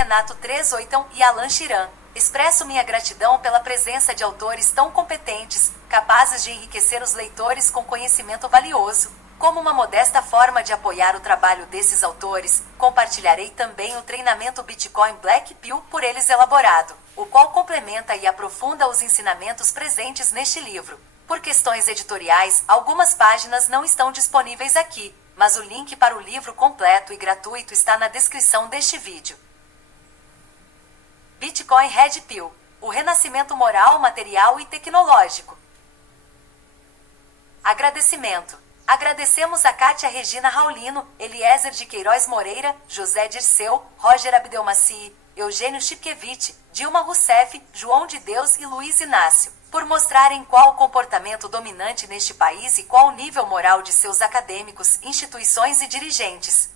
Renato Trezoiton e Alan Chiran. Expresso minha gratidão pela presença de autores tão competentes, capazes de enriquecer os leitores com conhecimento valioso. Como uma modesta forma de apoiar o trabalho desses autores, compartilharei também o treinamento Bitcoin Black Pill por eles elaborado, o qual complementa e aprofunda os ensinamentos presentes neste livro. Por questões editoriais, algumas páginas não estão disponíveis aqui, mas o link para o livro completo e gratuito está na descrição deste vídeo. Bitcoin Red Pill, o renascimento moral, material e tecnológico. Agradecimento. Agradecemos a Kátia Regina Raulino, Eliezer de Queiroz Moreira, José Dirceu, Roger Abdelmaci, Eugênio Chipkevich, Dilma Rousseff, João de Deus e Luiz Inácio, por mostrarem qual o comportamento dominante neste país e qual o nível moral de seus acadêmicos, instituições e dirigentes.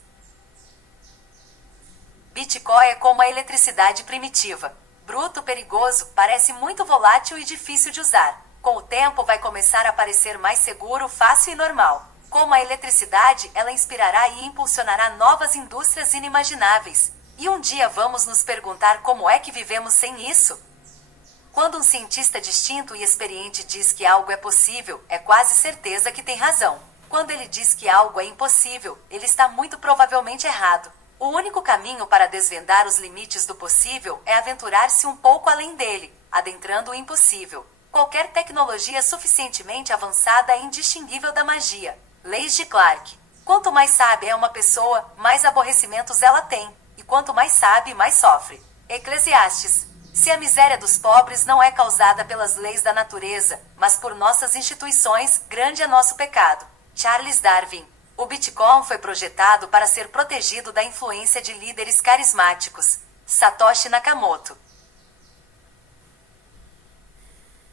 Bitcoin é como a eletricidade primitiva. Bruto, perigoso, parece muito volátil e difícil de usar. Com o tempo vai começar a parecer mais seguro, fácil e normal. Como a eletricidade, ela inspirará e impulsionará novas indústrias inimagináveis. E um dia vamos nos perguntar como é que vivemos sem isso? Quando um cientista distinto e experiente diz que algo é possível, é quase certeza que tem razão. Quando ele diz que algo é impossível, ele está muito provavelmente errado. O único caminho para desvendar os limites do possível é aventurar-se um pouco além dele, adentrando o impossível. Qualquer tecnologia suficientemente avançada é indistinguível da magia. Leis de Clark. Quanto mais sábia é uma pessoa, mais aborrecimentos ela tem, e quanto mais sabe, mais sofre. Eclesiastes. Se a miséria dos pobres não é causada pelas leis da natureza, mas por nossas instituições, grande é nosso pecado. Charles Darwin. O Bitcoin foi projetado para ser protegido da influência de líderes carismáticos. Satoshi Nakamoto.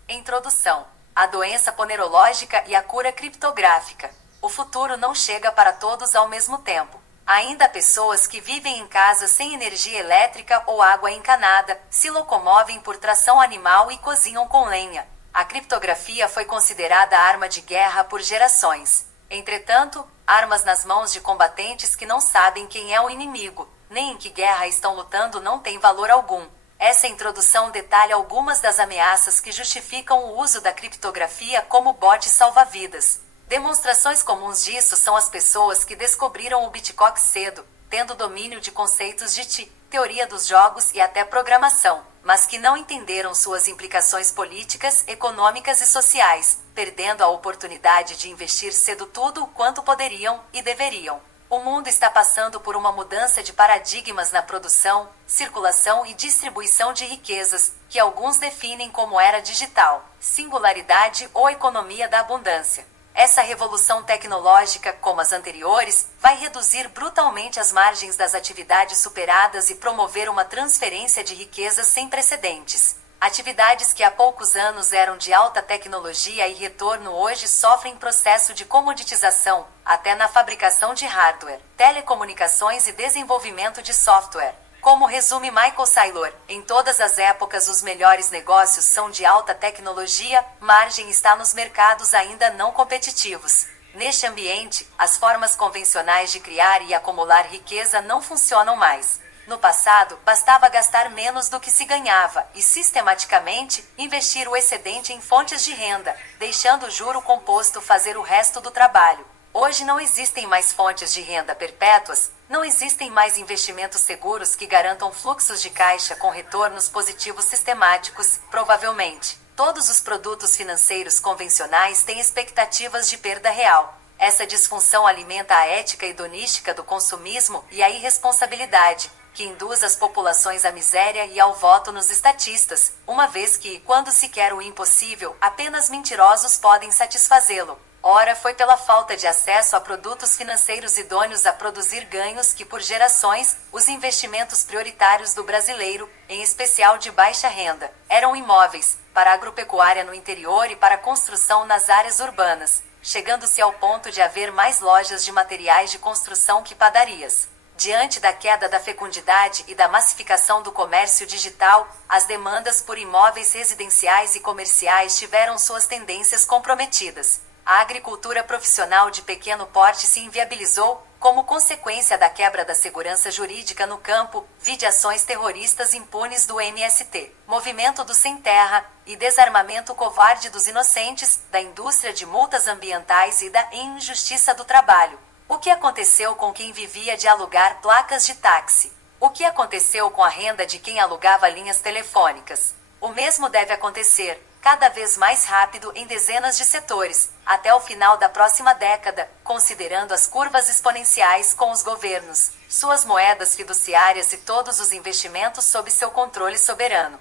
Introdução. A doença ponerológica e a cura criptográfica. O futuro não chega para todos ao mesmo tempo. Ainda há pessoas que vivem em casas sem energia elétrica ou água encanada, se locomovem por tração animal e cozinham com lenha. A criptografia foi considerada arma de guerra por gerações. Entretanto, armas nas mãos de combatentes que não sabem quem é o inimigo, nem em que guerra estão lutando não tem valor algum. Essa introdução detalha algumas das ameaças que justificam o uso da criptografia como bote salva-vidas. Demonstrações comuns disso são as pessoas que descobriram o Bitcoin cedo, tendo domínio de conceitos de teoria dos jogos e até programação, mas que não entenderam suas implicações políticas, econômicas e sociais, perdendo a oportunidade de investir cedo tudo o quanto poderiam e deveriam. O mundo está passando por uma mudança de paradigmas na produção, circulação e distribuição de riquezas, que alguns definem como era digital, singularidade ou economia da abundância. Essa revolução tecnológica, como as anteriores, vai reduzir brutalmente as margens das atividades superadas e promover uma transferência de riquezas sem precedentes. Atividades que há poucos anos eram de alta tecnologia e retorno hoje sofrem processo de comoditização, até na fabricação de hardware, telecomunicações e desenvolvimento de software. Como resume Michael Saylor, em todas as épocas os melhores negócios são de alta tecnologia, margem está nos mercados ainda não competitivos. Neste ambiente, as formas convencionais de criar e acumular riqueza não funcionam mais. No passado, bastava gastar menos do que se ganhava e, sistematicamente, investir o excedente em fontes de renda, deixando o juro composto fazer o resto do trabalho. Hoje não existem mais fontes de renda perpétuas, não existem mais investimentos seguros que garantam fluxos de caixa com retornos positivos sistemáticos, provavelmente. Todos os produtos financeiros convencionais têm expectativas de perda real. Essa disfunção alimenta a ética hedonística do consumismo e a irresponsabilidade, que induz as populações à miséria e ao voto nos estatistas, uma vez que, quando se quer o impossível, apenas mentirosos podem satisfazê-lo. Ora, foi pela falta de acesso a produtos financeiros idôneos a produzir ganhos que, por gerações, os investimentos prioritários do brasileiro, em especial de baixa renda, eram imóveis, para a agropecuária no interior e para a construção nas áreas urbanas, chegando-se ao ponto de haver mais lojas de materiais de construção que padarias. Diante da queda da fecundidade e da massificação do comércio digital, as demandas por imóveis residenciais e comerciais tiveram suas tendências comprometidas. A agricultura profissional de pequeno porte se inviabilizou, como consequência da quebra da segurança jurídica no campo, vide ações terroristas impunes do MST, movimento do Sem Terra, e desarmamento covarde dos inocentes, da indústria de multas ambientais e da injustiça do trabalho. O que aconteceu com quem vivia de alugar placas de táxi? O que aconteceu com a renda de quem alugava linhas telefônicas? O mesmo deve acontecer, cada vez mais rápido em dezenas de setores, até o final da próxima década, considerando as curvas exponenciais com os governos, suas moedas fiduciárias e todos os investimentos sob seu controle soberano.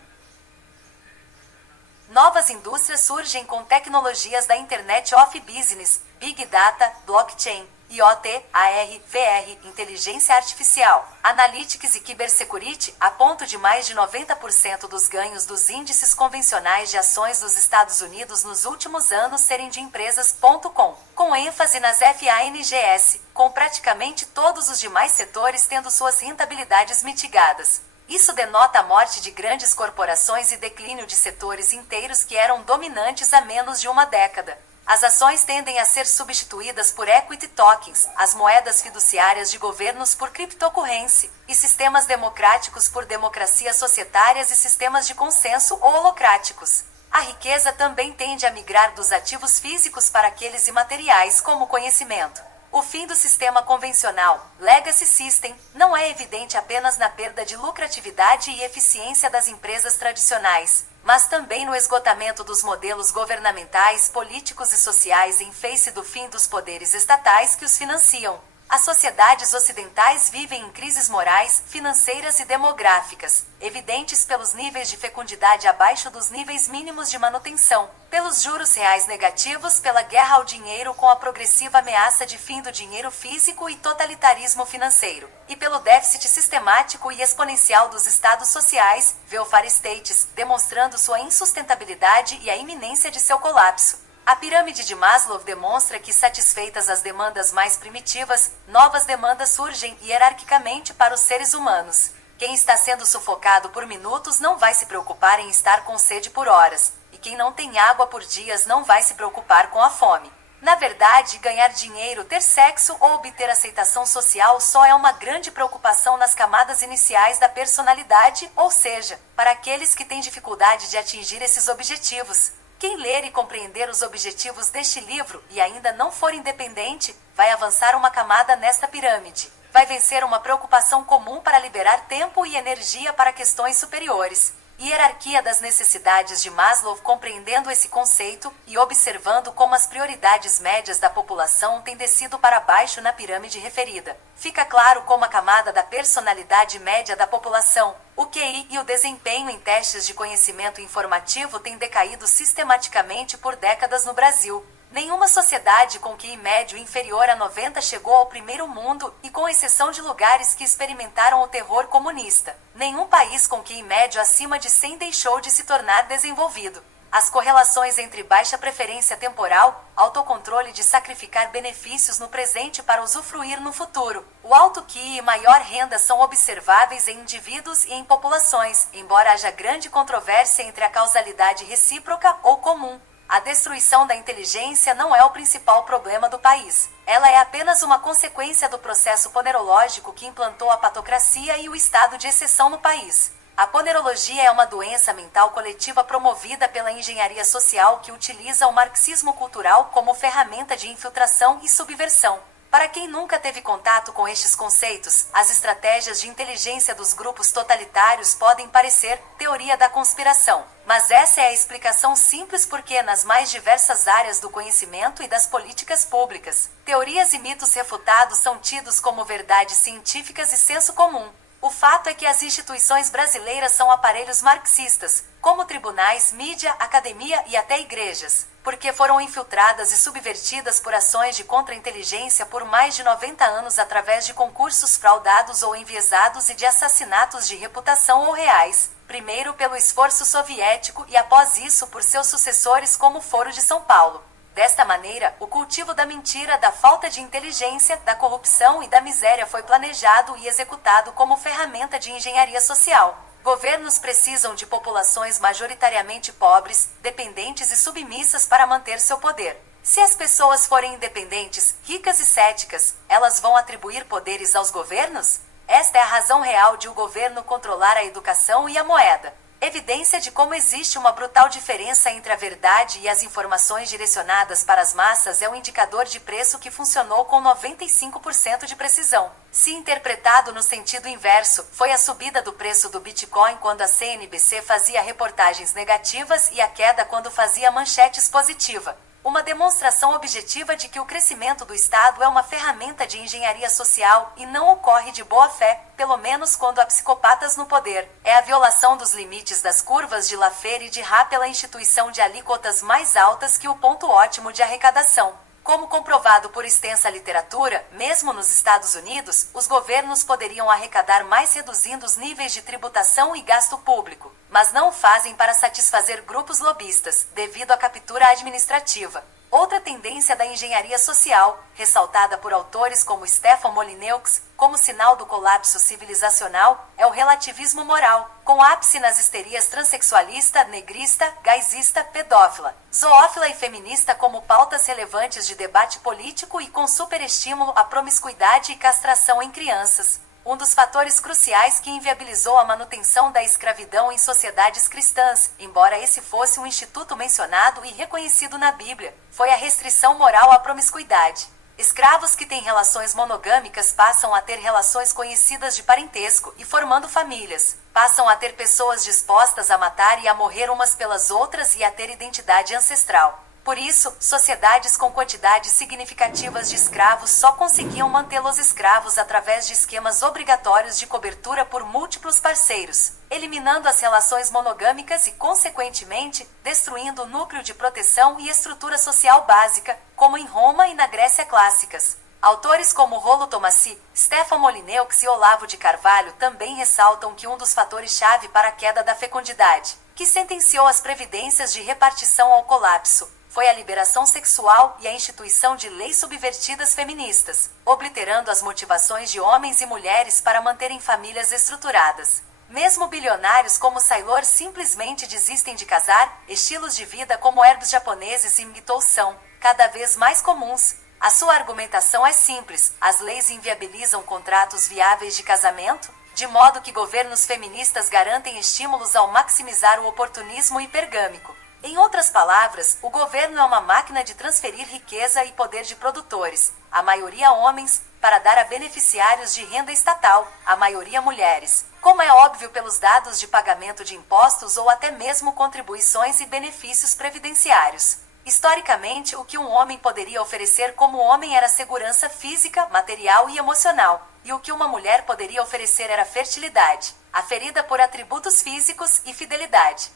Novas indústrias surgem com tecnologias da Internet of Business, Big Data, Blockchain, IoT, AR, VR, Inteligência Artificial, Analytics e Cybersecurity, a ponto de mais de 90% dos ganhos dos índices convencionais de ações dos Estados Unidos nos últimos anos serem de empresas.com, com ênfase nas FANGs, com praticamente todos os demais setores tendo suas rentabilidades mitigadas. Isso denota a morte de grandes corporações e declínio de setores inteiros que eram dominantes há menos de uma década. As ações tendem a ser substituídas por equity tokens, as moedas fiduciárias de governos por criptocurrency, e sistemas democráticos por democracias societárias e sistemas de consenso ou holocráticos. A riqueza também tende a migrar dos ativos físicos para aqueles imateriais como conhecimento. O fim do sistema convencional, legacy system, não é evidente apenas na perda de lucratividade e eficiência das empresas tradicionais, mas também no esgotamento dos modelos governamentais, políticos e sociais em face do fim dos poderes estatais que os financiam. As sociedades ocidentais vivem em crises morais, financeiras e demográficas, evidentes pelos níveis de fecundidade abaixo dos níveis mínimos de manutenção, pelos juros reais negativos, pela guerra ao dinheiro com a progressiva ameaça de fim do dinheiro físico e totalitarismo financeiro, e pelo déficit sistemático e exponencial dos estados sociais, welfare states, demonstrando sua insustentabilidade e a iminência de seu colapso. A pirâmide de Maslow demonstra que, satisfeitas as demandas mais primitivas, novas demandas surgem hierarquicamente para os seres humanos. Quem está sendo sufocado por minutos não vai se preocupar em estar com sede por horas, e quem não tem água por dias não vai se preocupar com a fome. Na verdade, ganhar dinheiro, ter sexo ou obter aceitação social só é uma grande preocupação nas camadas iniciais da personalidade, ou seja, para aqueles que têm dificuldade de atingir esses objetivos. Quem ler e compreender os objetivos deste livro e ainda não for independente, vai avançar uma camada nesta pirâmide. Vai vencer uma preocupação comum para liberar tempo e energia para questões superiores. Hierarquia das necessidades de Maslow. Compreendendo esse conceito e observando como as prioridades médias da população têm descido para baixo na pirâmide referida, fica claro como a camada da personalidade média da população, o QI e o desempenho em testes de conhecimento informativo têm decaído sistematicamente por décadas no Brasil. Nenhuma sociedade com QI médio inferior a 90 chegou ao primeiro mundo, e com exceção de lugares que experimentaram o terror comunista, nenhum país com QI médio acima de 100 deixou de se tornar desenvolvido. As correlações entre baixa preferência temporal, autocontrole de sacrificar benefícios no presente para usufruir no futuro, o alto QI e maior renda são observáveis em indivíduos e em populações, embora haja grande controvérsia entre a causalidade recíproca ou comum. A destruição da inteligência não é o principal problema do país. Ela é apenas uma consequência do processo ponerológico que implantou a patocracia e o estado de exceção no país. A ponerologia é uma doença mental coletiva promovida pela engenharia social que utiliza o marxismo cultural como ferramenta de infiltração e subversão. Para quem nunca teve contato com estes conceitos, as estratégias de inteligência dos grupos totalitários podem parecer teoria da conspiração. Mas essa é a explicação simples porque nas mais diversas áreas do conhecimento e das políticas públicas, teorias e mitos refutados são tidos como verdades científicas e senso comum. O fato é que as instituições brasileiras são aparelhos marxistas, como tribunais, mídia, academia e até igrejas, porque foram infiltradas e subvertidas por ações de contra-inteligência por mais de 90 anos através de concursos fraudados ou enviesados e de assassinatos de reputação ou reais, primeiro pelo esforço soviético e após isso por seus sucessores como o Foro de São Paulo. Desta maneira, o cultivo da mentira, da falta de inteligência, da corrupção e da miséria foi planejado e executado como ferramenta de engenharia social. Governos precisam de populações majoritariamente pobres, dependentes e submissas para manter seu poder. Se as pessoas forem independentes, ricas e céticas, elas vão atribuir poderes aos governos? Esta é a razão real de o governo controlar a educação e a moeda. Evidência de como existe uma brutal diferença entre a verdade e as informações direcionadas para as massas é um indicador de preço que funcionou com 95% de precisão. Se interpretado no sentido inverso, foi a subida do preço do Bitcoin quando a CNBC fazia reportagens negativas e a queda quando fazia manchetes positivas. Uma demonstração objetiva de que o crescimento do Estado é uma ferramenta de engenharia social e não ocorre de boa fé, pelo menos quando há psicopatas no poder. É a violação dos limites das curvas de Laffer e de Ra pela instituição de alíquotas mais altas que o ponto ótimo de arrecadação. Como comprovado por extensa literatura, mesmo nos Estados Unidos, os governos poderiam arrecadar mais reduzindo os níveis de tributação e gasto público, mas não o fazem para satisfazer grupos lobistas, devido à captura administrativa. Outra tendência da engenharia social, ressaltada por autores como Stefan Molyneux, como sinal do colapso civilizacional, é o relativismo moral, com ápice nas histerias transexualista, negrista, gaysista, pedófila, zoófila e feminista como pautas relevantes de debate político e com superestímulo à promiscuidade e castração em crianças. Um dos fatores cruciais que inviabilizou a manutenção da escravidão em sociedades cristãs, embora esse fosse um instituto mencionado e reconhecido na Bíblia, foi a restrição moral à promiscuidade. Escravos que têm relações monogâmicas passam a ter relações conhecidas de parentesco e formando famílias. Passam a ter pessoas dispostas a matar e a morrer umas pelas outras e a ter identidade ancestral. Por isso, sociedades com quantidades significativas de escravos só conseguiam mantê-los escravos através de esquemas obrigatórios de cobertura por múltiplos parceiros, eliminando as relações monogâmicas e, consequentemente, destruindo o núcleo de proteção e estrutura social básica, como em Roma e na Grécia clássicas. Autores como Rollo Tomassi, Stefan Molyneux e Olavo de Carvalho também ressaltam que um dos fatores-chave para a queda da fecundidade, que sentenciou as previdências de repartição ao colapso, foi a liberação sexual e a instituição de leis subvertidas feministas, obliterando as motivações de homens e mulheres para manterem famílias estruturadas. Mesmo bilionários como Sailor simplesmente desistem de casar, estilos de vida como herbes japoneses e mitou são cada vez mais comuns. A sua argumentação é simples: as leis inviabilizam contratos viáveis de casamento, de modo que governos feministas garantem estímulos ao maximizar o oportunismo hipergâmico. Em outras palavras, o governo é uma máquina de transferir riqueza e poder de produtores, a maioria homens, para dar a beneficiários de renda estatal, a maioria mulheres, como é óbvio pelos dados de pagamento de impostos ou até mesmo contribuições e benefícios previdenciários. Historicamente, o que um homem poderia oferecer como homem era segurança física, material e emocional, e o que uma mulher poderia oferecer era fertilidade, aferida por atributos físicos, e fidelidade.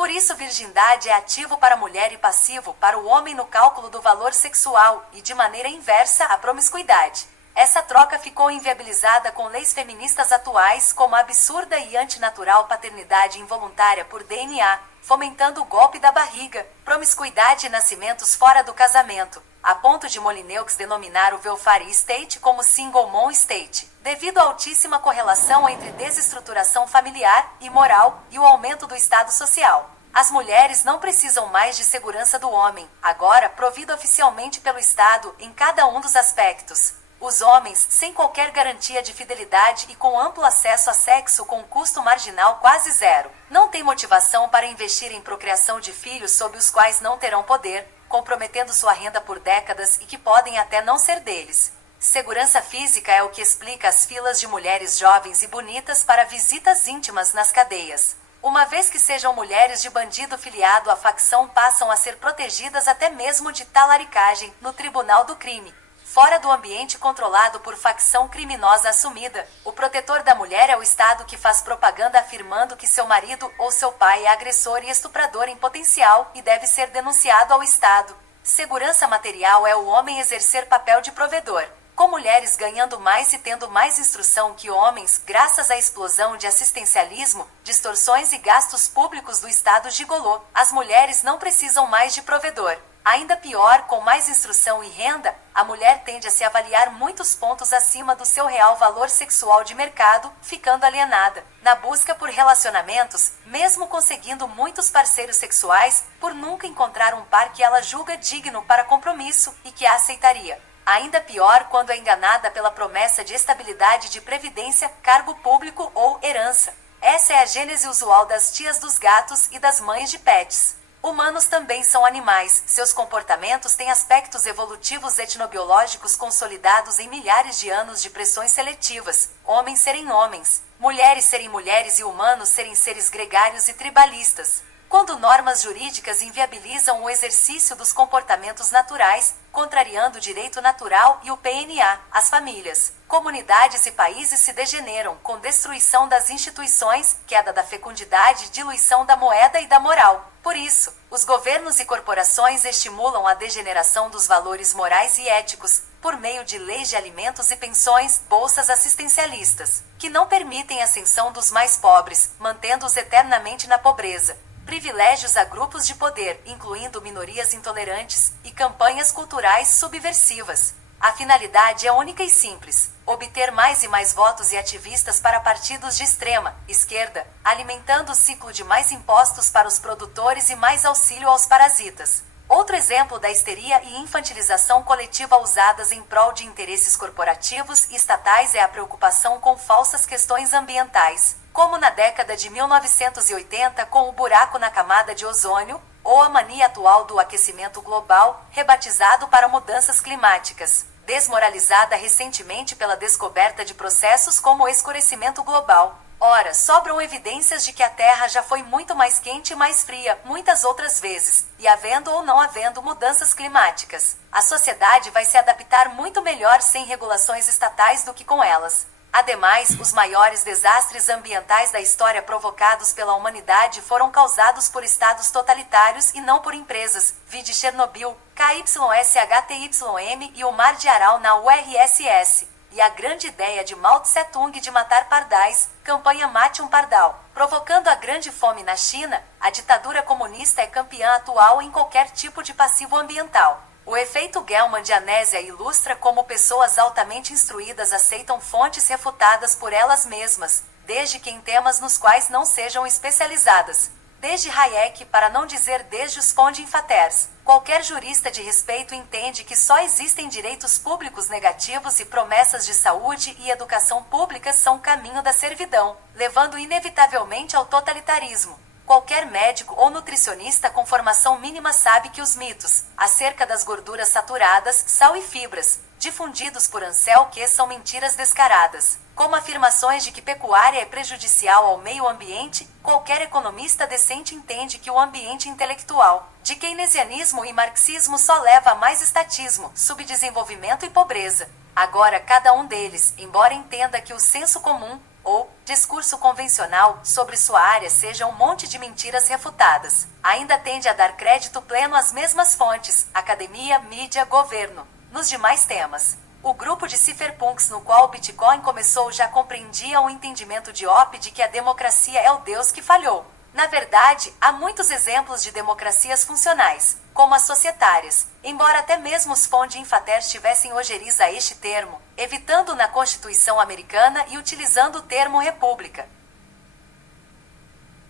Por isso, virgindade é ativo para a mulher e passivo para o homem no cálculo do valor sexual, e de maneira inversa a promiscuidade. Essa troca ficou inviabilizada com leis feministas atuais como a absurda e antinatural paternidade involuntária por DNA, fomentando o golpe da barriga, promiscuidade e nascimentos fora do casamento, a ponto de Molyneux denominar o welfare state como single mom state, devido à altíssima correlação entre desestruturação familiar e moral e o aumento do estado social. As mulheres não precisam mais de segurança do homem, agora provido oficialmente pelo Estado em cada um dos aspectos. Os homens, sem qualquer garantia de fidelidade e com amplo acesso a sexo com custo marginal quase zero, não têm motivação para investir em procriação de filhos sobre os quais não terão poder, comprometendo sua renda por décadas e que podem até não ser deles. Segurança física é o que explica as filas de mulheres jovens e bonitas para visitas íntimas nas cadeias. Uma vez que sejam mulheres de bandido filiado à facção, passam a ser protegidas até mesmo de talaricagem no tribunal do crime. Fora do ambiente controlado por facção criminosa assumida, o protetor da mulher é o Estado que faz propaganda afirmando que seu marido ou seu pai é agressor e estuprador em potencial e deve ser denunciado ao Estado. Segurança material é o homem exercer papel de provedor. com mulheres ganhando mais e tendo mais instrução que homens, graças à explosão de assistencialismo, distorções e gastos públicos do Estado gigolô, as mulheres não precisam mais de provedor. Ainda pior, com mais instrução e renda, a mulher tende a se avaliar muitos pontos acima do seu real valor sexual de mercado, ficando alienada, na busca por relacionamentos, mesmo conseguindo muitos parceiros sexuais, por nunca encontrar um par que ela julga digno para compromisso e que a aceitaria. Ainda pior quando é enganada pela promessa de estabilidade de previdência, cargo público ou herança. Essa é a gênese usual das tias dos gatos e das mães de pets. Humanos também são animais, seus comportamentos têm aspectos evolutivos etnobiológicos consolidados em milhares de anos de pressões seletivas, homens serem homens, mulheres serem mulheres e humanos serem seres gregários e tribalistas. Quando normas jurídicas inviabilizam o exercício dos comportamentos naturais, contrariando o direito natural e o PNA, as famílias, comunidades e países se degeneram, com destruição das instituições, queda da fecundidade, diluição da moeda e da moral. Por isso, os governos e corporações estimulam a degeneração dos valores morais e éticos, por meio de leis de alimentos e pensões, bolsas assistencialistas, que não permitem a ascensão dos mais pobres, mantendo-os eternamente na pobreza. Privilégios a grupos de poder, incluindo minorias intolerantes, e campanhas culturais subversivas. A finalidade é única e simples: obter mais e mais votos e ativistas para partidos de extrema esquerda, alimentando o ciclo de mais impostos para os produtores e mais auxílio aos parasitas. Outro exemplo da histeria e infantilização coletiva usadas em prol de interesses corporativos e estatais é a preocupação com falsas questões ambientais, como na década de 1980 com o buraco na camada de ozônio, ou a mania atual do aquecimento global, rebatizado para mudanças climáticas, desmoralizada recentemente pela descoberta de processos como o escurecimento global. Ora, sobram evidências de que a Terra já foi muito mais quente e mais fria, muitas outras vezes, e havendo ou não havendo mudanças climáticas, a sociedade vai se adaptar muito melhor sem regulações estatais do que com elas. Ademais, os maiores desastres ambientais da história provocados pela humanidade foram causados por estados totalitários e não por empresas, vide Chernobyl, KYSHTYM e o Mar de Aral na URSS. E a grande ideia de Mao Tse-tung de matar pardais, campanha Mate um Pardal, provocando a grande fome na China, a ditadura comunista é campeã atual em qualquer tipo de passivo ambiental. O efeito Gell-Mann de amnésia ilustra como pessoas altamente instruídas aceitam fontes refutadas por elas mesmas, desde que em temas nos quais não sejam especializadas. Desde Hayek, para não dizer desde os Fonding-Faters, qualquer jurista de respeito entende que só existem direitos públicos negativos e promessas de saúde e educação públicas são o caminho da servidão, levando inevitavelmente ao totalitarismo. Qualquer médico ou nutricionista com formação mínima sabe que os mitos acerca das gorduras saturadas, sal e fibras, difundidos por Ansel Keys são mentiras descaradas. Como afirmações de que pecuária é prejudicial ao meio ambiente, qualquer economista decente entende que o ambiente intelectual de keynesianismo e marxismo só leva a mais estatismo, subdesenvolvimento e pobreza. Agora cada um deles, embora entenda que o senso comum, ou discurso convencional, sobre sua área seja um monte de mentiras refutadas, ainda tende a dar crédito pleno às mesmas fontes, academia, mídia, governo. Nos demais temas, o grupo de cypherpunks no qual o Bitcoin começou já compreendia o entendimento de Opp de que a democracia é o Deus que falhou. Na verdade, há muitos exemplos de democracias funcionais, como as societárias, embora até mesmo os Fonding-Faters tivessem ojeriza a este termo, evitando na Constituição americana e utilizando o termo república.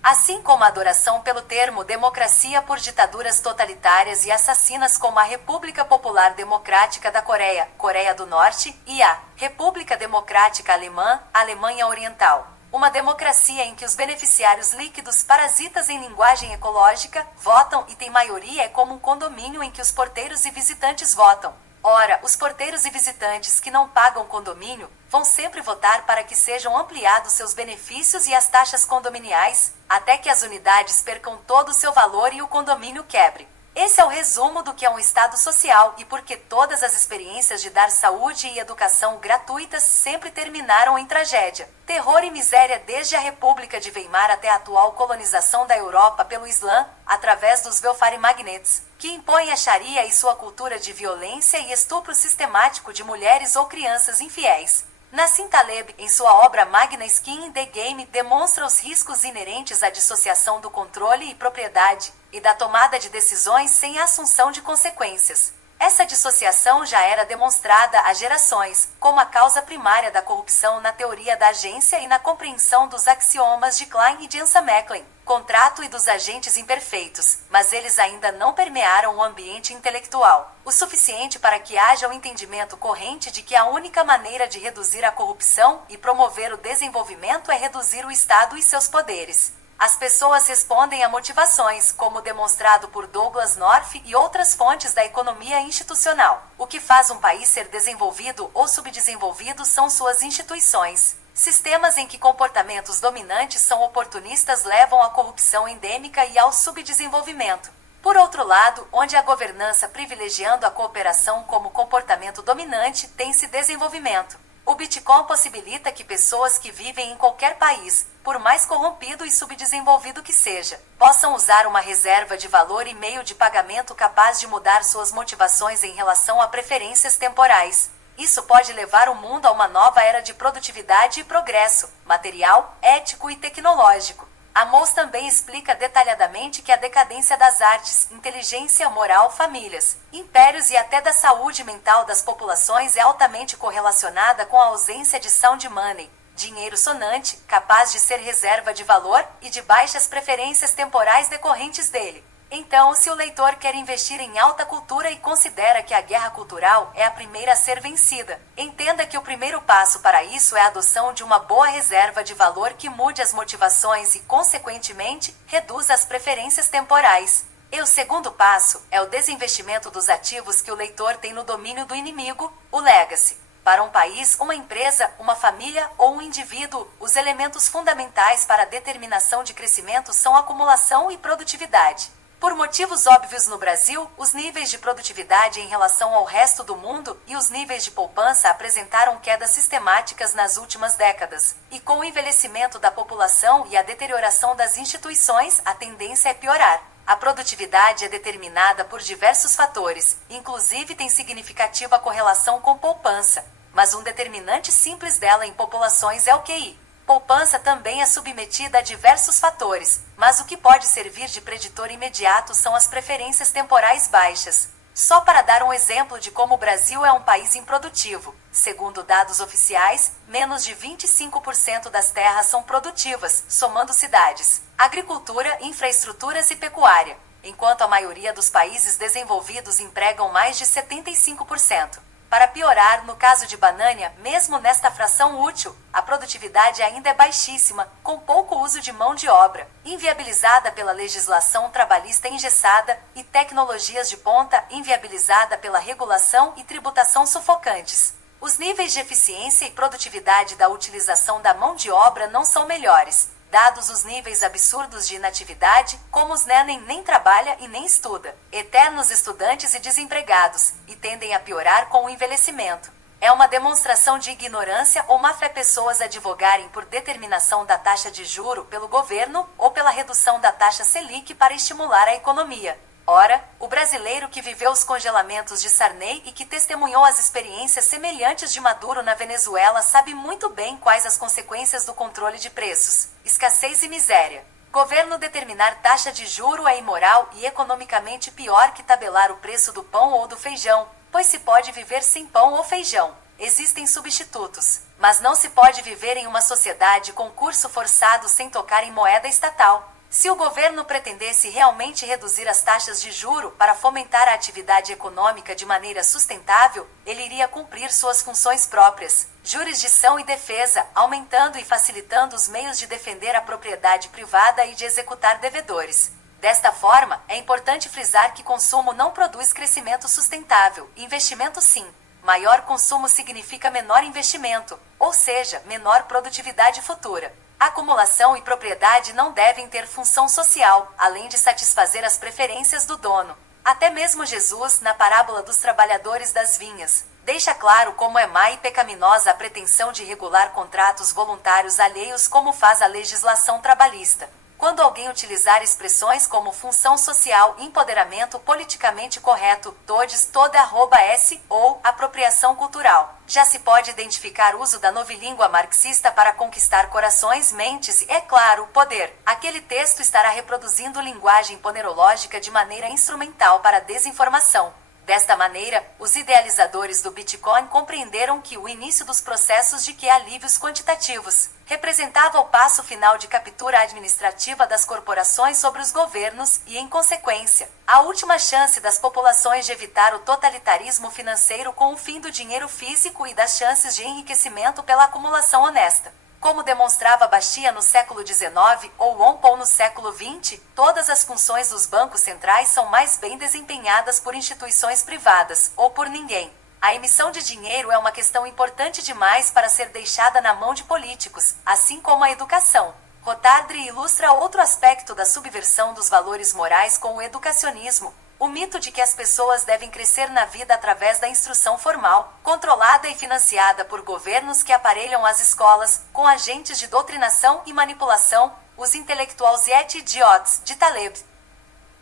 Assim como a adoração pelo termo democracia por ditaduras totalitárias e assassinas como a República Popular Democrática da Coreia, Coreia do Norte, e a República Democrática Alemã, Alemanha Oriental. Uma democracia em que os beneficiários líquidos parasitas em linguagem ecológica votam e tem maioria é como um condomínio em que os porteiros e visitantes votam. Ora, os porteiros e visitantes que não pagam condomínio vão sempre votar para que sejam ampliados seus benefícios e as taxas condominiais, até que as unidades percam todo o seu valor e o condomínio quebre. Esse é o resumo do que é um Estado social e por que todas as experiências de dar saúde e educação gratuitas sempre terminaram em tragédia, terror e miséria desde a República de Weimar até a atual colonização da Europa pelo Islã, através dos welfare magnates, que impõem a Sharia e sua cultura de violência e estupro sistemático de mulheres ou crianças infiéis. Nassim Taleb, em sua obra Magna Skin in the Game, demonstra os riscos inerentes à dissociação do controle e propriedade, e da tomada de decisões sem a assunção de consequências. Essa dissociação já era demonstrada há gerações, como a causa primária da corrupção na teoria da agência e na compreensão dos axiomas de Klein e de Ansa-Macklin, contrato e dos agentes imperfeitos, mas eles ainda não permearam o ambiente intelectual o suficiente para que haja o entendimento corrente de que a única maneira de reduzir a corrupção e promover o desenvolvimento é reduzir o Estado e seus poderes. As pessoas respondem a motivações, como demonstrado por Douglas North e outras fontes da economia institucional. O que faz um país ser desenvolvido ou subdesenvolvido são suas instituições. Sistemas em que comportamentos dominantes são oportunistas levam à corrupção endêmica e ao subdesenvolvimento. Por outro lado, onde a governança privilegiando a cooperação como comportamento dominante tem-se desenvolvimento. O Bitcoin possibilita que pessoas que vivem em qualquer país, por mais corrompido e subdesenvolvido que seja, possam usar uma reserva de valor e meio de pagamento capaz de mudar suas motivações em relação a preferências temporais. Isso pode levar o mundo a uma nova era de produtividade e progresso, material, ético e tecnológico. Amos também explica detalhadamente que a decadência das artes, inteligência, moral, famílias, impérios e até da saúde mental das populações é altamente correlacionada com a ausência de sound money, dinheiro sonante, capaz de ser reserva de valor, e de baixas preferências temporais decorrentes dele. Então, se o leitor quer investir em alta cultura e considera que a guerra cultural é a primeira a ser vencida, entenda que o primeiro passo para isso é a adoção de uma boa reserva de valor que mude as motivações e, consequentemente, reduza as preferências temporais. E o segundo passo é o desinvestimento dos ativos que o leitor tem no domínio do inimigo, o legacy. Para um país, uma empresa, uma família ou um indivíduo, os elementos fundamentais para a determinação de crescimento são acumulação e produtividade. Por motivos óbvios no Brasil, os níveis de produtividade em relação ao resto do mundo e os níveis de poupança apresentaram quedas sistemáticas nas últimas décadas. E com o envelhecimento da população e a deterioração das instituições, a tendência é piorar. A produtividade é determinada por diversos fatores, inclusive tem significativa correlação com poupança. Mas um determinante simples dela em populações é o QI. Poupança também é submetida a diversos fatores, mas o que pode servir de preditor imediato são as preferências temporais baixas. Só para dar um exemplo de como o Brasil é um país improdutivo, segundo dados oficiais, menos de 25% das terras são produtivas, somando cidades, agricultura, infraestruturas e pecuária, enquanto a maioria dos países desenvolvidos empregam mais de 75%. Para piorar, no caso de Banânia, mesmo nesta fração útil, a produtividade ainda é baixíssima, com pouco uso de mão de obra, inviabilizada pela legislação trabalhista engessada e tecnologias de ponta, inviabilizada pela regulação e tributação sufocantes. Os níveis de eficiência e produtividade da utilização da mão de obra não são melhores, dados os níveis absurdos de inatividade, como os nem trabalha e nem estuda, eternos estudantes e desempregados, e tendem a piorar com o envelhecimento. É uma demonstração de ignorância ou má-fé pessoas advogarem por determinação da taxa de juro pelo governo ou pela redução da taxa Selic para estimular a economia. Ora, o brasileiro que viveu os congelamentos de Sarney e que testemunhou as experiências semelhantes de Maduro na Venezuela sabe muito bem quais as consequências do controle de preços, escassez e miséria. Governo determinar taxa de juro é imoral e economicamente pior que tabelar o preço do pão ou do feijão, pois se pode viver sem pão ou feijão. Existem substitutos, mas não se pode viver em uma sociedade com curso forçado sem tocar em moeda estatal. Se o governo pretendesse realmente reduzir as taxas de juro para fomentar a atividade econômica de maneira sustentável, ele iria cumprir suas funções próprias, jurisdição e defesa, aumentando e facilitando os meios de defender a propriedade privada e de executar devedores. Desta forma, é importante frisar que consumo não produz crescimento sustentável, investimento sim. Maior consumo significa menor investimento, ou seja, menor produtividade futura. Acumulação e propriedade não devem ter função social, além de satisfazer as preferências do dono. Até mesmo Jesus, na parábola dos trabalhadores das vinhas, deixa claro como é má e pecaminosa a pretensão de regular contratos voluntários alheios como faz a legislação trabalhista. Quando alguém utilizar expressões como função social, empoderamento politicamente correto, todes, toda, @s ou apropriação cultural, já se pode identificar o uso da novilíngua marxista para conquistar corações, mentes e, é claro, poder. Aquele texto estará reproduzindo linguagem ponerológica de maneira instrumental para a desinformação. Desta maneira, os idealizadores do Bitcoin compreenderam que o início dos processos de alívios quantitativos representava o passo final de captura administrativa das corporações sobre os governos e, em consequência, a última chance das populações de evitar o totalitarismo financeiro com o fim do dinheiro físico e das chances de enriquecimento pela acumulação honesta. Como demonstrava Bastiat no século XIX ou Wompool no século XX, todas as funções dos bancos centrais são mais bem desempenhadas por instituições privadas, ou por ninguém. A emissão de dinheiro é uma questão importante demais para ser deixada na mão de políticos, assim como a educação. Rotardry ilustra outro aspecto da subversão dos valores morais com o educacionismo, o mito de que as pessoas devem crescer na vida através da instrução formal, controlada e financiada por governos que aparelham as escolas, com agentes de doutrinação e manipulação, os intelectuais et idiots, de Taleb.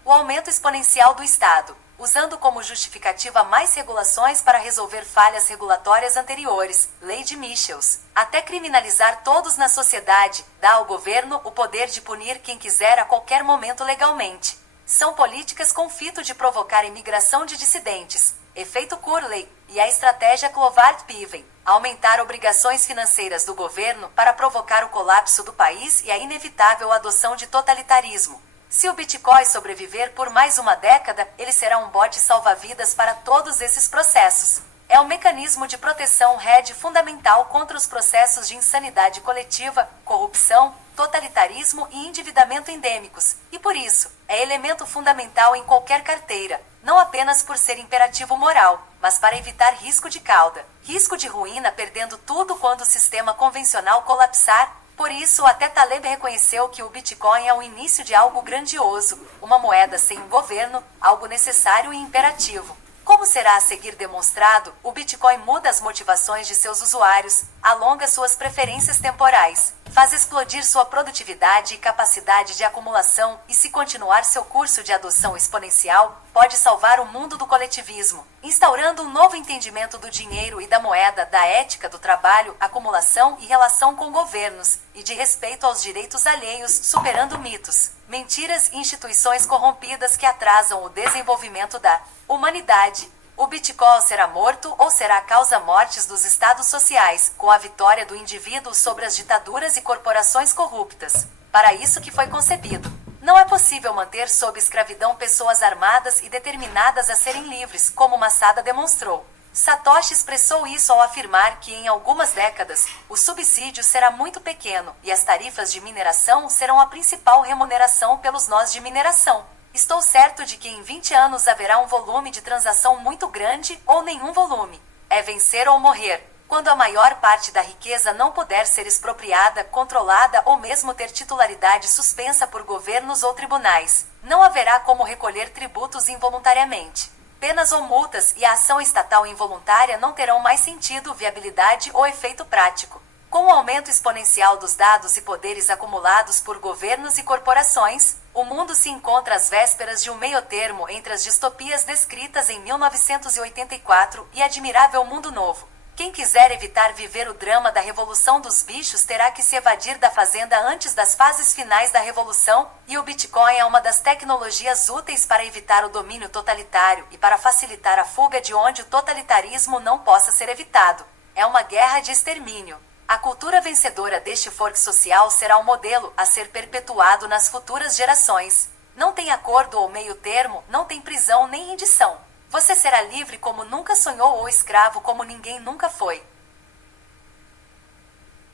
O aumento exponencial do Estado, usando como justificativa mais regulações para resolver falhas regulatórias anteriores, lei de Michels, até criminalizar todos na sociedade, dá ao governo o poder de punir quem quiser a qualquer momento legalmente. São políticas com fito de provocar imigração de dissidentes, efeito Curley, e a estratégia Clovart-Piven, aumentar obrigações financeiras do governo para provocar o colapso do país e a inevitável adoção de totalitarismo. Se o Bitcoin sobreviver por mais uma década, ele será um bote salva-vidas para todos esses processos. É um mecanismo de proteção rede fundamental contra os processos de insanidade coletiva, corrupção, totalitarismo e endividamento endêmicos, e por isso, é elemento fundamental em qualquer carteira, não apenas por ser imperativo moral, mas para evitar risco de cauda, risco de ruína perdendo tudo quando o sistema convencional colapsar. Por isso, até Taleb reconheceu que o Bitcoin é o início de algo grandioso, uma moeda sem um governo, algo necessário e imperativo. Como será a seguir demonstrado, o Bitcoin muda as motivações de seus usuários, alonga suas preferências temporais, faz explodir sua produtividade e capacidade de acumulação e, se continuar seu curso de adoção exponencial, pode salvar o mundo do coletivismo, instaurando um novo entendimento do dinheiro e da moeda, da ética do trabalho, acumulação e relação com governos, e de respeito aos direitos alheios, superando mitos, mentiras e instituições corrompidas que atrasam o desenvolvimento da humanidade. O Bitcoin será morto ou será causa-mortes dos estados sociais, com a vitória do indivíduo sobre as ditaduras e corporações corruptas. Para isso que foi concebido. Não é possível manter sob escravidão pessoas armadas e determinadas a serem livres, como Masada demonstrou. Satoshi expressou isso ao afirmar que em algumas décadas, o subsídio será muito pequeno e as tarifas de mineração serão a principal remuneração pelos nós de mineração. Estou certo de que em 20 anos haverá um volume de transação muito grande ou nenhum volume. É vencer ou morrer. Quando a maior parte da riqueza não puder ser expropriada, controlada ou mesmo ter titularidade suspensa por governos ou tribunais, não haverá como recolher tributos involuntariamente. Penas ou multas e a ação estatal involuntária não terão mais sentido, viabilidade ou efeito prático. Com o aumento exponencial dos dados e poderes acumulados por governos e corporações, o mundo se encontra às vésperas de um meio-termo entre as distopias descritas em 1984 e Admirável Mundo Novo. Quem quiser evitar viver o drama da Revolução dos Bichos terá que se evadir da fazenda antes das fases finais da Revolução, e o Bitcoin é uma das tecnologias úteis para evitar o domínio totalitário e para facilitar a fuga de onde o totalitarismo não possa ser evitado. É uma guerra de extermínio. A cultura vencedora deste fork social será um modelo a ser perpetuado nas futuras gerações. Não tem acordo ou meio termo, não tem prisão nem rendição. Você será livre como nunca sonhou ou escravo como ninguém nunca foi.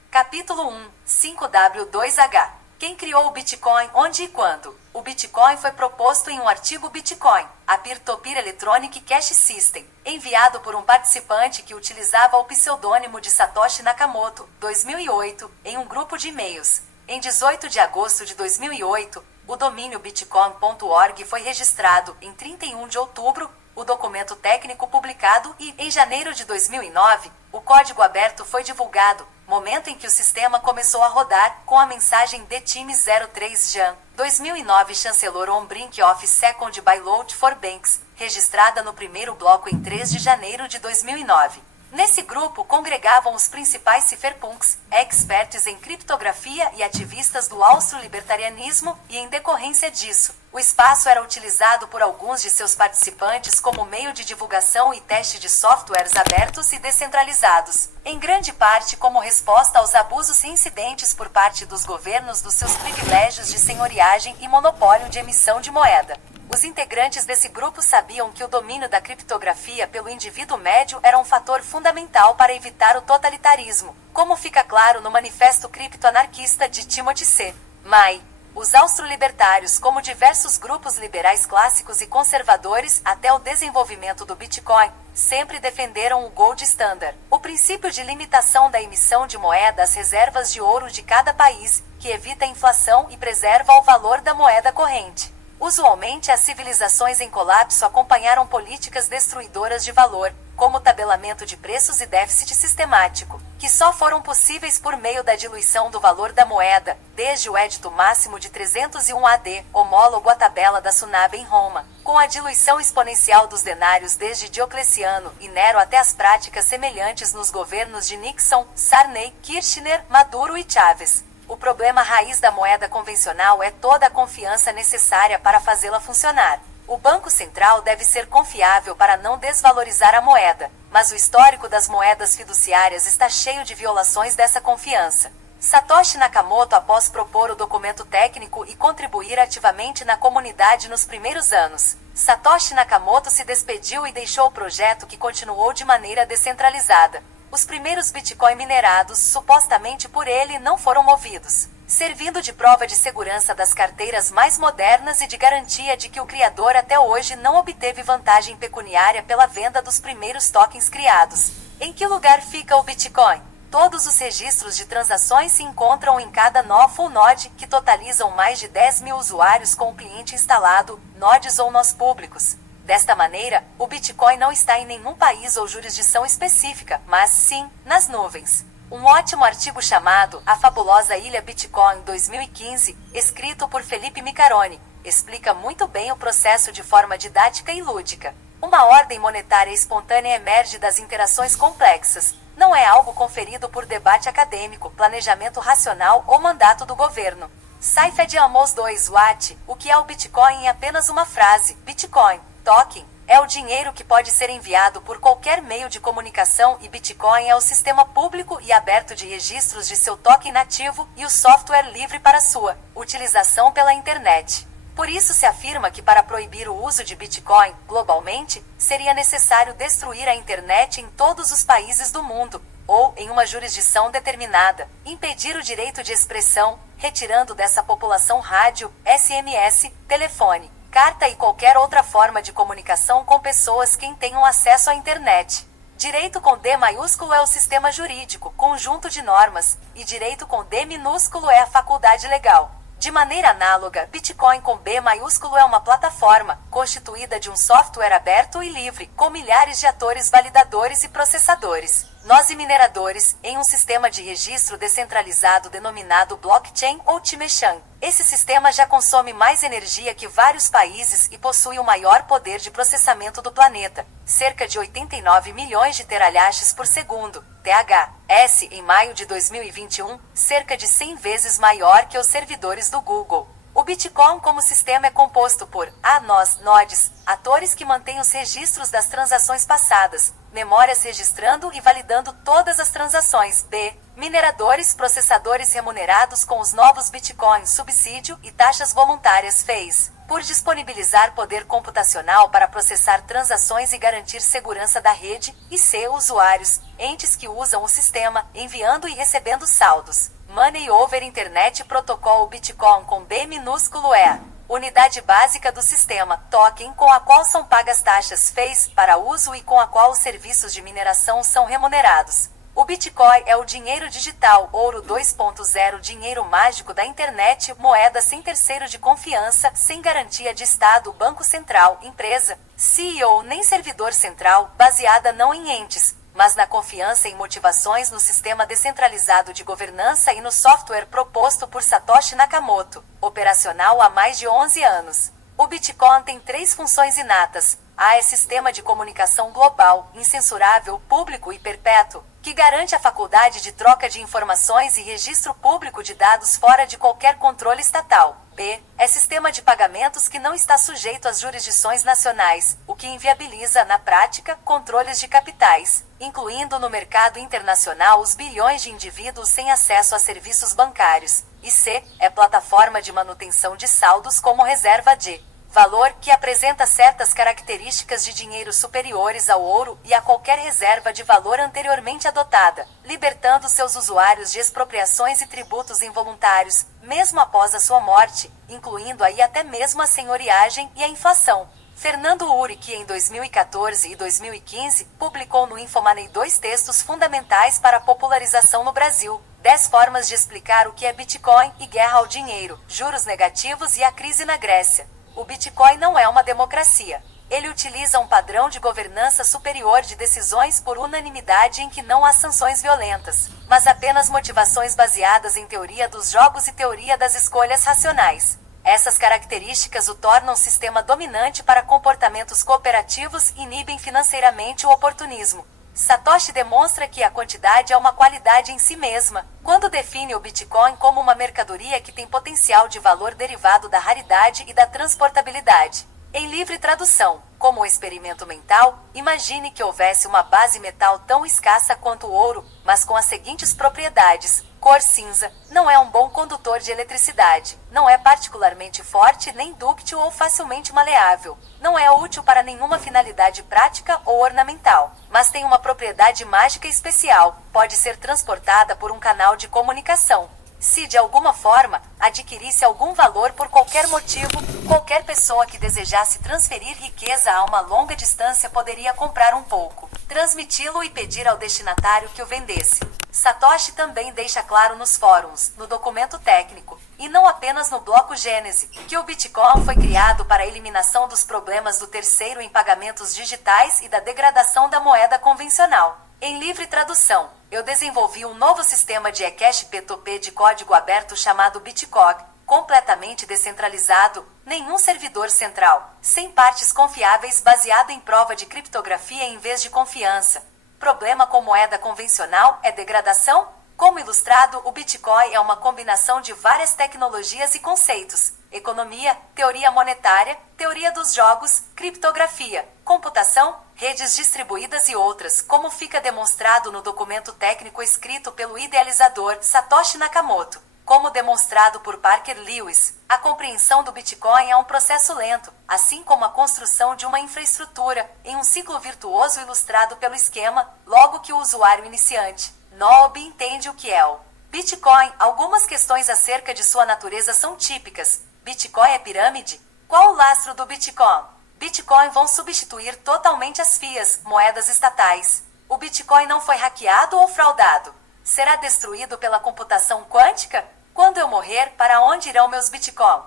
Capítulo 1, 5W2H. Quem criou o Bitcoin, onde e quando? O Bitcoin foi proposto em um artigo Bitcoin, a Peer-to-Peer Electronic Cash System, enviado por um participante que utilizava o pseudônimo de Satoshi Nakamoto, 2008, em um grupo de e-mails. Em 18 de agosto de 2008, o domínio bitcoin.org foi registrado. Em 31 de outubro, o documento técnico publicado e, em janeiro de 2009, o código aberto foi divulgado, momento em que o sistema começou a rodar, com a mensagem The Team 03 Jan. 2009 Chancellor on Brink of Second Bailout for Banks, registrada no primeiro bloco em 3 de janeiro de 2009. Nesse grupo congregavam os principais cypherpunks, experts em criptografia e ativistas do austro-libertarianismo, e em decorrência disso, o espaço era utilizado por alguns de seus participantes como meio de divulgação e teste de softwares abertos e descentralizados, em grande parte como resposta aos abusos reincidentes por parte dos governos dos seus privilégios de senhoriagem e monopólio de emissão de moeda. Os integrantes desse grupo sabiam que o domínio da criptografia pelo indivíduo médio era um fator fundamental para evitar o totalitarismo, como fica claro no Manifesto Criptoanarquista de Timothy C. May. Os austro-libertários, como diversos grupos liberais clássicos e conservadores até o desenvolvimento do Bitcoin, sempre defenderam o Gold Standard, o princípio de limitação da emissão de moeda às reservas de ouro de cada país, que evita a inflação e preserva o valor da moeda corrente. Usualmente, as civilizações em colapso acompanharam políticas destruidoras de valor, como tabelamento de preços e déficit sistemático, que só foram possíveis por meio da diluição do valor da moeda, desde o édito máximo de 301 AD, homólogo à tabela da Sunabe em Roma, com a diluição exponencial dos denários desde Diocleciano e Nero até as práticas semelhantes nos governos de Nixon, Sarney, Kirchner, Maduro e Chávez. O problema raiz da moeda convencional é toda a confiança necessária para fazê-la funcionar. O Banco Central deve ser confiável para não desvalorizar a moeda, mas o histórico das moedas fiduciárias está cheio de violações dessa confiança. Satoshi Nakamoto, após propor o documento técnico e contribuir ativamente na comunidade nos primeiros anos, Satoshi Nakamoto se despediu e deixou o projeto, que continuou de maneira descentralizada. Os primeiros Bitcoin minerados, supostamente por ele, não foram movidos, servindo de prova de segurança das carteiras mais modernas e de garantia de que o criador até hoje não obteve vantagem pecuniária pela venda dos primeiros tokens criados. Em que lugar fica o Bitcoin? Todos os registros de transações se encontram em cada nó full node, que totalizam mais de 10 mil usuários com o cliente instalado, nodes ou nós públicos. Desta maneira, o Bitcoin não está em nenhum país ou jurisdição específica, mas sim, nas nuvens. Um ótimo artigo chamado A Fabulosa Ilha Bitcoin 2015, escrito por Felipe Micaroni, explica muito bem o processo de forma didática e lúdica. Uma ordem monetária espontânea emerge das interações complexas. Não é algo conferido por debate acadêmico, planejamento racional ou mandato do governo. Saifed Amos 2 Watt, o que é o Bitcoin em apenas uma frase: Bitcoin. Token é o dinheiro que pode ser enviado por qualquer meio de comunicação, e Bitcoin é o sistema público e aberto de registros de seu token nativo e o software livre para sua utilização pela internet. Por isso se afirma que, para proibir o uso de Bitcoin globalmente, seria necessário destruir a internet em todos os países do mundo, ou, em uma jurisdição determinada, impedir o direito de expressão, retirando dessa população rádio, SMS, telefone, carta e qualquer outra forma de comunicação com pessoas que tenham acesso à internet. Direito com D maiúsculo é o sistema jurídico, conjunto de normas, e direito com D minúsculo é a faculdade legal. De maneira análoga, Bitcoin com B maiúsculo é uma plataforma, constituída de um software aberto e livre, com milhares de atores validadores e processadores, nós e mineradores, em um sistema de registro descentralizado denominado blockchain ou Timechan. Esse sistema já consome mais energia que vários países e possui o maior poder de processamento do planeta, cerca de 89 milhões de teralhashes por segundo, THS, em maio de 2021, cerca de 100 vezes maior que os servidores do Google. O Bitcoin como sistema é composto por A. Nodes, atores que mantêm os registros das transações passadas, memórias registrando e validando todas as transações. B. Mineradores, processadores remunerados com os novos Bitcoins, subsídio e taxas voluntárias FEIs, por disponibilizar poder computacional para processar transações e garantir segurança da rede. E C. Usuários, entes que usam o sistema, enviando e recebendo saldos. Money over Internet Protocol. Bitcoin com B minúsculo é a unidade básica do sistema, token, com a qual são pagas taxas FEIs para uso e com a qual os serviços de mineração são remunerados. O Bitcoin é o dinheiro digital, ouro 2.0, dinheiro mágico da internet, moeda sem terceiro de confiança, sem garantia de Estado, Banco Central, empresa, CEO nem servidor central, baseada não em entes, mas na confiança em motivações no sistema descentralizado de governança e no software proposto por Satoshi Nakamoto, operacional há mais de 11 anos. O Bitcoin tem 3 funções inatas. A é sistema de comunicação global, incensurável, público e perpétuo, que garante a faculdade de troca de informações e registro público de dados fora de qualquer controle estatal. B é sistema de pagamentos que não está sujeito às jurisdições nacionais, o que inviabiliza, na prática, controles de capitais, incluindo no mercado internacional os bilhões de indivíduos sem acesso a serviços bancários. E C é plataforma de manutenção de saldos como reserva de valor, que apresenta certas características de dinheiro superiores ao ouro e a qualquer reserva de valor anteriormente adotada, libertando seus usuários de expropriações e tributos involuntários, mesmo após a sua morte, incluindo aí até mesmo a senhoriagem e a inflação. Fernando Uri, que em 2014 e 2015 publicou no Infomoney 2 textos fundamentais para a popularização no Brasil: 10 formas de explicar o que é Bitcoin e guerra ao dinheiro, juros negativos e a crise na Grécia. O Bitcoin não é uma democracia. Ele utiliza um padrão de governança superior de decisões por unanimidade em que não há sanções violentas, mas apenas motivações baseadas em teoria dos jogos e teoria das escolhas racionais. Essas características o tornam sistema dominante para comportamentos cooperativos e inibem financeiramente o oportunismo. Satoshi demonstra que a quantidade é uma qualidade em si mesma, quando define o Bitcoin como uma mercadoria que tem potencial de valor derivado da raridade e da transportabilidade. Em livre tradução, como um experimento mental, imagine que houvesse uma base metal tão escassa quanto o ouro, mas com as seguintes propriedades: cor cinza, não é um bom condutor de eletricidade, não é particularmente forte nem dúctil ou facilmente maleável, não é útil para nenhuma finalidade prática ou ornamental, mas tem uma propriedade mágica especial: pode ser transportada por um canal de comunicação. Se de alguma forma adquirisse algum valor por qualquer motivo, qualquer pessoa que desejasse transferir riqueza a uma longa distância poderia comprar um pouco, transmiti-lo e pedir ao destinatário que o vendesse. Satoshi também deixa claro nos fóruns, no documento técnico, e não apenas no bloco Gênese, que o Bitcoin foi criado para a eliminação dos problemas do terceiro em pagamentos digitais e da degradação da moeda convencional. Em livre tradução, eu desenvolvi um novo sistema de eCash P2P de código aberto chamado Bitcoin, completamente descentralizado, nenhum servidor central, sem partes confiáveis, baseado em prova de criptografia em vez de confiança. Problema com moeda convencional é degradação? Como ilustrado, o Bitcoin é uma combinação de várias tecnologias e conceitos: economia, teoria monetária, teoria dos jogos, criptografia, computação, redes distribuídas e outras, como fica demonstrado no documento técnico escrito pelo idealizador Satoshi Nakamoto. Como demonstrado por Parker Lewis, a compreensão do Bitcoin é um processo lento, assim como a construção de uma infraestrutura, em um ciclo virtuoso ilustrado pelo esquema, logo que o usuário iniciante, Noob, entende o que é o Bitcoin. Algumas questões acerca de sua natureza são típicas. Bitcoin é pirâmide? Qual o lastro do Bitcoin? Bitcoin vão substituir totalmente as fias, moedas estatais. O Bitcoin não foi hackeado ou fraudado? Será destruído pela computação quântica? Quando eu morrer, para onde irão meus Bitcoin?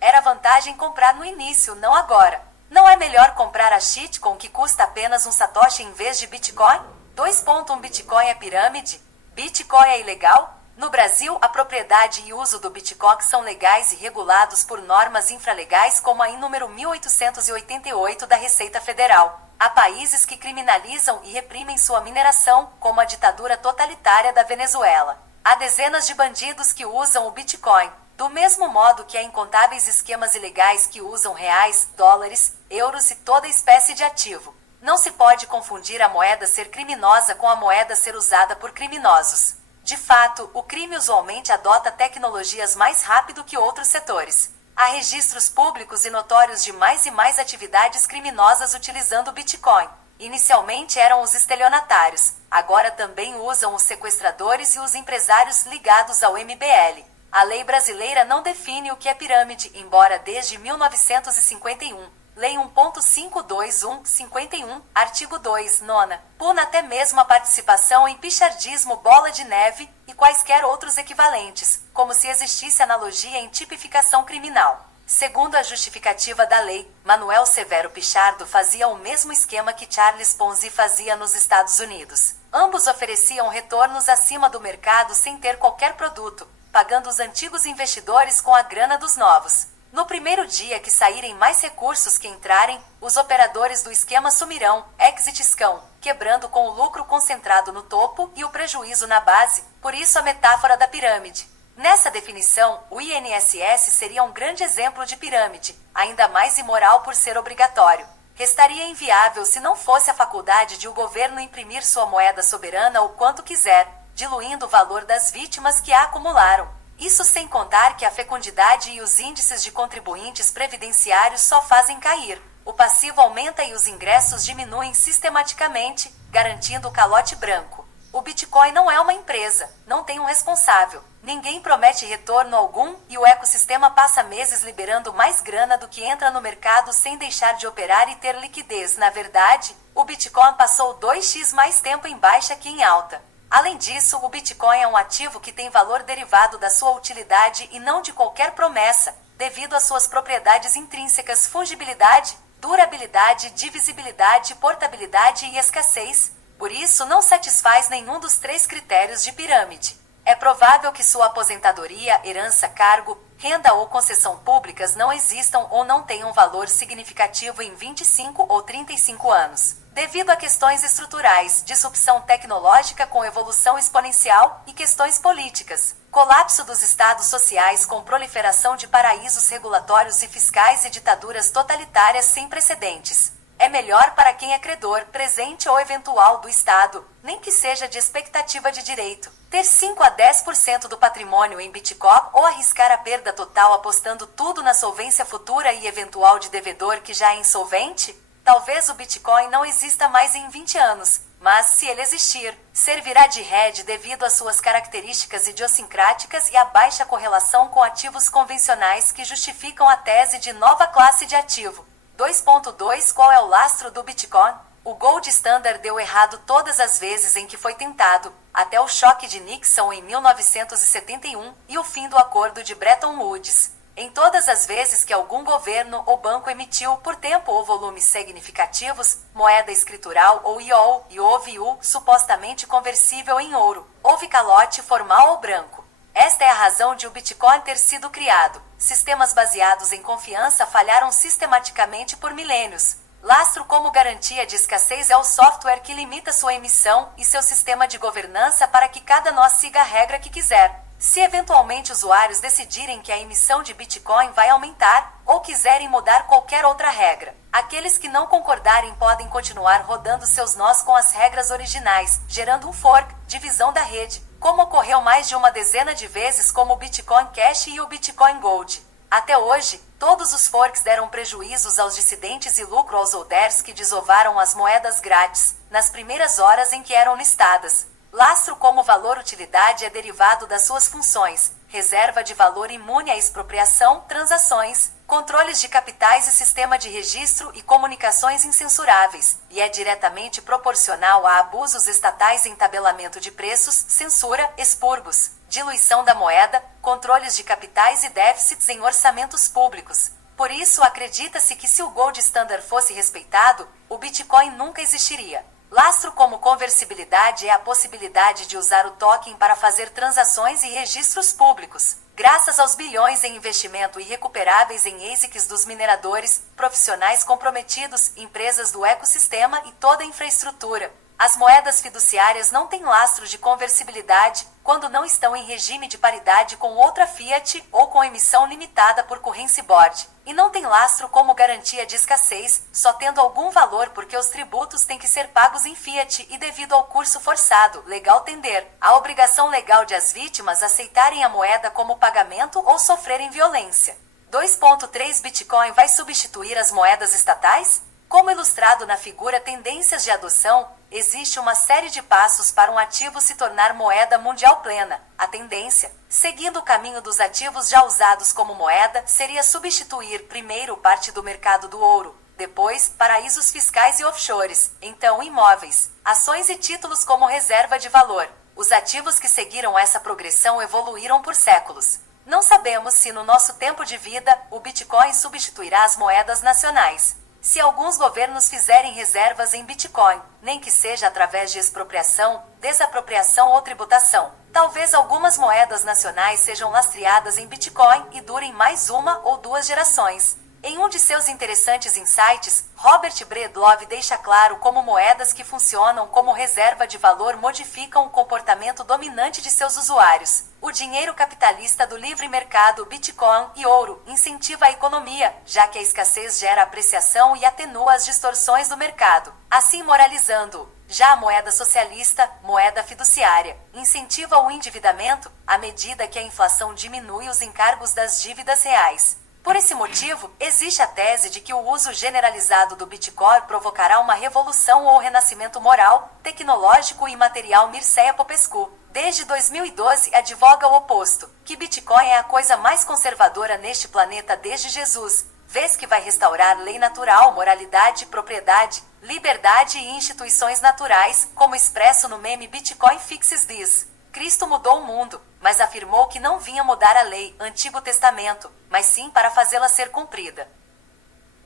Era vantagem comprar no início, não agora. Não é melhor comprar a shitcoin que custa apenas um satoshi em vez de Bitcoin? 2.1 Bitcoin é pirâmide? Bitcoin é ilegal? No Brasil, a propriedade e uso do Bitcoin são legais e regulados por normas infralegais como a número 1888 da Receita Federal. Há países que criminalizam e reprimem sua mineração, como a ditadura totalitária da Venezuela. Há dezenas de bandidos que usam o Bitcoin, do mesmo modo que há incontáveis esquemas ilegais que usam reais, dólares, euros e toda espécie de ativo. Não se pode confundir a moeda ser criminosa com a moeda ser usada por criminosos. De fato, o crime usualmente adota tecnologias mais rápido que outros setores. Há registros públicos e notórios de mais e mais atividades criminosas utilizando o Bitcoin. Inicialmente eram os estelionatários, agora também usam os sequestradores e os empresários ligados ao MBL. A lei brasileira não define o que é pirâmide, embora desde 1951 Lei 1.52151, artigo 2, nona. Puna até mesmo a participação em pichardismo, bola de neve e quaisquer outros equivalentes, como se existisse analogia em tipificação criminal. Segundo a justificativa da lei, Manuel Severo Pichardo fazia o mesmo esquema que Charles Ponzi fazia nos Estados Unidos. Ambos ofereciam retornos acima do mercado sem ter qualquer produto, pagando os antigos investidores com a grana dos novos. No primeiro dia que saírem mais recursos que entrarem, os operadores do esquema sumirão, exit-iscão, quebrando com o lucro concentrado no topo e o prejuízo na base, por isso a metáfora da pirâmide. Nessa definição, o INSS seria um grande exemplo de pirâmide, ainda mais imoral por ser obrigatório. Restaria inviável se não fosse a faculdade de o governo imprimir sua moeda soberana o quanto quiser, diluindo o valor das vítimas que a acumularam. Isso sem contar que a fecundidade e os índices de contribuintes previdenciários só fazem cair. O passivo aumenta e os ingressos diminuem sistematicamente, garantindo o calote branco. O Bitcoin não é uma empresa, não tem um responsável. Ninguém promete retorno algum e o ecossistema passa meses liberando mais grana do que entra no mercado sem deixar de operar e ter liquidez. Na verdade, o Bitcoin passou 2x mais tempo em baixa que em alta. Além disso, o Bitcoin é um ativo que tem valor derivado da sua utilidade e não de qualquer promessa, devido às suas propriedades intrínsecas: fungibilidade, durabilidade, divisibilidade, portabilidade e escassez. Por isso, não satisfaz nenhum dos 3 critérios de pirâmide. É provável que sua aposentadoria, herança, cargo, renda ou concessão públicas não existam ou não tenham valor significativo em 25 ou 35 anos. Devido a questões estruturais, disrupção tecnológica com evolução exponencial e questões políticas, colapso dos estados sociais com proliferação de paraísos regulatórios e fiscais e ditaduras totalitárias sem precedentes. É melhor para quem é credor, presente ou eventual do Estado, nem que seja de expectativa de direito, ter 5 a 10% do patrimônio em Bitcoin ou arriscar a perda total apostando tudo na solvência futura e eventual de devedor que já é insolvente? Talvez o Bitcoin não exista mais em 20 anos, mas se ele existir, servirá de hedge devido às suas características idiosincráticas e à baixa correlação com ativos convencionais que justificam a tese de nova classe de ativo. 2.2 Qual é o lastro do Bitcoin? O Gold Standard deu errado todas as vezes em que foi tentado, até o choque de Nixon em 1971 e o fim do acordo de Bretton Woods. Em todas as vezes que algum governo ou banco emitiu por tempo ou volumes significativos, moeda escritural ou IOU, e houve o supostamente conversível em ouro, houve calote formal ou branco. Esta é a razão de o Bitcoin ter sido criado. Sistemas baseados em confiança falharam sistematicamente por milênios. Lastro como garantia de escassez é o software que limita sua emissão e seu sistema de governança para que cada nó siga a regra que quiser. Se eventualmente usuários decidirem que a emissão de Bitcoin vai aumentar, ou quiserem mudar qualquer outra regra, aqueles que não concordarem podem continuar rodando seus nós com as regras originais, gerando um fork, divisão da rede, como ocorreu mais de uma dezena de vezes como o Bitcoin Cash e o Bitcoin Gold. Até hoje, todos os forks deram prejuízos aos dissidentes e lucro aos holders que desovaram as moedas grátis, nas primeiras horas em que eram listadas. Lastro como valor-utilidade é derivado das suas funções: reserva de valor imune à expropriação, transações, controles de capitais e sistema de registro e comunicações incensuráveis, e é diretamente proporcional a abusos estatais em tabelamento de preços, censura, expurgos, diluição da moeda, controles de capitais e déficits em orçamentos públicos. Por isso, acredita-se que se o Gold Standard fosse respeitado, o Bitcoin nunca existiria. Lastro como conversibilidade é a possibilidade de usar o token para fazer transações e registros públicos. Graças aos bilhões em investimento irrecuperáveis em ASICs dos mineradores, profissionais comprometidos, empresas do ecossistema e toda a infraestrutura, as moedas fiduciárias não têm lastro de conversibilidade quando não estão em regime de paridade com outra fiat ou com emissão limitada por currency board, e não tem lastro como garantia de escassez, só tendo algum valor porque os tributos têm que ser pagos em fiat e devido ao curso forçado, legal tender, a obrigação legal de as vítimas aceitarem a moeda como pagamento ou sofrerem violência. 2.3 Bitcoin vai substituir as moedas estatais? Como ilustrado na figura Tendências de Adoção, existe uma série de passos para um ativo se tornar moeda mundial plena. A tendência, seguindo o caminho dos ativos já usados como moeda, seria substituir primeiro parte do mercado do ouro, depois, paraísos fiscais e offshores, então imóveis, ações e títulos como reserva de valor. Os ativos que seguiram essa progressão evoluíram por séculos. Não sabemos se no nosso tempo de vida, o Bitcoin substituirá as moedas nacionais. Se alguns governos fizerem reservas em Bitcoin, nem que seja através de expropriação, desapropriação ou tributação, talvez algumas moedas nacionais sejam lastreadas em Bitcoin e durem mais uma ou duas gerações. Em um de seus interessantes insights, Robert Breedlove deixa claro como moedas que funcionam como reserva de valor modificam o comportamento dominante de seus usuários. O dinheiro capitalista do livre mercado, Bitcoin e ouro, incentiva a economia, já que a escassez gera apreciação e atenua as distorções do mercado, assim moralizando-o. Já a moeda socialista, moeda fiduciária, incentiva o endividamento, à medida que a inflação diminui os encargos das dívidas reais. Por esse motivo, existe a tese de que o uso generalizado do Bitcoin provocará uma revolução ou renascimento moral, tecnológico e material. Mircea Popescu, desde 2012, advoga o oposto, que Bitcoin é a coisa mais conservadora neste planeta desde Jesus, vez que vai restaurar lei natural, moralidade, propriedade, liberdade e instituições naturais, como expresso no meme Bitcoin Fixes This. Cristo mudou o mundo, mas afirmou que não vinha mudar a lei, Antigo Testamento, mas sim para fazê-la ser cumprida.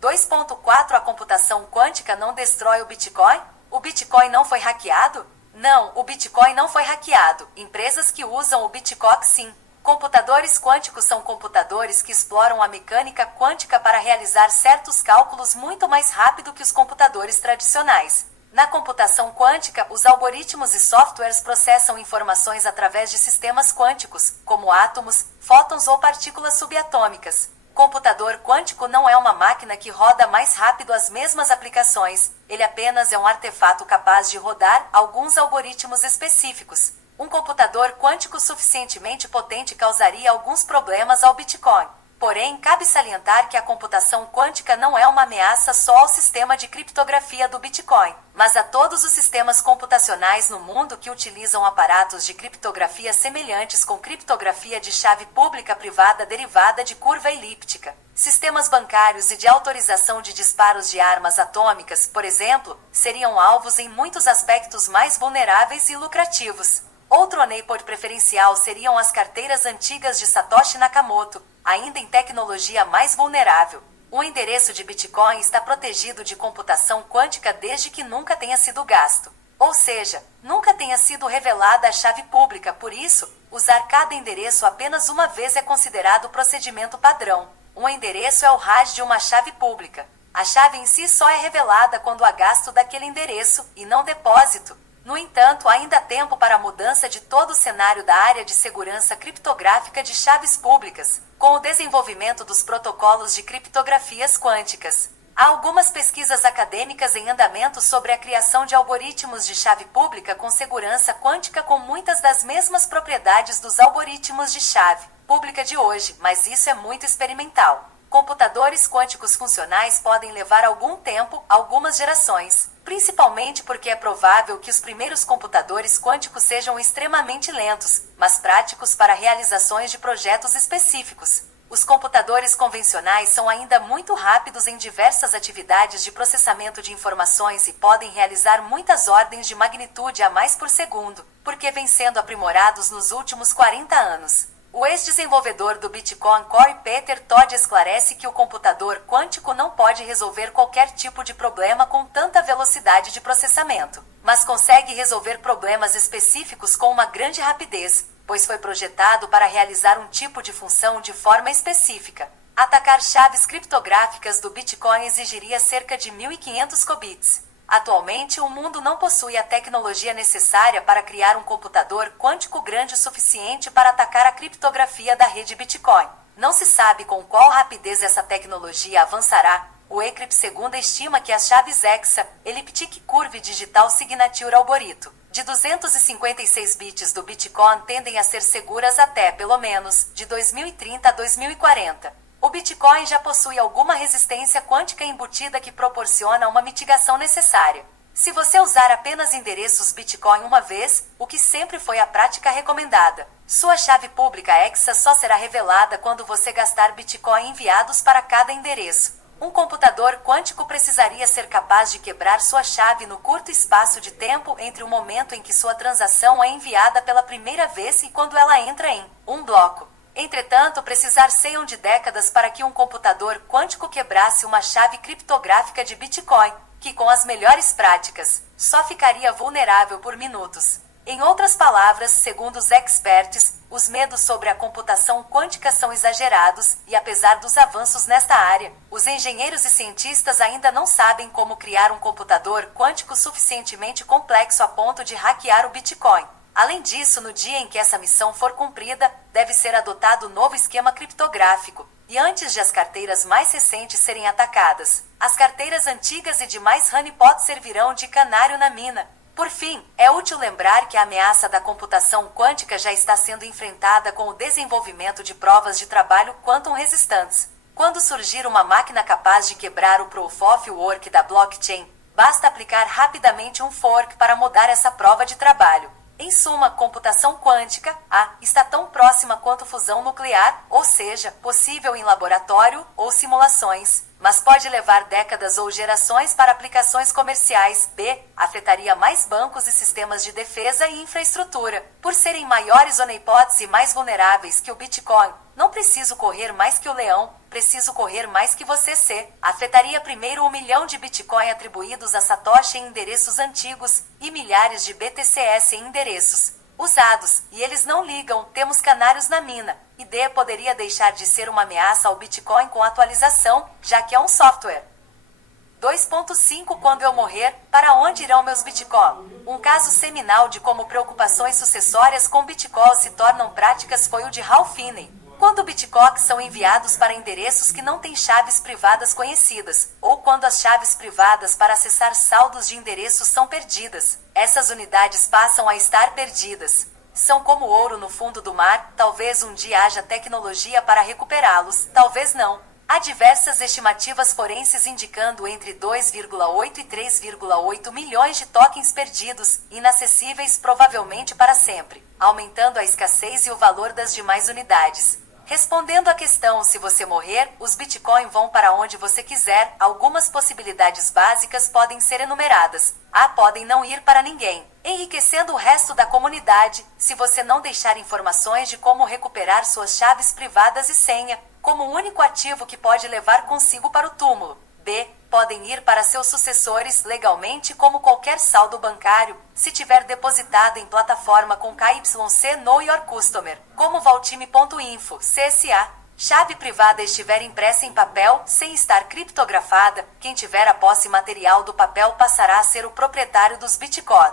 2.4 A computação quântica não destrói o Bitcoin? O Bitcoin não foi hackeado? Não, o Bitcoin não foi hackeado. Empresas que usam o Bitcoin sim. Computadores quânticos são computadores que exploram a mecânica quântica para realizar certos cálculos muito mais rápido que os computadores tradicionais. Na computação quântica, os algoritmos e softwares processam informações através de sistemas quânticos, como átomos, fótons ou partículas subatômicas. Computador quântico não é uma máquina que roda mais rápido as mesmas aplicações, ele apenas é um artefato capaz de rodar alguns algoritmos específicos. Um computador quântico suficientemente potente causaria alguns problemas ao Bitcoin. Porém, cabe salientar que a computação quântica não é uma ameaça só ao sistema de criptografia do Bitcoin, mas a todos os sistemas computacionais no mundo que utilizam aparatos de criptografia semelhantes com criptografia de chave pública privada derivada de curva elíptica. Sistemas bancários e de autorização de disparos de armas atômicas, por exemplo, seriam alvos em muitos aspectos mais vulneráveis e lucrativos. Outro por preferencial seriam as carteiras antigas de Satoshi Nakamoto, ainda em tecnologia mais vulnerável. O endereço de Bitcoin está protegido de computação quântica desde que nunca tenha sido gasto. Ou seja, nunca tenha sido revelada a chave pública, por isso, usar cada endereço apenas uma vez é considerado procedimento padrão. Um endereço é o hash de uma chave pública. A chave em si só é revelada quando há gasto daquele endereço, e não depósito. No entanto, ainda há tempo para a mudança de todo o cenário da área de segurança criptográfica de chaves públicas, com o desenvolvimento dos protocolos de criptografias quânticas. Há algumas pesquisas acadêmicas em andamento sobre a criação de algoritmos de chave pública com segurança quântica com muitas das mesmas propriedades dos algoritmos de chave pública de hoje, mas isso é muito experimental. Computadores quânticos funcionais podem levar algum tempo, algumas gerações, principalmente porque é provável que os primeiros computadores quânticos sejam extremamente lentos, mas práticos para realizações de projetos específicos. Os computadores convencionais são ainda muito rápidos em diversas atividades de processamento de informações e podem realizar muitas ordens de magnitude a mais por segundo, porque vêm sendo aprimorados nos últimos 40 anos. O ex-desenvolvedor do Bitcoin Core Peter Todd esclarece que o computador quântico não pode resolver qualquer tipo de problema com tanta velocidade de processamento, mas consegue resolver problemas específicos com uma grande rapidez, pois foi projetado para realizar um tipo de função de forma específica. Atacar chaves criptográficas do Bitcoin exigiria cerca de 1.500 qubits. Atualmente, o mundo não possui a tecnologia necessária para criar um computador quântico grande o suficiente para atacar a criptografia da rede Bitcoin. Não se sabe com qual rapidez essa tecnologia avançará. O Eclipse segunda estima que as chaves Hexa, Elliptic Curve Digital Signature Algoritmo, de 256 bits do Bitcoin tendem a ser seguras até, pelo menos, de 2030 a 2040. O Bitcoin já possui alguma resistência quântica embutida que proporciona uma mitigação necessária. Se você usar apenas endereços Bitcoin uma vez, o que sempre foi a prática recomendada, sua chave pública Hexa só será revelada quando você gastar Bitcoin enviados para cada endereço. Um computador quântico precisaria ser capaz de quebrar sua chave no curto espaço de tempo entre o momento em que sua transação é enviada pela primeira vez e quando ela entra em um bloco. Entretanto, precisar-se-iam de décadas para que um computador quântico quebrasse uma chave criptográfica de Bitcoin, que com as melhores práticas, só ficaria vulnerável por minutos. Em outras palavras, segundo os experts, os medos sobre a computação quântica são exagerados e, apesar dos avanços nesta área, os engenheiros e cientistas ainda não sabem como criar um computador quântico suficientemente complexo a ponto de hackear o Bitcoin. Além disso, no dia em que essa missão for cumprida, deve ser adotado um novo esquema criptográfico. E antes de as carteiras mais recentes serem atacadas, as carteiras antigas e demais honeypot servirão de canário na mina. Por fim, é útil lembrar que a ameaça da computação quântica já está sendo enfrentada com o desenvolvimento de provas de trabalho quantum resistentes. Quando surgir uma máquina capaz de quebrar o Proof of Work da blockchain, basta aplicar rapidamente um fork para mudar essa prova de trabalho. Em suma, computação quântica está tão próxima quanto fusão nuclear, ou seja, possível em laboratório ou simulações, mas pode levar décadas ou gerações para aplicações comerciais. Afetaria mais bancos e sistemas de defesa e infraestrutura, por serem maiores honeypots e mais vulneráveis que o Bitcoin. Não preciso correr mais que o leão, preciso correr mais que você. Afetaria primeiro 1 milhão de Bitcoin atribuídos a Satoshi em endereços antigos e milhares de BTCS em endereços usados, e eles não ligam, temos canários na mina. E poderia deixar de ser uma ameaça ao Bitcoin com atualização, já que é um software. 2.5 Quando eu morrer, para onde irão meus Bitcoin? Um caso seminal de como preocupações sucessórias com Bitcoin se tornam práticas foi o de Hal Finney. Quando Bitcoins são enviados para endereços que não têm chaves privadas conhecidas, ou quando as chaves privadas para acessar saldos de endereços são perdidas, essas unidades passam a estar perdidas. São como ouro no fundo do mar, talvez um dia haja tecnologia para recuperá-los, talvez não. Há diversas estimativas forenses indicando entre 2,8 e 3,8 milhões de tokens perdidos, inacessíveis provavelmente para sempre, aumentando a escassez e o valor das demais unidades. Respondendo à questão se você morrer, os Bitcoin vão para onde você quiser, algumas possibilidades básicas podem ser enumeradas. Podem não ir para ninguém, enriquecendo o resto da comunidade, se você não deixar informações de como recuperar suas chaves privadas e senha, como o único ativo que pode levar consigo para o túmulo. Podem ir para seus sucessores legalmente como qualquer saldo bancário, se tiver depositado em plataforma com KYC Know Your Customer, como Vaultime.info, CSA. Chave privada estiver impressa em papel, sem estar criptografada, quem tiver a posse material do papel passará a ser o proprietário dos Bitcoin.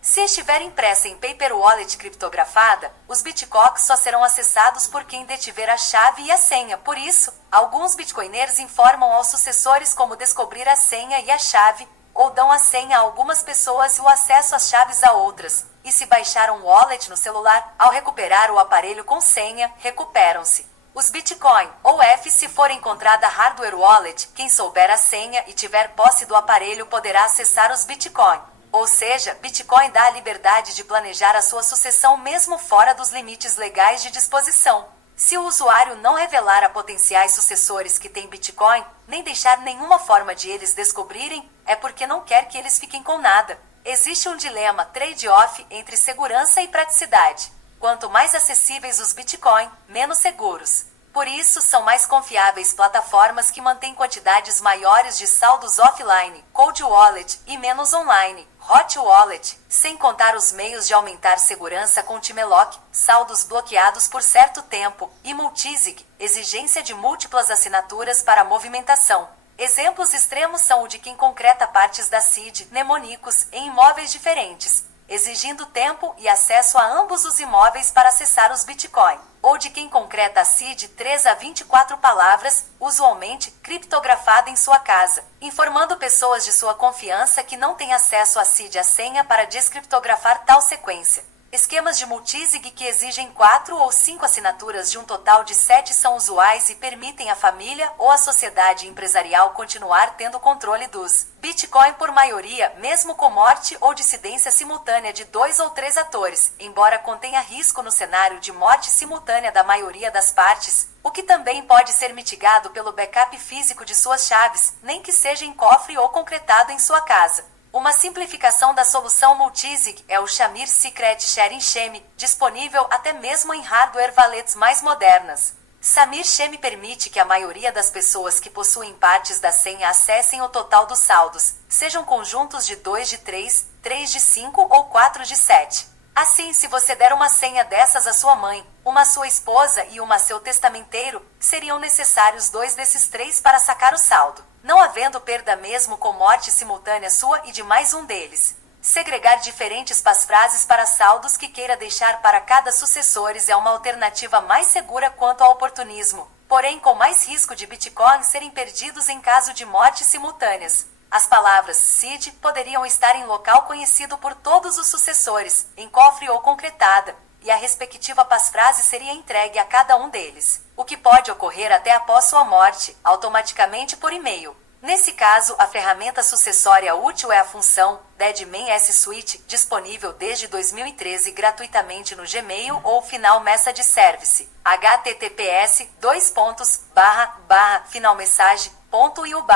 Se estiver impressa em paper wallet criptografada, os Bitcoins só serão acessados por quem detiver a chave e a senha. Por isso, alguns bitcoiners informam aos sucessores como descobrir a senha e a chave, ou dão a senha a algumas pessoas e o acesso às chaves a outras. E se baixar um wallet no celular, ao recuperar o aparelho com senha, recuperam-se os Bitcoin, ou se for encontrada hardware wallet, quem souber a senha e tiver posse do aparelho poderá acessar os Bitcoin. Ou seja, Bitcoin dá a liberdade de planejar a sua sucessão mesmo fora dos limites legais de disposição. Se o usuário não revelar a potenciais sucessores que têm Bitcoin, nem deixar nenhuma forma de eles descobrirem, é porque não quer que eles fiquem com nada. Existe um dilema trade-off entre segurança e praticidade. Quanto mais acessíveis os Bitcoin, menos seguros. Por isso, são mais confiáveis plataformas que mantêm quantidades maiores de saldos offline, cold wallet, e menos online, hot wallet, sem contar os meios de aumentar segurança com Timelock, saldos bloqueados por certo tempo, e multisig, exigência de múltiplas assinaturas para movimentação. Exemplos extremos são o de quem concreta partes da seed, mnemônicos, em imóveis diferentes, exigindo tempo e acesso a ambos os imóveis para acessar os Bitcoin, ou de quem concreta a seed 3 a 24 palavras, usualmente criptografada em sua casa, informando pessoas de sua confiança que não têm acesso à seed a senha para descriptografar tal sequência. Esquemas de multisig que exigem 4 ou 5 assinaturas de um total de 7 são usuais e permitem à família ou à sociedade empresarial continuar tendo controle dos Bitcoin por maioria, mesmo com morte ou dissidência simultânea de 2 ou 3 atores, embora contenha risco no cenário de morte simultânea da maioria das partes, o que também pode ser mitigado pelo backup físico de suas chaves, nem que seja em cofre ou concretado em sua casa. Uma simplificação da solução multisig é o Shamir Secret Sharing Sheme, disponível até mesmo em hardware wallets mais modernas. Shamir Sheme permite que a maioria das pessoas que possuem partes da senha acessem o total dos saldos, sejam conjuntos de 2 de 3, 3 de 5 ou 4 de 7. Assim, se você der uma senha dessas à sua mãe, uma à sua esposa e uma a seu testamenteiro, seriam necessários 2 desses 3 para sacar o saldo, não havendo perda mesmo com morte simultânea sua e de mais um deles. Segregar diferentes pasfrases para saldos que queira deixar para cada sucessores é uma alternativa mais segura quanto ao oportunismo, porém com mais risco de Bitcoin serem perdidos em caso de mortes simultâneas. As palavras seed poderiam estar em local conhecido por todos os sucessores, em cofre ou concretada, e a respectiva pasfrase seria entregue a cada um deles, o que pode ocorrer até após sua morte, automaticamente por e-mail. Nesse caso, a ferramenta sucessória útil é a função Deadman S-Switch, disponível desde 2013 gratuitamente no Gmail ou Final Message Service, https://finalmessage.io/,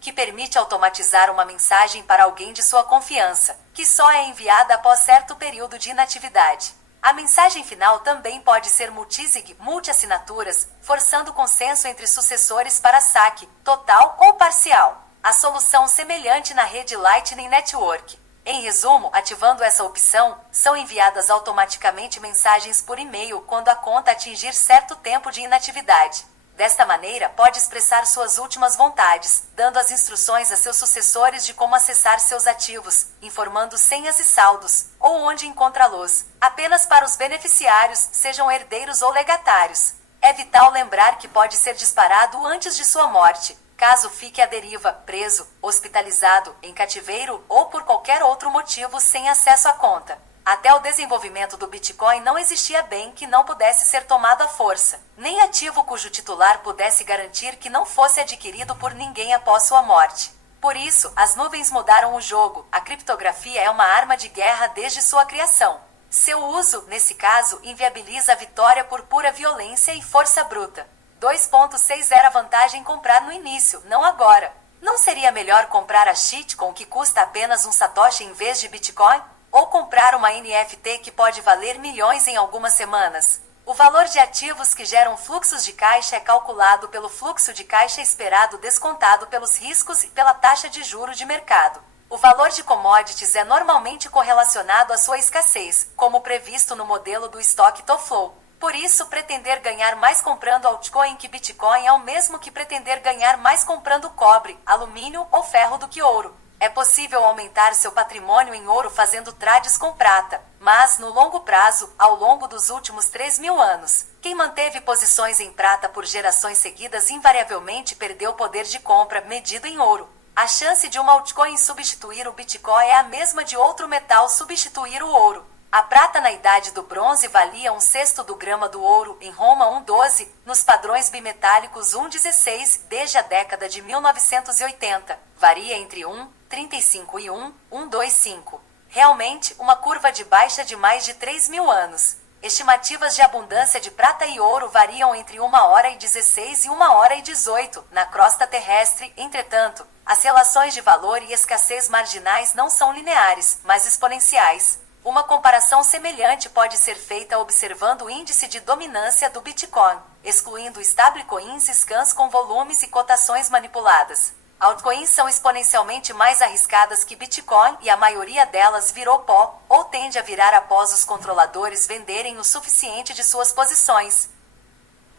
que permite automatizar uma mensagem para alguém de sua confiança, que só é enviada após certo período de inatividade. A mensagem final também pode ser multisig, multi-assinaturas, forçando consenso entre sucessores para saque, total ou parcial. A solução semelhante na rede Lightning Network. Em resumo, ativando essa opção, são enviadas automaticamente mensagens por e-mail quando a conta atingir certo tempo de inatividade. Desta maneira, pode expressar suas últimas vontades, dando as instruções a seus sucessores de como acessar seus ativos, informando senhas e saldos, ou onde encontrá-los, apenas para os beneficiários, sejam herdeiros ou legatários. É vital lembrar que pode ser disparado antes de sua morte, caso fique à deriva, preso, hospitalizado, em cativeiro ou por qualquer outro motivo sem acesso à conta. Até o desenvolvimento do Bitcoin não existia bem que não pudesse ser tomado à força, nem ativo cujo titular pudesse garantir que não fosse adquirido por ninguém após sua morte. Por isso, as nuvens mudaram o jogo. A criptografia é uma arma de guerra desde sua criação. Seu uso, nesse caso, inviabiliza a vitória por pura violência e força bruta. 2.60 A vantagem comprar no início, não agora. Não seria melhor comprar a shitcoin que custa apenas um satoshi em vez de Bitcoin? Ou comprar uma NFT que pode valer milhões em algumas semanas? O valor de ativos que geram fluxos de caixa é calculado pelo fluxo de caixa esperado descontado pelos riscos e pela taxa de juros de mercado. O valor de commodities é normalmente correlacionado à sua escassez, como previsto no modelo do Stock to Flow. Por isso, pretender ganhar mais comprando altcoin que Bitcoin é o mesmo que pretender ganhar mais comprando cobre, alumínio ou ferro do que ouro. É possível aumentar seu patrimônio em ouro fazendo trades com prata, mas, no longo prazo, ao longo dos últimos 3.000 anos, quem manteve posições em prata por gerações seguidas invariavelmente perdeu poder de compra medido em ouro. A chance de uma altcoin substituir o Bitcoin é a mesma de outro metal substituir o ouro. A prata na idade do bronze valia 1/6 do grama do ouro, em Roma 1,12, nos padrões bimetálicos 1,16, desde a década de 1980, varia entre 1,35 e 1,125. Realmente, uma curva de baixa de mais de 3.000 anos. Estimativas de abundância de prata e ouro variam entre 1h16 e 1h18 na crosta terrestre. Entretanto, as relações de valor e escassez marginais não são lineares, mas exponenciais. Uma comparação semelhante pode ser feita observando o índice de dominância do Bitcoin, excluindo stablecoins e scans com volumes e cotações manipuladas. Altcoins são exponencialmente mais arriscadas que Bitcoin e a maioria delas virou pó, ou tende a virar após os controladores venderem o suficiente de suas posições.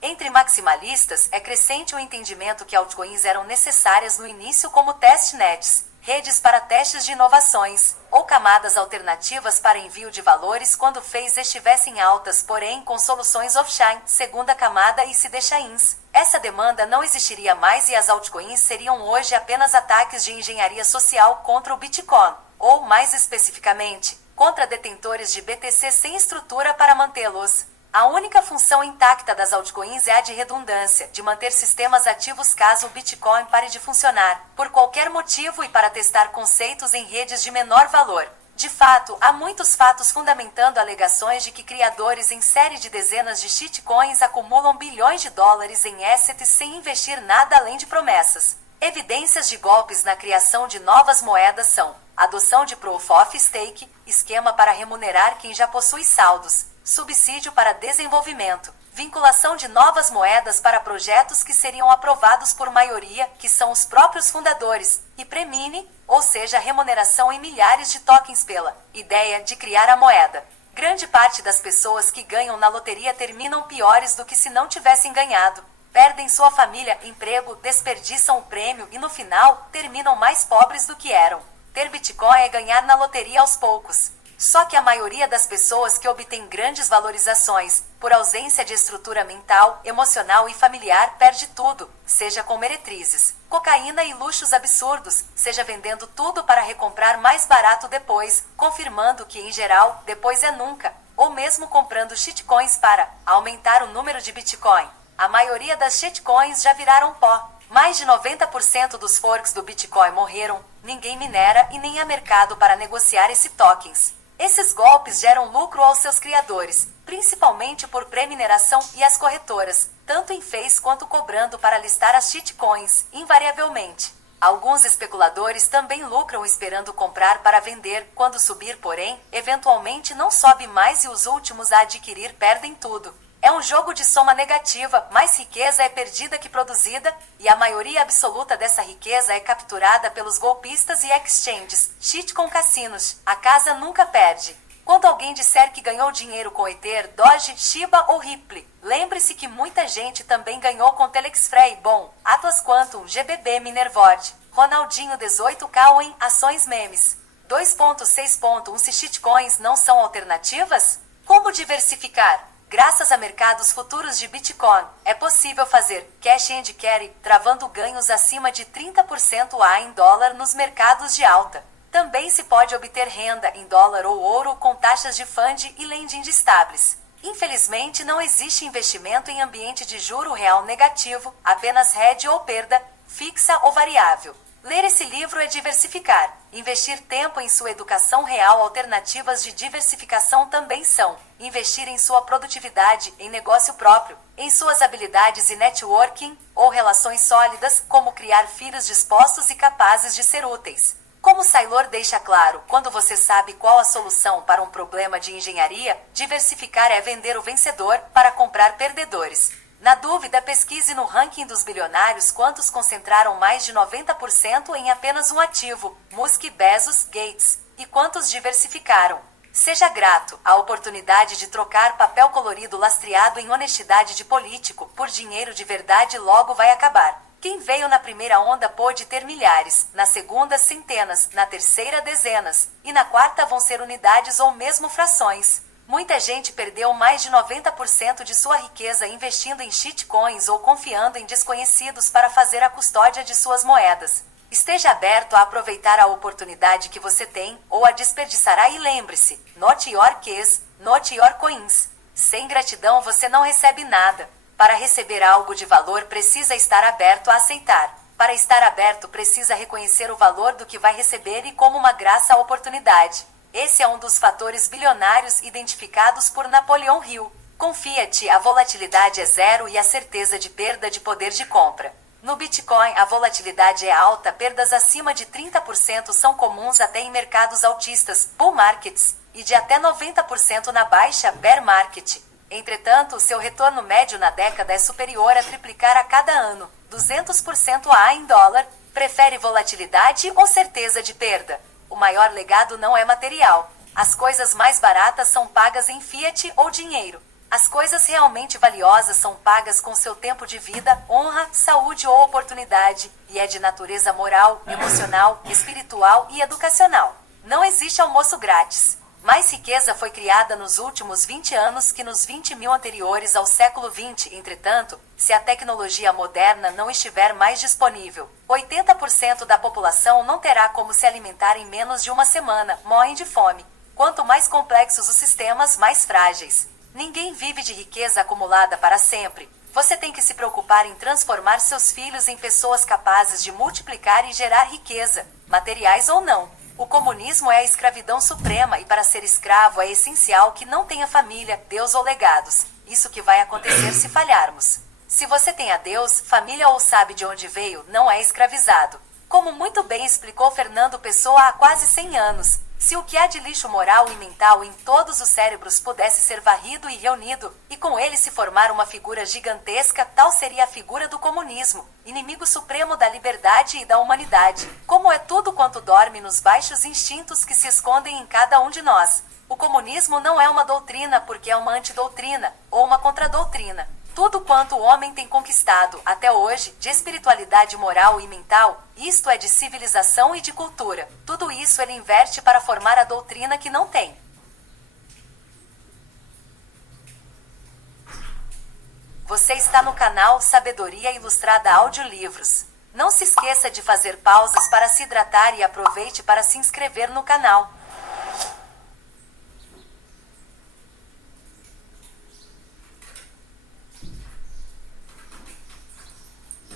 Entre maximalistas, é crescente o entendimento que altcoins eram necessárias no início como testnets, redes para testes de inovações, ou camadas alternativas para envio de valores quando FEIs estivessem altas, porém com soluções off-chain, segunda camada e CDchains. Essa demanda não existiria mais e as altcoins seriam hoje apenas ataques de engenharia social contra o Bitcoin, ou, mais especificamente, contra detentores de BTC sem estrutura para mantê-los. A única função intacta das altcoins é a de redundância, de manter sistemas ativos caso o Bitcoin pare de funcionar, por qualquer motivo e para testar conceitos em redes de menor valor. De fato, há muitos fatos fundamentando alegações de que criadores em série de dezenas de shitcoins acumulam bilhões de dólares em assets sem investir nada além de promessas. Evidências de golpes na criação de novas moedas são: adoção de Proof of Stake, esquema para remunerar quem já possui saldos, subsídio para desenvolvimento, vinculação de novas moedas para projetos que seriam aprovados por maioria, que são os próprios fundadores, e pre-mine, ou seja, remuneração em milhares de tokens pela ideia de criar a moeda. Grande parte das pessoas que ganham na loteria terminam piores do que se não tivessem ganhado. Perdem sua família, emprego, desperdiçam o prêmio e no final terminam mais pobres do que eram. Ter Bitcoin é ganhar na loteria aos poucos. Só que a maioria das pessoas que obtém grandes valorizações, por ausência de estrutura mental, emocional e familiar, perde tudo, seja com meretrizes, cocaína e luxos absurdos, seja vendendo tudo para recomprar mais barato depois, confirmando que, em geral, depois é nunca, ou mesmo comprando shitcoins para aumentar o número de Bitcoin. A maioria das shitcoins já viraram pó. Mais de 90% dos forks do Bitcoin morreram, ninguém minera e nem há mercado para negociar esses tokens. Esses golpes geram lucro aos seus criadores, principalmente por pré-mineração e as corretoras, tanto em Face quanto cobrando para listar as shitcoins, invariavelmente. Alguns especuladores também lucram esperando comprar para vender, quando subir, porém, eventualmente não sobe mais e os últimos a adquirir perdem tudo. É um jogo de soma negativa, mais riqueza é perdida que produzida, e a maioria absoluta dessa riqueza é capturada pelos golpistas e exchanges, shitcoin cassinos. A casa nunca perde. Quando alguém disser que ganhou dinheiro com Ether, Doge, Shiba ou Ripple, lembre-se que muita gente também ganhou com Telexfrey, Bom, Atlas Quantum, GBB, Minervord, Ronaldinho 18K em ações memes. 2.6.1 Se shitcoins não são alternativas? Como diversificar? Graças a mercados futuros de Bitcoin, é possível fazer cash and carry, travando ganhos acima de 30% a em dólar nos mercados de alta. Também se pode obter renda em dólar ou ouro com taxas de fund e lending estáveis. Infelizmente, não existe investimento em ambiente de juro real negativo, apenas hedge ou perda, fixa ou variável. Ler esse livro é diversificar. Investir tempo em sua educação real. Alternativas de diversificação também são: investir em sua produtividade, em negócio próprio, em suas habilidades e networking, ou relações sólidas, como criar filhos dispostos e capazes de ser úteis. Como Saylor deixa claro, quando você sabe qual a solução para um problema de engenharia, diversificar é vender o vencedor para comprar perdedores. Na dúvida, pesquise no ranking dos bilionários quantos concentraram mais de 90% em apenas um ativo, Musk, Bezos, Gates, e quantos diversificaram. Seja grato, a oportunidade de trocar papel colorido lastreado em honestidade de político por dinheiro de verdade logo vai acabar. Quem veio na primeira onda pôde ter milhares, na segunda centenas, na terceira dezenas, e na quarta vão ser unidades ou mesmo frações. Muita gente perdeu mais de 90% de sua riqueza investindo em shitcoins ou confiando em desconhecidos para fazer a custódia de suas moedas. Esteja aberto a aproveitar a oportunidade que você tem, ou a desperdiçará e lembre-se, not your keys, not your coins. Sem gratidão você não recebe nada. Para receber algo de valor precisa estar aberto a aceitar. Para estar aberto precisa reconhecer o valor do que vai receber e como uma graça a oportunidade. Esse é um dos fatores bilionários identificados por Napoleão Hill. Com Fiat, a volatilidade é zero e a certeza de perda de poder de compra. No Bitcoin, a volatilidade é alta, perdas acima de 30% são comuns até em mercados altistas, bull markets, e de até 90% na baixa, bear market. Entretanto, o seu retorno médio na década é superior a triplicar a cada ano, 200% a em dólar. Prefere volatilidade ou certeza de perda? O maior legado não é material. As coisas mais baratas são pagas em fiat ou dinheiro. As coisas realmente valiosas são pagas com seu tempo de vida, honra, saúde ou oportunidade, e é de natureza moral, emocional, espiritual e educacional. Não existe almoço grátis. Mais riqueza foi criada nos últimos 20 anos que nos 20 mil anteriores ao século XX. Entretanto, se a tecnologia moderna não estiver mais disponível, 80% da população não terá como se alimentar em menos de uma semana, morrem de fome. Quanto mais complexos os sistemas, mais frágeis. Ninguém vive de riqueza acumulada para sempre. Você tem que se preocupar em transformar seus filhos em pessoas capazes de multiplicar e gerar riqueza, materiais ou não. O comunismo é a escravidão suprema e para ser escravo é essencial que não tenha família, Deus ou legados. Isso que vai acontecer se falharmos. Se você tem a Deus, família ou sabe de onde veio, não é escravizado. Como muito bem explicou Fernando Pessoa há quase 100 anos, se o que há de lixo moral e mental em todos os cérebros pudesse ser varrido e reunido, e com ele se formar uma figura gigantesca, tal seria a figura do comunismo, inimigo supremo da liberdade e da humanidade. Como é tudo quanto dorme nos baixos instintos que se escondem em cada um de nós. O comunismo não é uma doutrina porque é uma antidoutrina, ou uma contradoutrina. Tudo quanto o homem tem conquistado, até hoje, de espiritualidade moral e mental, isto é de civilização e de cultura, tudo isso ele inverte para formar a doutrina que não tem. Você está no canal Sabedoria Ilustrada Audiolivros. Não se esqueça de fazer pausas para se hidratar e aproveite para se inscrever no canal.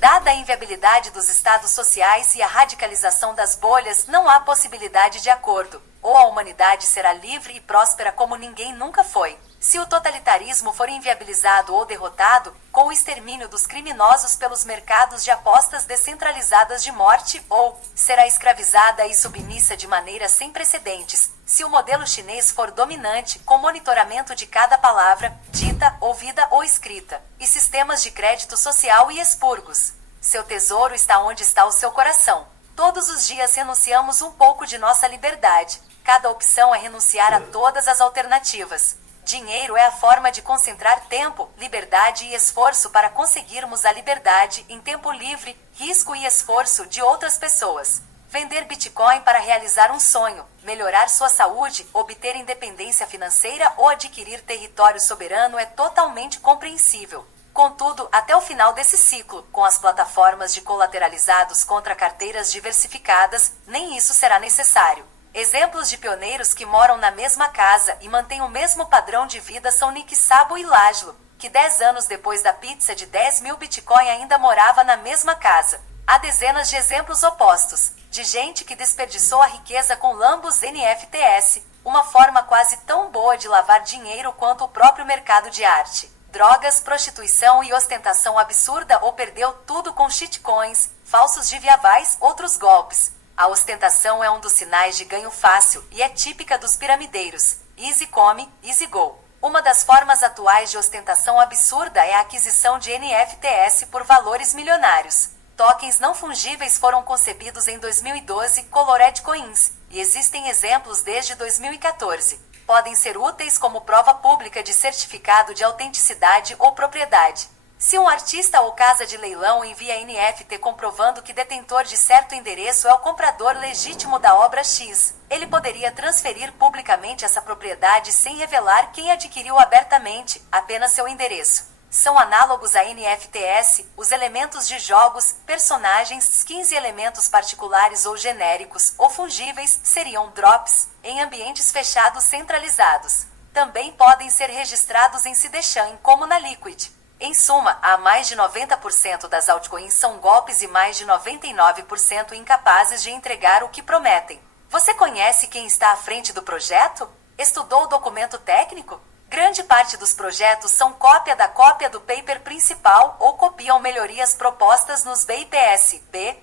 Dada a inviabilidade dos estados sociais e a radicalização das bolhas, não há possibilidade de acordo. Ou a humanidade será livre e próspera como ninguém nunca foi. Se o totalitarismo for inviabilizado ou derrotado, com o extermínio dos criminosos pelos mercados de apostas descentralizadas de morte, ou será escravizada e submissa de maneira sem precedentes. Se o modelo chinês for dominante, com monitoramento de cada palavra, dita, ouvida ou escrita, e sistemas de crédito social e expurgos. Seu tesouro está onde está o seu coração. Todos os dias renunciamos um pouco de nossa liberdade. Cada opção é renunciar a todas as alternativas. Dinheiro é a forma de concentrar tempo, liberdade e esforço para conseguirmos a liberdade em tempo livre, risco e esforço de outras pessoas. Vender Bitcoin para realizar um sonho, melhorar sua saúde, obter independência financeira ou adquirir território soberano é totalmente compreensível. Contudo, até o final desse ciclo, com as plataformas de colateralizados contra carteiras diversificadas, nem isso será necessário. Exemplos de pioneiros que moram na mesma casa e mantêm o mesmo padrão de vida são Nick Szabo e Laszlo, que 10 anos depois da pizza de 10 mil Bitcoin ainda morava na mesma casa. Há dezenas de exemplos opostos, de gente que desperdiçou a riqueza com Lambos NFTs, uma forma quase tão boa de lavar dinheiro quanto o próprio mercado de arte. Drogas, prostituição e ostentação absurda ou perdeu tudo com shitcoins, falsos diviavais, outros golpes. A ostentação é um dos sinais de ganho fácil e é típica dos piramideiros. Easy come, easy go. Uma das formas atuais de ostentação absurda é a aquisição de NFTs por valores milionários. Tokens não fungíveis foram concebidos em 2012, Colored Coins, e existem exemplos desde 2014. Podem ser úteis como prova pública de certificado de autenticidade ou propriedade. Se um artista ou casa de leilão envia NFT comprovando que detentor de certo endereço é o comprador legítimo da obra X, ele poderia transferir publicamente essa propriedade sem revelar quem adquiriu abertamente, apenas seu endereço. São análogos a NFTs, os elementos de jogos, personagens, skins e elementos particulares ou genéricos, ou fungíveis, seriam drops, em ambientes fechados centralizados. Também podem ser registrados em Sidechain, como na Liquid. Em suma, há mais de 90% das altcoins são golpes e mais de 99% incapazes de entregar o que prometem. Você conhece quem está à frente do projeto? Estudou o documento técnico? Grande parte dos projetos são cópia do paper principal ou copiam melhorias propostas nos BIPS.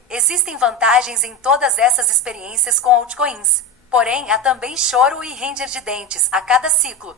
Existem vantagens em todas essas experiências com altcoins. Porém, há também choro e ranger de dentes a cada ciclo.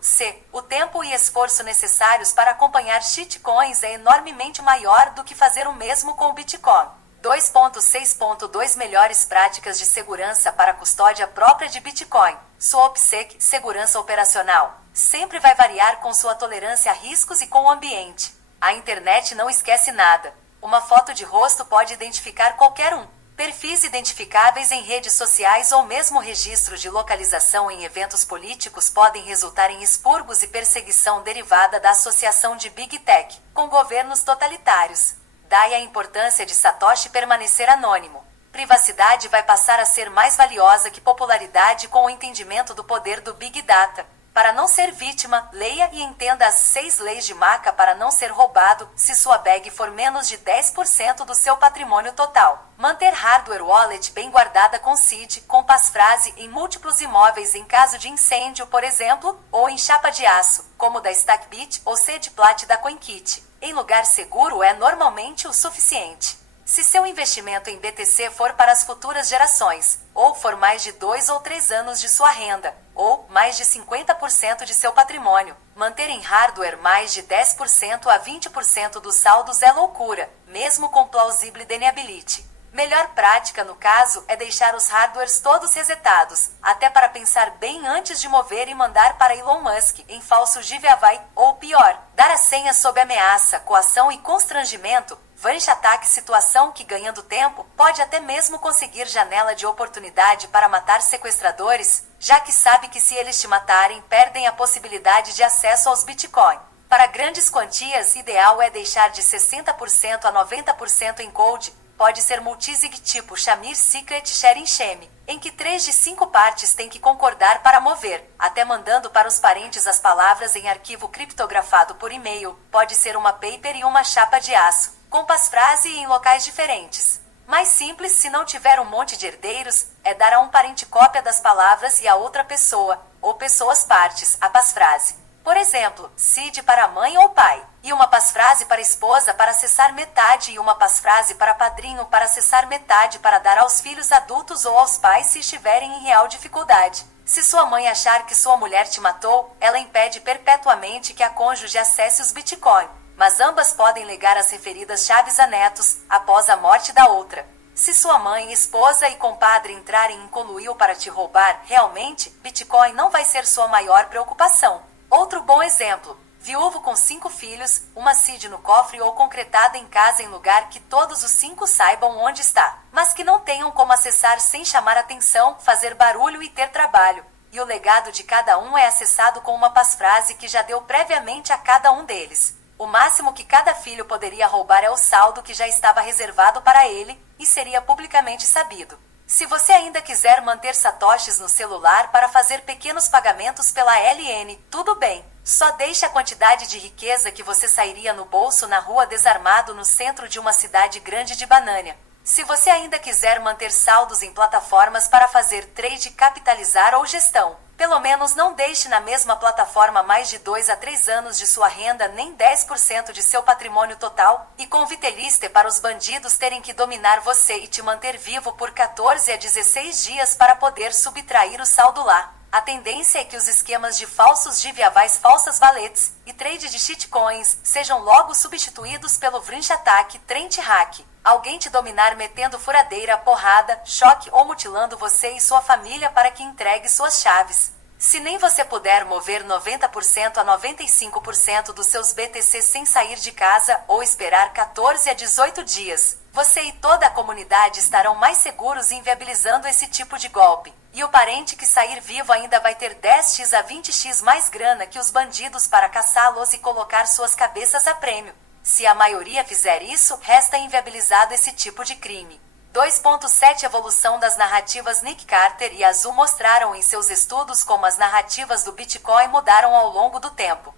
O tempo e esforço necessários para acompanhar shitcoins é enormemente maior do que fazer o mesmo com o Bitcoin. 2.6.2 Melhores práticas de segurança para custódia própria de Bitcoin. Sua OPSEC, segurança operacional, sempre vai variar com sua tolerância a riscos e com o ambiente. A internet não esquece nada. Uma foto de rosto pode identificar qualquer um. Perfis identificáveis em redes sociais ou mesmo registros de localização em eventos políticos podem resultar em expurgos e perseguição derivada da associação de Big Tech com governos totalitários. Daí a importância de Satoshi permanecer anônimo. Privacidade vai passar a ser mais valiosa que popularidade com o entendimento do poder do Big Data. Para não ser vítima, leia e entenda as 6 leis de Maca para não ser roubado se sua bag for menos de 10% do seu patrimônio total. Manter hardware wallet bem guardada com seed, com passphrase em múltiplos imóveis em caso de incêndio, por exemplo, ou em chapa de aço, como da Stackbit ou seedplat da CoinKit. Em lugar seguro é normalmente o suficiente. Se seu investimento em BTC for para as futuras gerações, ou for mais de 2 ou 3 anos de sua renda, ou mais de 50% de seu patrimônio, manter em hardware mais de 10% a 20% dos saldos é loucura, mesmo com plausible deniability. Melhor prática no caso é deixar os hardwares todos resetados, até para pensar bem antes de mover e mandar para Elon Musk em falso giveaway, ou pior, dar a senha sob ameaça, coação e constrangimento. Vanche ataque situação que, ganhando tempo, pode até mesmo conseguir janela de oportunidade para matar sequestradores, já que sabe que se eles te matarem, perdem a possibilidade de acesso aos Bitcoin. Para grandes quantias, ideal é deixar de 60% a 90% em cold, pode ser multisig tipo Shamir Secret Sharing Shame, em que 3 de 5 partes têm que concordar para mover, até mandando para os parentes as palavras em arquivo criptografado por e-mail, pode ser uma paper e uma chapa de aço, com passphrase e em locais diferentes. Mais simples, se não tiver um monte de herdeiros, é dar a um parente cópia das palavras e a outra pessoa, ou pessoas partes, a passphrase. Por exemplo, seed para mãe ou pai, e uma passphrase para esposa para acessar metade e uma passphrase para padrinho para acessar metade para dar aos filhos adultos ou aos pais se estiverem em real dificuldade. Se sua mãe achar que sua mulher te matou, ela impede perpetuamente que a cônjuge acesse os Bitcoin, mas ambas podem legar as referidas chaves a netos, após a morte da outra. Se sua mãe, esposa e compadre entrarem em conluio para te roubar, realmente, Bitcoin não vai ser sua maior preocupação. Outro bom exemplo, viúvo com 5 filhos, uma seed no cofre ou concretada em casa em lugar que todos os 5 saibam onde está, mas que não tenham como acessar sem chamar atenção, fazer barulho e ter trabalho. E o legado de cada um é acessado com uma passphrase que já deu previamente a cada um deles. O máximo que cada filho poderia roubar é o saldo que já estava reservado para ele, e seria publicamente sabido. Se você ainda quiser manter satoshis no celular para fazer pequenos pagamentos pela LN, tudo bem. Só deixe a quantidade de riqueza que você sairia no bolso na rua desarmado no centro de uma cidade grande de Banânia. Se você ainda quiser manter saldos em plataformas para fazer trade, capitalizar ou gestão, pelo menos não deixe na mesma plataforma mais de 2 a 3 anos de sua renda nem 10% de seu patrimônio total, e convite-liste para os bandidos terem que dominar você e te manter vivo por 14 a 16 dias para poder subtrair o saldo lá. A tendência é que os esquemas de falsos giveaways, falsas wallets e trade de shitcoins sejam logo substituídos pelo Vanche ataque, Trent hack. Alguém te dominar metendo furadeira, porrada, choque ou mutilando você e sua família para que entregue suas chaves. Se nem você puder mover 90% a 95% dos seus BTC sem sair de casa ou esperar 14 a 18 dias, você e toda a comunidade estarão mais seguros inviabilizando esse tipo de golpe. E o parente que sair vivo ainda vai ter 10x a 20x mais grana que os bandidos para caçá-los e colocar suas cabeças a prêmio. Se a maioria fizer isso, resta inviabilizado esse tipo de crime. 2.7 Evolução das narrativas. Nick Carter e Azul mostraram em seus estudos como as narrativas do Bitcoin mudaram ao longo do tempo.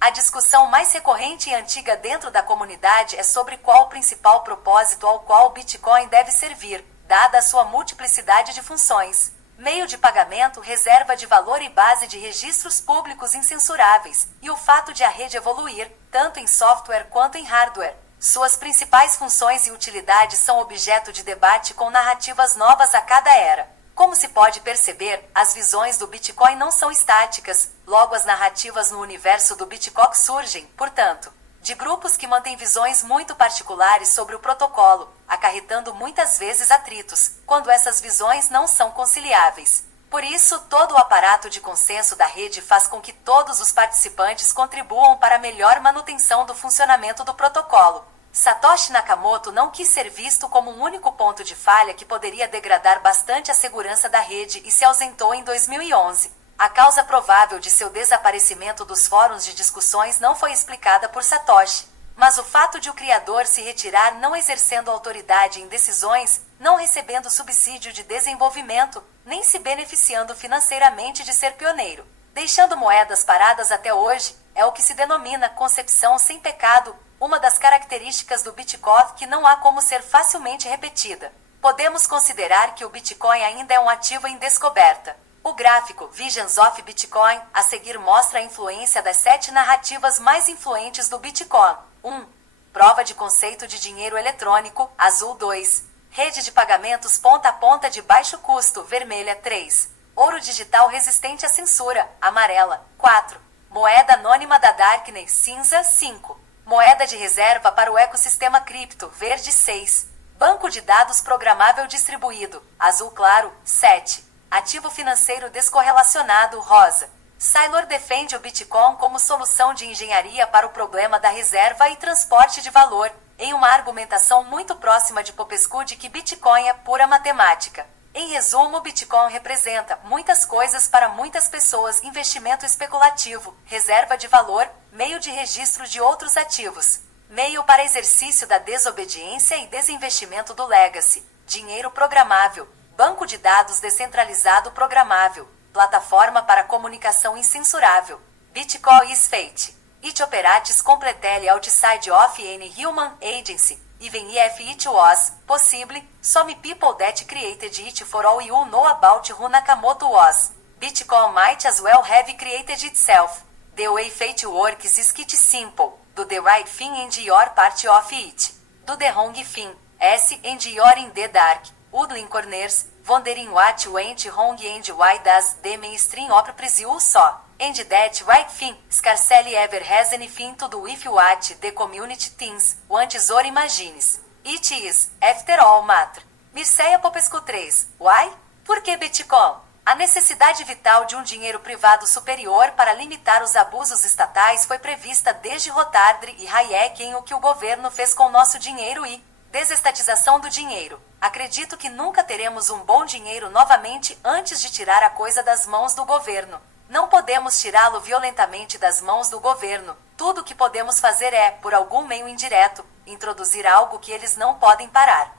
A discussão mais recorrente e antiga dentro da comunidade é sobre qual o principal propósito ao qual o Bitcoin deve servir, dada a sua multiplicidade de funções. Meio de pagamento, reserva de valor e base de registros públicos incensuráveis, e o fato de a rede evoluir, tanto em software quanto em hardware. Suas principais funções e utilidades são objeto de debate com narrativas novas a cada era. Como se pode perceber, as visões do Bitcoin não são estáticas, logo as narrativas no universo do Bitcoin surgem, portanto, de grupos que mantêm visões muito particulares sobre o protocolo, acarretando muitas vezes atritos, quando essas visões não são conciliáveis. Por isso, todo o aparato de consenso da rede faz com que todos os participantes contribuam para a melhor manutenção do funcionamento do protocolo. Satoshi Nakamoto não quis ser visto como um único ponto de falha que poderia degradar bastante a segurança da rede e se ausentou em 2011. A causa provável de seu desaparecimento dos fóruns de discussões não foi explicada por Satoshi. Mas o fato de o criador se retirar não exercendo autoridade em decisões, não recebendo subsídio de desenvolvimento, nem se beneficiando financeiramente de ser pioneiro, deixando moedas paradas até hoje, é o que se denomina concepção sem pecado, uma das características do Bitcoin que não há como ser facilmente repetida. Podemos considerar que o Bitcoin ainda é um ativo em descoberta. O gráfico Visions of Bitcoin a seguir mostra a influência das 7 narrativas mais influentes do Bitcoin. 1. Prova de conceito de dinheiro eletrônico, azul 2. Rede de pagamentos ponta a ponta de baixo custo, vermelha 3. Ouro digital resistente à censura, amarela 4. Moeda anônima da Darknet, cinza 5. Moeda de reserva para o ecossistema cripto, verde 6. Banco de dados programável distribuído, azul claro 7. Ativo financeiro descorrelacionado, rosa. Saylor defende o Bitcoin como solução de engenharia para o problema da reserva e transporte de valor, em uma argumentação muito próxima de Popescu de que Bitcoin é pura matemática. Em resumo, o Bitcoin representa muitas coisas para muitas pessoas: investimento especulativo, reserva de valor, meio de registro de outros ativos, meio para exercício da desobediência e desinvestimento do legacy, dinheiro programável, banco de dados descentralizado programável, plataforma para comunicação incensurável. Bitcoin is fate. It operates completely outside of any human agency, even if it was possible. Some people that created it for all you know about who Nakamoto was. Bitcoin might as well have created itself. The way fate works is quite simple. Do the right thing and you're part of it. Do the wrong thing, and you're in the dark. Woodland corners, wondering what went wrong and why does the mainstream oppress you so. And that right thing scarcely ever has anything to do with what the community thinks, wants or imagines. It is, after all, matter. Mircea Popescu 3. Why? Por que Bitcoin? A necessidade vital de um dinheiro privado superior para limitar os abusos estatais foi prevista desde Rotardri e Hayek em O que o governo fez com nosso dinheiro e desestatização do dinheiro. Acredito que nunca teremos um bom dinheiro novamente antes de tirar a coisa das mãos do governo. Não podemos tirá-lo violentamente das mãos do governo. Tudo o que podemos fazer é, por algum meio indireto, introduzir algo que eles não podem parar.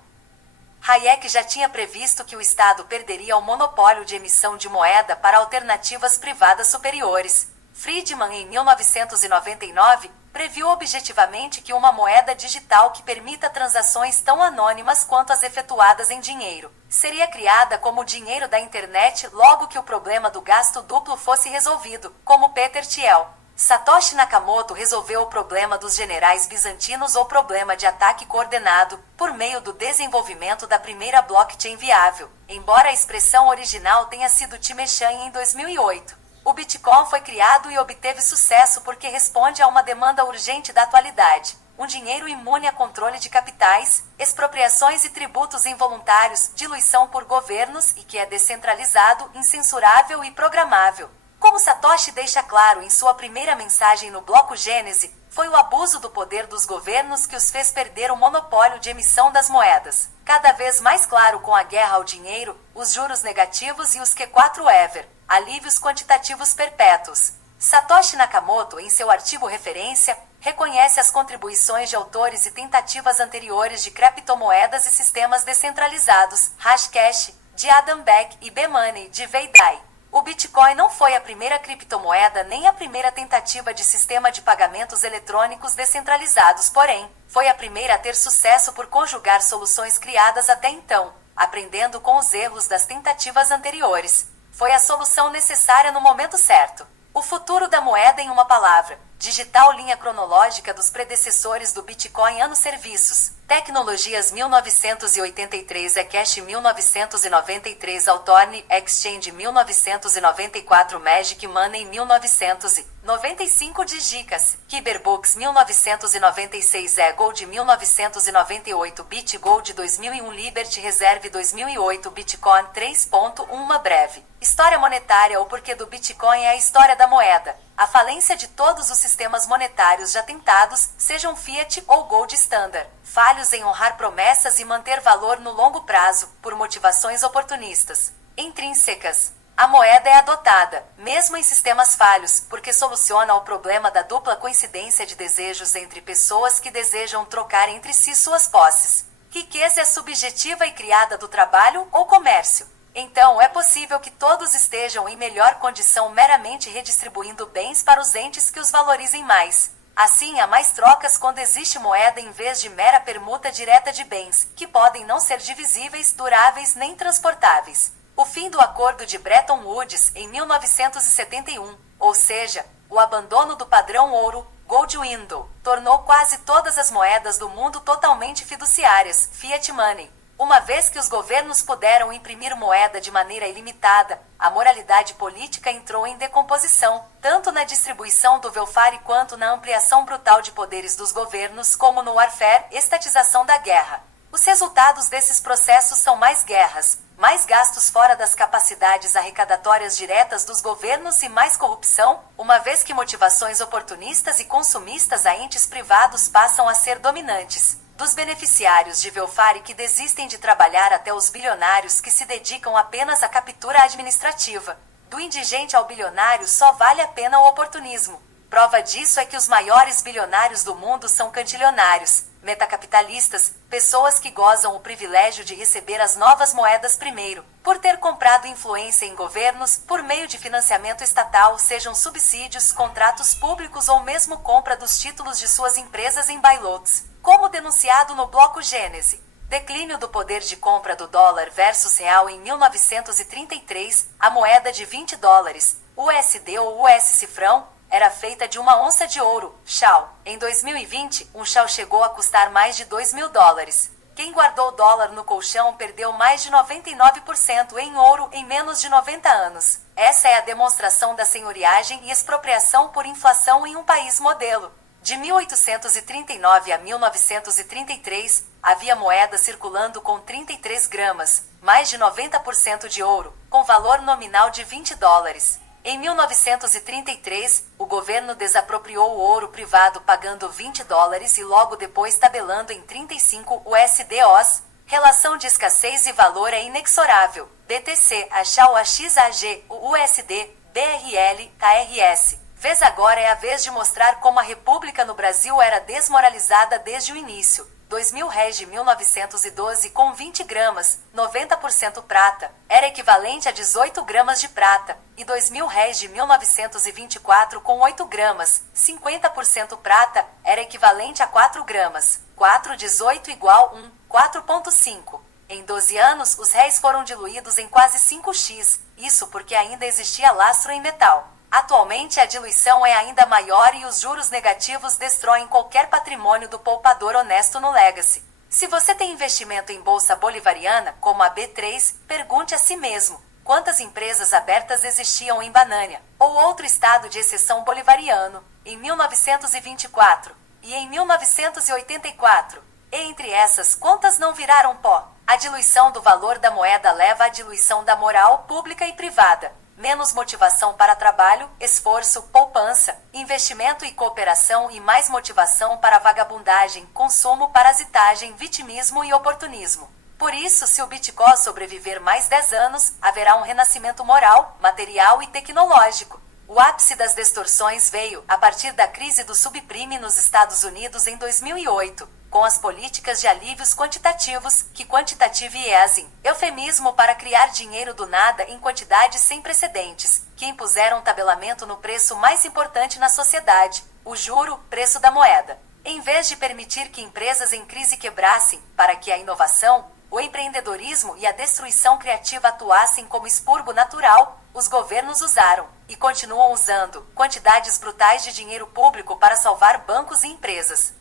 Hayek já tinha previsto que o Estado perderia o monopólio de emissão de moeda para alternativas privadas superiores. Friedman, em 1999, previu objetivamente que uma moeda digital que permita transações tão anônimas quanto as efetuadas em dinheiro seria criada como o dinheiro da internet logo que o problema do gasto duplo fosse resolvido, como Peter Thiel. Satoshi Nakamoto resolveu o problema dos generais bizantinos ou problema de ataque coordenado por meio do desenvolvimento da primeira blockchain viável, embora a expressão original tenha sido Timeshan em 2008. O Bitcoin foi criado e obteve sucesso porque responde a uma demanda urgente da atualidade. Um dinheiro imune a controle de capitais, expropriações e tributos involuntários, diluição por governos e que é descentralizado, incensurável e programável. Como Satoshi deixa claro em sua primeira mensagem no bloco Gênese, foi o abuso do poder dos governos que os fez perder o monopólio de emissão das moedas. Cada vez mais claro com a guerra ao dinheiro, os juros negativos e os Q4-Ever, alívios quantitativos perpétuos. Satoshi Nakamoto, em seu artigo referência, reconhece as contribuições de autores e tentativas anteriores de criptomoedas e sistemas descentralizados, Hashcash, de Adam Beck e B-Money, de Veidai. O Bitcoin não foi a primeira criptomoeda nem a primeira tentativa de sistema de pagamentos eletrônicos descentralizados, porém, foi a primeira a ter sucesso por conjugar soluções criadas até então, aprendendo com os erros das tentativas anteriores. Foi a solução necessária no momento certo. O futuro da moeda em uma palavra. Digital linha cronológica dos predecessores do Bitcoin anos serviços. Tecnologias 1983 Ecash 1993 Altorn Exchange 1994 Magic Money 1995 Digicas Cyberbooks 1996 Gold 1998 BitGold 2001 Liberty Reserve 2008 Bitcoin 3.1 Uma breve história monetária. O porquê do Bitcoin é a história da moeda. A falência de todos os sistemas monetários já tentados, sejam Fiat ou Gold Standard, falhos em honrar promessas e manter valor no longo prazo, por motivações oportunistas, intrínsecas. A moeda é adotada, mesmo em sistemas falhos, porque soluciona o problema da dupla coincidência de desejos entre pessoas que desejam trocar entre si suas posses. Riqueza é subjetiva e criada do trabalho ou comércio. Então, é possível que todos estejam em melhor condição meramente redistribuindo bens para os entes que os valorizem mais. Assim, há mais trocas quando existe moeda em vez de mera permuta direta de bens, que podem não ser divisíveis, duráveis nem transportáveis. O fim do Acordo de Bretton Woods, em 1971, ou seja, o abandono do padrão ouro, Gold Window, tornou quase todas as moedas do mundo totalmente fiduciárias, fiat money. Uma vez que os governos puderam imprimir moeda de maneira ilimitada, a moralidade política entrou em decomposição, tanto na distribuição do welfare quanto na ampliação brutal de poderes dos governos, como no warfare, estatização da guerra. Os resultados desses processos são mais guerras, mais gastos fora das capacidades arrecadatórias diretas dos governos e mais corrupção, uma vez que motivações oportunistas e consumistas a entes privados passam a ser dominantes. Dos beneficiários de welfare que desistem de trabalhar até os bilionários que se dedicam apenas à captura administrativa. Do indigente ao bilionário só vale a pena o oportunismo. Prova disso é que os maiores bilionários do mundo são cantilionários, metacapitalistas, pessoas que gozam o privilégio de receber as novas moedas primeiro, por ter comprado influência em governos, por meio de financiamento estatal, sejam subsídios, contratos públicos ou mesmo compra dos títulos de suas empresas em bailouts, como denunciado no bloco Gênese. Declínio do poder de compra do dólar versus real em 1933, a moeda de 20 dólares, USD ou US cifrão, era feita de uma onça de ouro, chal. Em 2020, um chal chegou a custar mais de 2.000 dólares. Quem guardou dólar no colchão perdeu mais de 99% em ouro em menos de 90 anos. Essa é a demonstração da senhoriagem e expropriação por inflação em um país modelo. De 1839 a 1933, havia moeda circulando com 33 gramas, mais de 90% de ouro, com valor nominal de 20 dólares. Em 1933, o governo desapropriou o ouro privado pagando 20 dólares e logo depois tabelando em 35 USD/OZ. Relação de escassez e valor é inexorável. BTC, AXA, AXAG, USD, BRL, KRS. Vez agora é a vez de mostrar como a República no Brasil era desmoralizada desde o início. 2.000 réis de 1912 com 20 gramas, 90% prata, era equivalente a 18 gramas de prata, e 2.000 réis de 1924 com 8 gramas, 50% prata, era equivalente a 4 gramas. 4,18 igual 1, 4,5. Em 12 anos, os réis foram diluídos em quase 5x, isso porque ainda existia lastro em metal. Atualmente a diluição é ainda maior e os juros negativos destroem qualquer patrimônio do poupador honesto no Legacy. Se você tem investimento em bolsa bolivariana, como a B3, pergunte a si mesmo, quantas empresas abertas existiam em Banânia, ou outro estado de exceção bolivariano, em 1924, e em 1984, e entre essas, quantas não viraram pó? A diluição do valor da moeda leva à diluição da moral pública e privada. Menos motivação para trabalho, esforço, poupança, investimento e cooperação e mais motivação para vagabundagem, consumo, parasitagem, vitimismo e oportunismo. Por isso, se o Bitcoin sobreviver mais 10 anos, haverá um renascimento moral, material e tecnológico. O ápice das distorções veio, a partir da crise do subprime nos Estados Unidos em 2008, com as políticas de alívios quantitativos, que quantitative easing, eufemismo para criar dinheiro do nada em quantidades sem precedentes, que impuseram tabelamento no preço mais importante na sociedade, o juro, preço da moeda. Em vez de permitir que empresas em crise quebrassem, para que a inovação, o empreendedorismo e a destruição criativa atuassem como expurgo natural, os governos usaram, e continuam usando, quantidades brutais de dinheiro público para salvar bancos e empresas.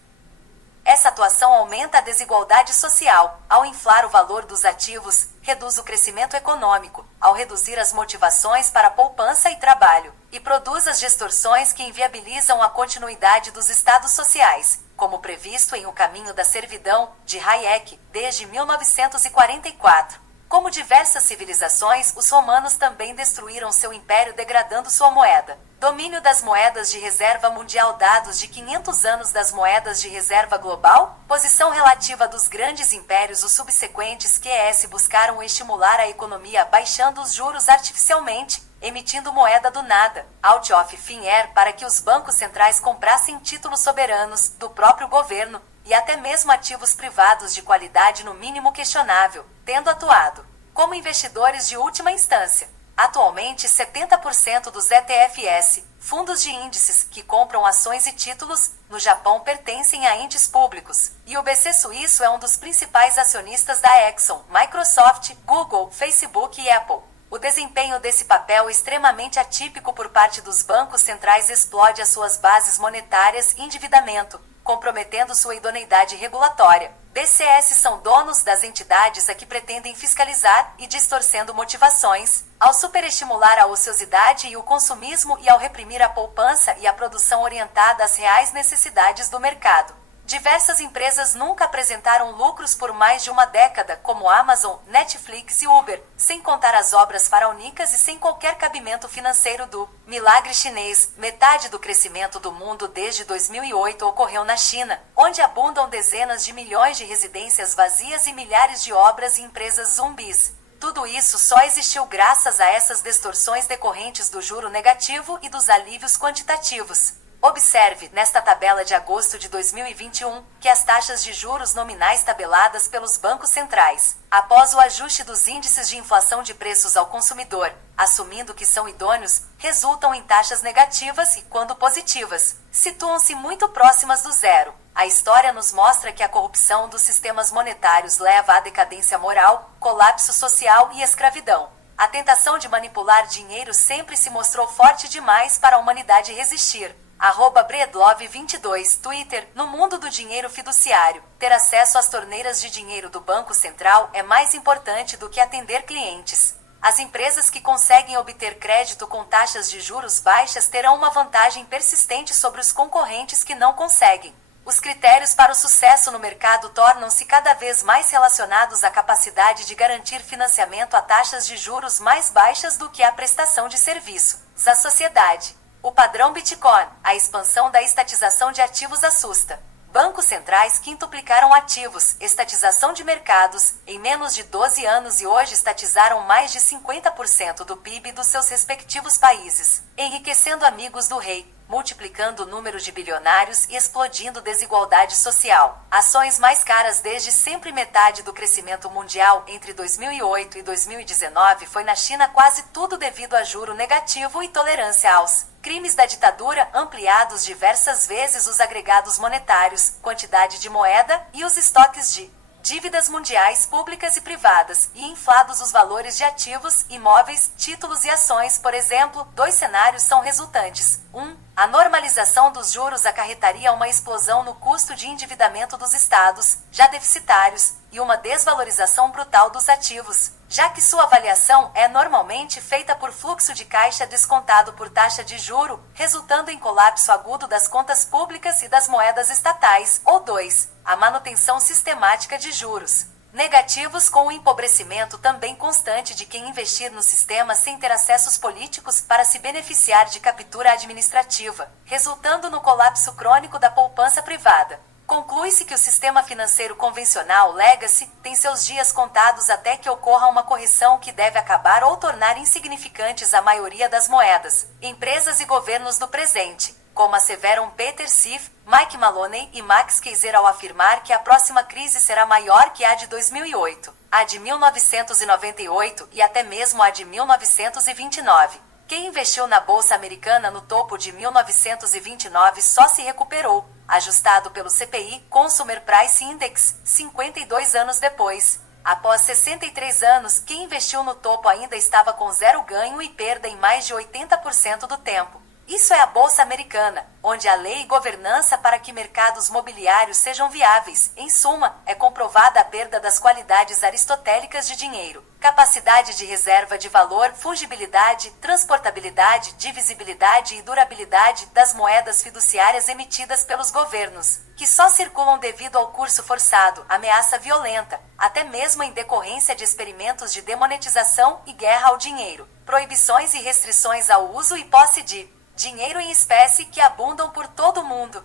Essa atuação aumenta a desigualdade social, ao inflar o valor dos ativos, reduz o crescimento econômico, ao reduzir as motivações para poupança e trabalho, e produz as distorções que inviabilizam a continuidade dos estados sociais, como previsto em O Caminho da Servidão, de Hayek, desde 1944. Como diversas civilizações, os romanos também destruíram seu império degradando sua moeda. Domínio das moedas de reserva mundial. Dados de 500 anos das moedas de reserva global. Posição relativa dos grandes impérios. Os subsequentes QS buscaram estimular a economia baixando os juros artificialmente, emitindo moeda do nada, out of thin air, para que os bancos centrais comprassem títulos soberanos, do próprio governo, e até mesmo ativos privados de qualidade no mínimo questionável, tendo atuado como investidores de última instância. Atualmente, 70% dos ETFs, fundos de índices que compram ações e títulos, no Japão pertencem a entes públicos, e o BC suíço é um dos principais acionistas da Exxon, Microsoft, Google, Facebook e Apple. O desempenho desse papel extremamente atípico por parte dos bancos centrais explode as suas bases monetárias e endividamento, comprometendo sua idoneidade regulatória. BCS são donos das entidades a que pretendem fiscalizar e distorcendo motivações, ao superestimular a ociosidade e o consumismo e ao reprimir a poupança e a produção orientada às reais necessidades do mercado. Diversas empresas nunca apresentaram lucros por mais de uma década, como Amazon, Netflix e Uber, sem contar as obras faraônicas e sem qualquer cabimento financeiro do milagre chinês. Metade do crescimento do mundo desde 2008 ocorreu na China, onde abundam dezenas de milhões de residências vazias e milhares de obras e empresas zumbis. Tudo isso só existiu graças a essas distorções decorrentes do juro negativo e dos alívios quantitativos. Observe, nesta tabela de agosto de 2021, que as taxas de juros nominais tabeladas pelos bancos centrais, após o ajuste dos índices de inflação de preços ao consumidor, assumindo que são idôneos, resultam em taxas negativas e, quando positivas, situam-se muito próximas do zero. A história nos mostra que a corrupção dos sistemas monetários leva à decadência moral, colapso social e escravidão. A tentação de manipular dinheiro sempre se mostrou forte demais para a humanidade resistir. @Breedlove22, Twitter. No mundo do dinheiro fiduciário, ter acesso às torneiras de dinheiro do Banco Central é mais importante do que atender clientes. As empresas que conseguem obter crédito com taxas de juros baixas terão uma vantagem persistente sobre os concorrentes que não conseguem. Os critérios para o sucesso no mercado tornam-se cada vez mais relacionados à capacidade de garantir financiamento a taxas de juros mais baixas do que a prestação de serviço. A sociedade. O padrão Bitcoin, a expansão da estatização de ativos assusta. Bancos centrais quintuplicaram ativos, estatização de mercados, em menos de 12 anos e hoje estatizaram mais de 50% do PIB dos seus respectivos países, enriquecendo amigos do rei, multiplicando o número de bilionários e explodindo desigualdade social. Ações mais caras desde sempre. Metade do crescimento mundial entre 2008 e 2019 foi na China, quase tudo devido a juro negativo e tolerância aos crimes da ditadura, ampliados diversas vezes os agregados monetários, quantidade de moeda e os estoques de dívidas mundiais públicas e privadas, e inflados os valores de ativos, imóveis, títulos e ações. Por exemplo, dois cenários são resultantes. 1. A normalização dos juros acarretaria uma explosão no custo de endividamento dos estados, já deficitários, e uma desvalorização brutal dos ativos, já que sua avaliação é normalmente feita por fluxo de caixa descontado por taxa de juro, resultando em colapso agudo das contas públicas e das moedas estatais. Ou 2. A manutenção sistemática de juros negativos, com o empobrecimento também constante de quem investir no sistema sem ter acessos políticos para se beneficiar de captura administrativa, resultando no colapso crônico da poupança privada. Conclui-se que o sistema financeiro convencional legacy tem seus dias contados até que ocorra uma correção que deve acabar ou tornar insignificantes a maioria das moedas, empresas e governos do presente, como asseveram Peter Schiff, Mike Maloney e Max Keiser ao afirmar que a próxima crise será maior que a de 2008, a de 1998 e até mesmo a de 1929. Quem investiu na Bolsa Americana no topo de 1929 só se recuperou, ajustado pelo CPI, Consumer Price Index, 52 anos depois. Após 63 anos, quem investiu no topo ainda estava com zero ganho e perda em mais de 80% do tempo. Isso é a Bolsa Americana, onde a lei e governança para que mercados mobiliários sejam viáveis, em suma, é comprovada a perda das qualidades aristotélicas de dinheiro, capacidade de reserva de valor, fungibilidade, transportabilidade, divisibilidade e durabilidade das moedas fiduciárias emitidas pelos governos, que só circulam devido ao curso forçado, ameaça violenta, até mesmo em decorrência de experimentos de demonetização e guerra ao dinheiro, proibições e restrições ao uso e posse de dinheiro em espécie que abundam por todo o mundo.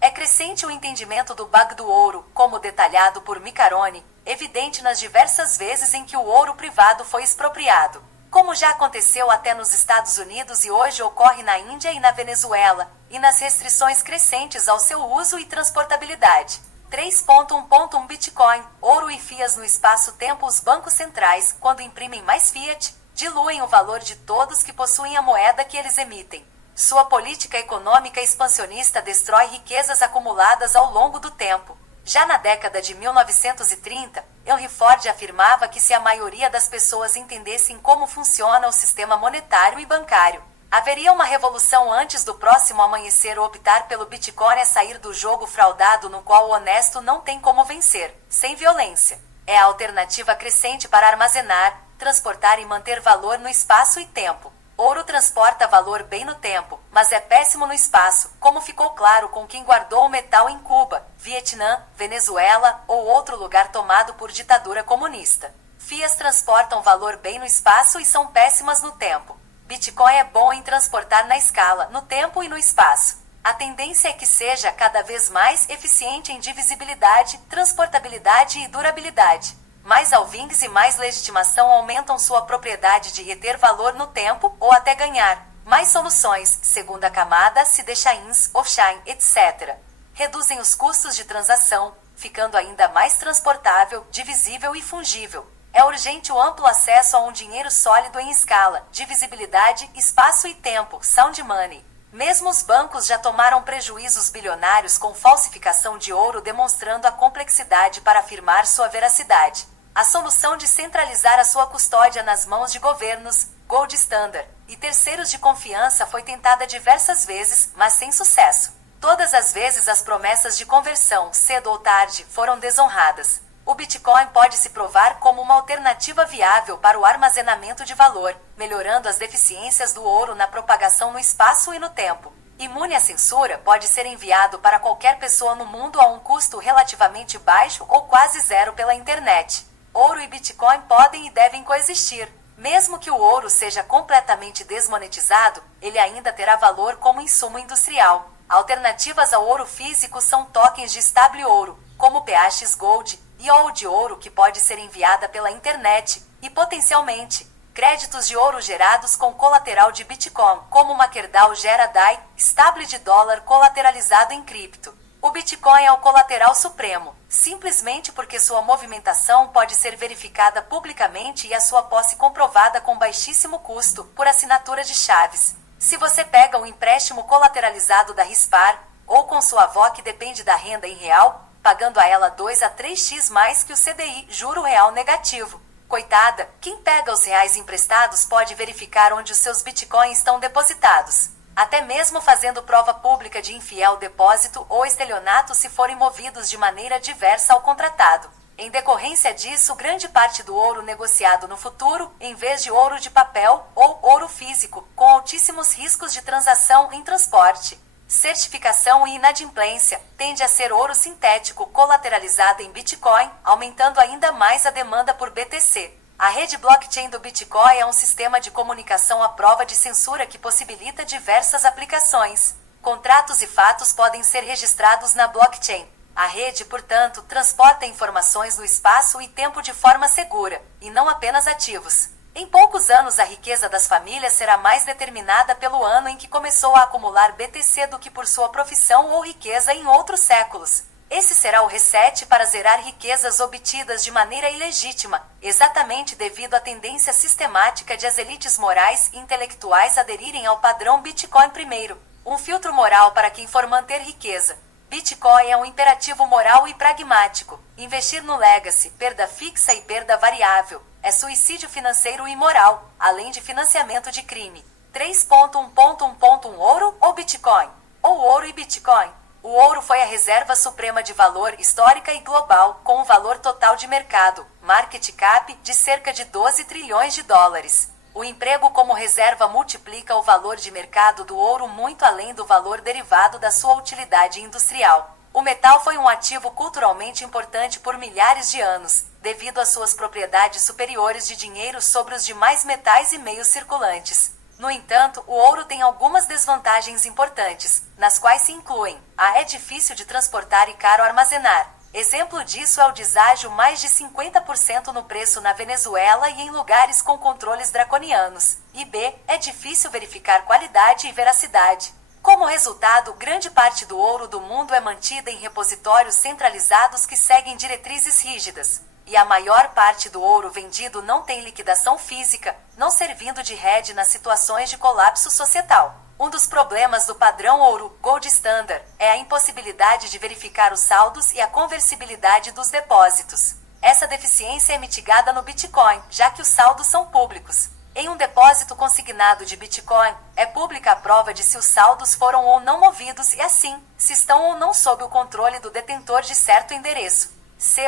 É crescente o entendimento do bug do ouro, como detalhado por Micarone, evidente nas diversas vezes em que o ouro privado foi expropriado, como já aconteceu até nos Estados Unidos e hoje ocorre na Índia e na Venezuela, e nas restrições crescentes ao seu uso e transportabilidade. 3.1.1 Bitcoin, ouro e fias no espaço-tempo. Os bancos centrais, quando imprimem mais fiat, diluem o valor de todos que possuem a moeda que eles emitem. Sua política econômica expansionista destrói riquezas acumuladas ao longo do tempo. Já na década de 1930, Henry Ford afirmava que se a maioria das pessoas entendessem como funciona o sistema monetário e bancário, haveria uma revolução antes do próximo amanhecer. Optar pelo Bitcoin é sair do jogo fraudado no qual o honesto não tem como vencer, sem violência. É a alternativa crescente para armazenar, transportar e manter valor no espaço e tempo. Ouro transporta valor bem no tempo, mas é péssimo no espaço, como ficou claro com quem guardou o metal em Cuba, Vietnã, Venezuela ou outro lugar tomado por ditadura comunista. Fias transportam valor bem no espaço e são péssimas no tempo. Bitcoin é bom em transportar na escala, no tempo e no espaço. A tendência é que seja cada vez mais eficiente em divisibilidade, transportabilidade e durabilidade. Mais halvings e mais legitimação aumentam sua propriedade de reter valor no tempo ou até ganhar mais soluções, segunda camada, se de chains, offchain, etc. Reduzem os custos de transação, ficando ainda mais transportável, divisível e fungível. É urgente o amplo acesso a um dinheiro sólido em escala, divisibilidade, espaço e tempo, sound money. Mesmo os bancos já tomaram prejuízos bilionários com falsificação de ouro, demonstrando a complexidade para afirmar sua veracidade. A solução de centralizar a sua custódia nas mãos de governos, gold standard, e terceiros de confiança foi tentada diversas vezes, mas sem sucesso. Todas as vezes as promessas de conversão, cedo ou tarde, foram desonradas. O Bitcoin pode se provar como uma alternativa viável para o armazenamento de valor, melhorando as deficiências do ouro na propagação no espaço e no tempo. Imune à censura, pode ser enviado para qualquer pessoa no mundo a um custo relativamente baixo ou quase zero pela internet. Ouro e Bitcoin podem e devem coexistir. Mesmo que o ouro seja completamente desmonetizado, ele ainda terá valor como insumo industrial. Alternativas ao ouro físico são tokens de stable ouro, como PX Gold, e Old Ouro, que pode ser enviada pela internet, e potencialmente, créditos de ouro gerados com colateral de Bitcoin, como MakerDAO gera DAI, stable de dólar colateralizado em cripto. O Bitcoin é o colateral supremo, simplesmente porque sua movimentação pode ser verificada publicamente e a sua posse comprovada com baixíssimo custo, por assinatura de chaves. Se você pega um empréstimo colateralizado da Rispar, ou com sua avó que depende da renda em real, pagando a ela 2 a 3x mais que o CDI, juro real negativo. Coitada, quem pega os reais emprestados pode verificar onde os seus bitcoins estão depositados. Até mesmo fazendo prova pública de infiel depósito ou estelionato se forem movidos de maneira diversa ao contratado. Em decorrência disso, grande parte do ouro negociado no futuro, em vez de ouro de papel ou ouro físico, com altíssimos riscos de transação em transporte, certificação e inadimplência, tende a ser ouro sintético colateralizado em Bitcoin, aumentando ainda mais a demanda por BTC. A rede blockchain do Bitcoin é um sistema de comunicação à prova de censura que possibilita diversas aplicações. Contratos e fatos podem ser registrados na blockchain. A rede, portanto, transporta informações no espaço e tempo de forma segura, e não apenas ativos. Em poucos anos, a riqueza das famílias será mais determinada pelo ano em que começou a acumular BTC do que por sua profissão ou riqueza em outros séculos. Esse será o reset para zerar riquezas obtidas de maneira ilegítima, exatamente devido à tendência sistemática de as elites morais e intelectuais aderirem ao padrão Bitcoin primeiro, um filtro moral para quem for manter riqueza. Bitcoin é um imperativo moral e pragmático. Investir no legacy, perda fixa e perda variável, é suicídio financeiro e moral, além de financiamento de crime. 3.1.1.1 Ouro ou Bitcoin? Ou ouro e Bitcoin? O ouro foi a reserva suprema de valor histórica e global, com um valor total de mercado, market cap, de cerca de 12 trilhões de dólares. O emprego como reserva multiplica o valor de mercado do ouro muito além do valor derivado da sua utilidade industrial. O metal foi um ativo culturalmente importante por milhares de anos, devido às suas propriedades superiores de dinheiro sobre os demais metais e meios circulantes. No entanto, o ouro tem algumas desvantagens importantes, nas quais se incluem: é difícil de transportar e caro armazenar. Exemplo disso é o deságio mais de 50% no preço na Venezuela e em lugares com controles draconianos. E B, é difícil verificar qualidade e veracidade. Como resultado, grande parte do ouro do mundo é mantida em repositórios centralizados que seguem diretrizes rígidas. E a maior parte do ouro vendido não tem liquidação física, não servindo de hedge nas situações de colapso societal. Um dos problemas do padrão ouro, Gold Standard, é a impossibilidade de verificar os saldos e a conversibilidade dos depósitos. Essa deficiência é mitigada no Bitcoin, já que os saldos são públicos. Em um depósito consignado de Bitcoin, é pública a prova de se os saldos foram ou não movidos e, assim, se estão ou não sob o controle do detentor de certo endereço.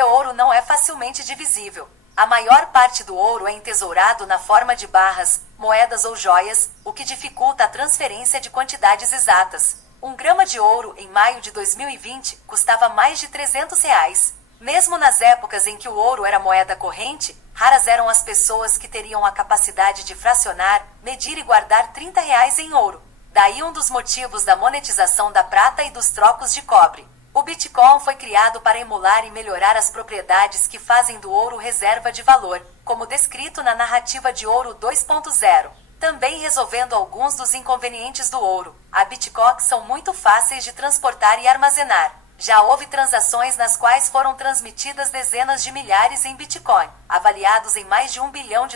Ouro não é facilmente divisível. A maior parte do ouro é entesourado na forma de barras, moedas ou joias, o que dificulta a transferência de quantidades exatas. 1 grama de ouro, em maio de 2020, custava mais de R$300. Mesmo nas épocas em que o ouro era moeda corrente, raras eram as pessoas que teriam a capacidade de fracionar, medir e guardar R$30 em ouro. Daí um dos motivos da monetização da prata e dos trocos de cobre. O Bitcoin foi criado para emular e melhorar as propriedades que fazem do ouro reserva de valor, como descrito na narrativa de Ouro 2.0. Também resolvendo alguns dos inconvenientes do ouro. A Bitcoins são muito fáceis de transportar e armazenar. Já houve transações nas quais foram transmitidas dezenas de milhares em Bitcoin, avaliados em mais de $1 bilhão,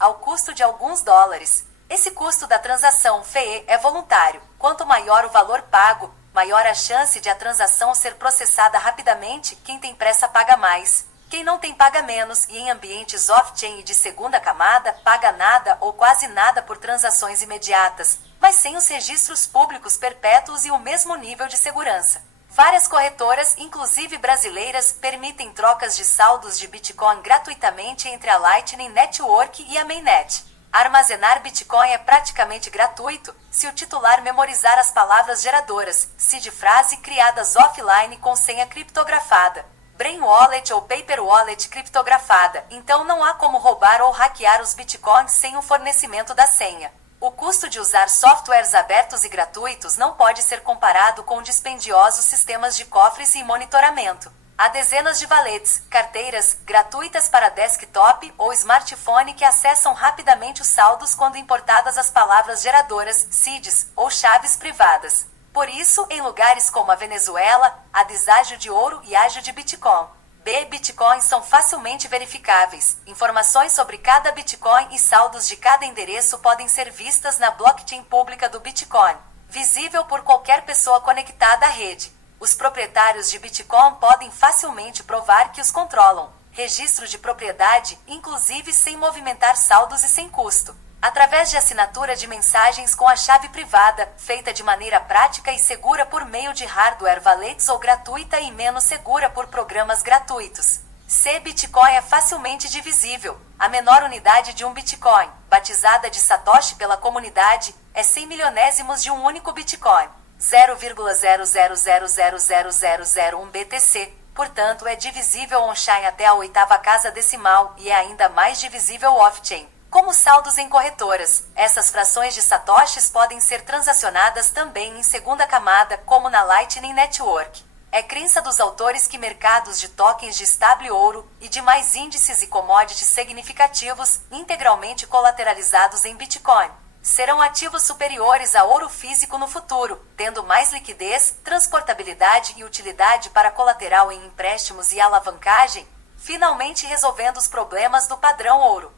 ao custo de alguns dólares. Esse custo da transação FEE é voluntário. Quanto maior o valor pago, maior a chance de a transação ser processada rapidamente. Quem tem pressa paga mais. Quem não tem paga menos, e em ambientes off-chain e de segunda camada, paga nada ou quase nada por transações imediatas, mas sem os registros públicos perpétuos e o mesmo nível de segurança. Várias corretoras, inclusive brasileiras, permitem trocas de saldos de Bitcoin gratuitamente entre a Lightning Network e a Mainnet. Armazenar Bitcoin é praticamente gratuito, se o titular memorizar as palavras geradoras, seed frase criadas offline com senha criptografada, Brain Wallet ou Paper Wallet criptografada, então não há como roubar ou hackear os Bitcoins sem o fornecimento da senha. O custo de usar softwares abertos e gratuitos não pode ser comparado com dispendiosos sistemas de cofres e monitoramento. Há dezenas de wallets, carteiras, gratuitas para desktop ou smartphone que acessam rapidamente os saldos quando importadas as palavras geradoras, seeds, ou chaves privadas. Por isso, em lugares como a Venezuela, há deságio de ouro e ágio de Bitcoin. Bitcoins são facilmente verificáveis. Informações sobre cada Bitcoin e saldos de cada endereço podem ser vistas na blockchain pública do Bitcoin, visível por qualquer pessoa conectada à rede. Os proprietários de Bitcoin podem facilmente provar que os controlam. Registro de propriedade, inclusive sem movimentar saldos e sem custo. Através de assinatura de mensagens com a chave privada, feita de maneira prática e segura por meio de hardware wallets ou gratuita e menos segura por programas gratuitos. Bitcoin é facilmente divisível. A menor unidade de um Bitcoin, batizada de Satoshi pela comunidade, é 100 milionésimos de um único Bitcoin. 0,00000001 BTC, portanto é divisível on-chain até a oitava casa decimal e é ainda mais divisível off-chain. Como saldos em corretoras, essas frações de satoshis podem ser transacionadas também em segunda camada, como na Lightning Network. É crença dos autores que mercados de tokens de stable ouro e demais índices e commodities significativos, integralmente colateralizados em Bitcoin, serão ativos superiores a ouro físico no futuro, tendo mais liquidez, transportabilidade e utilidade para colateral em empréstimos e alavancagem, finalmente resolvendo os problemas do padrão ouro.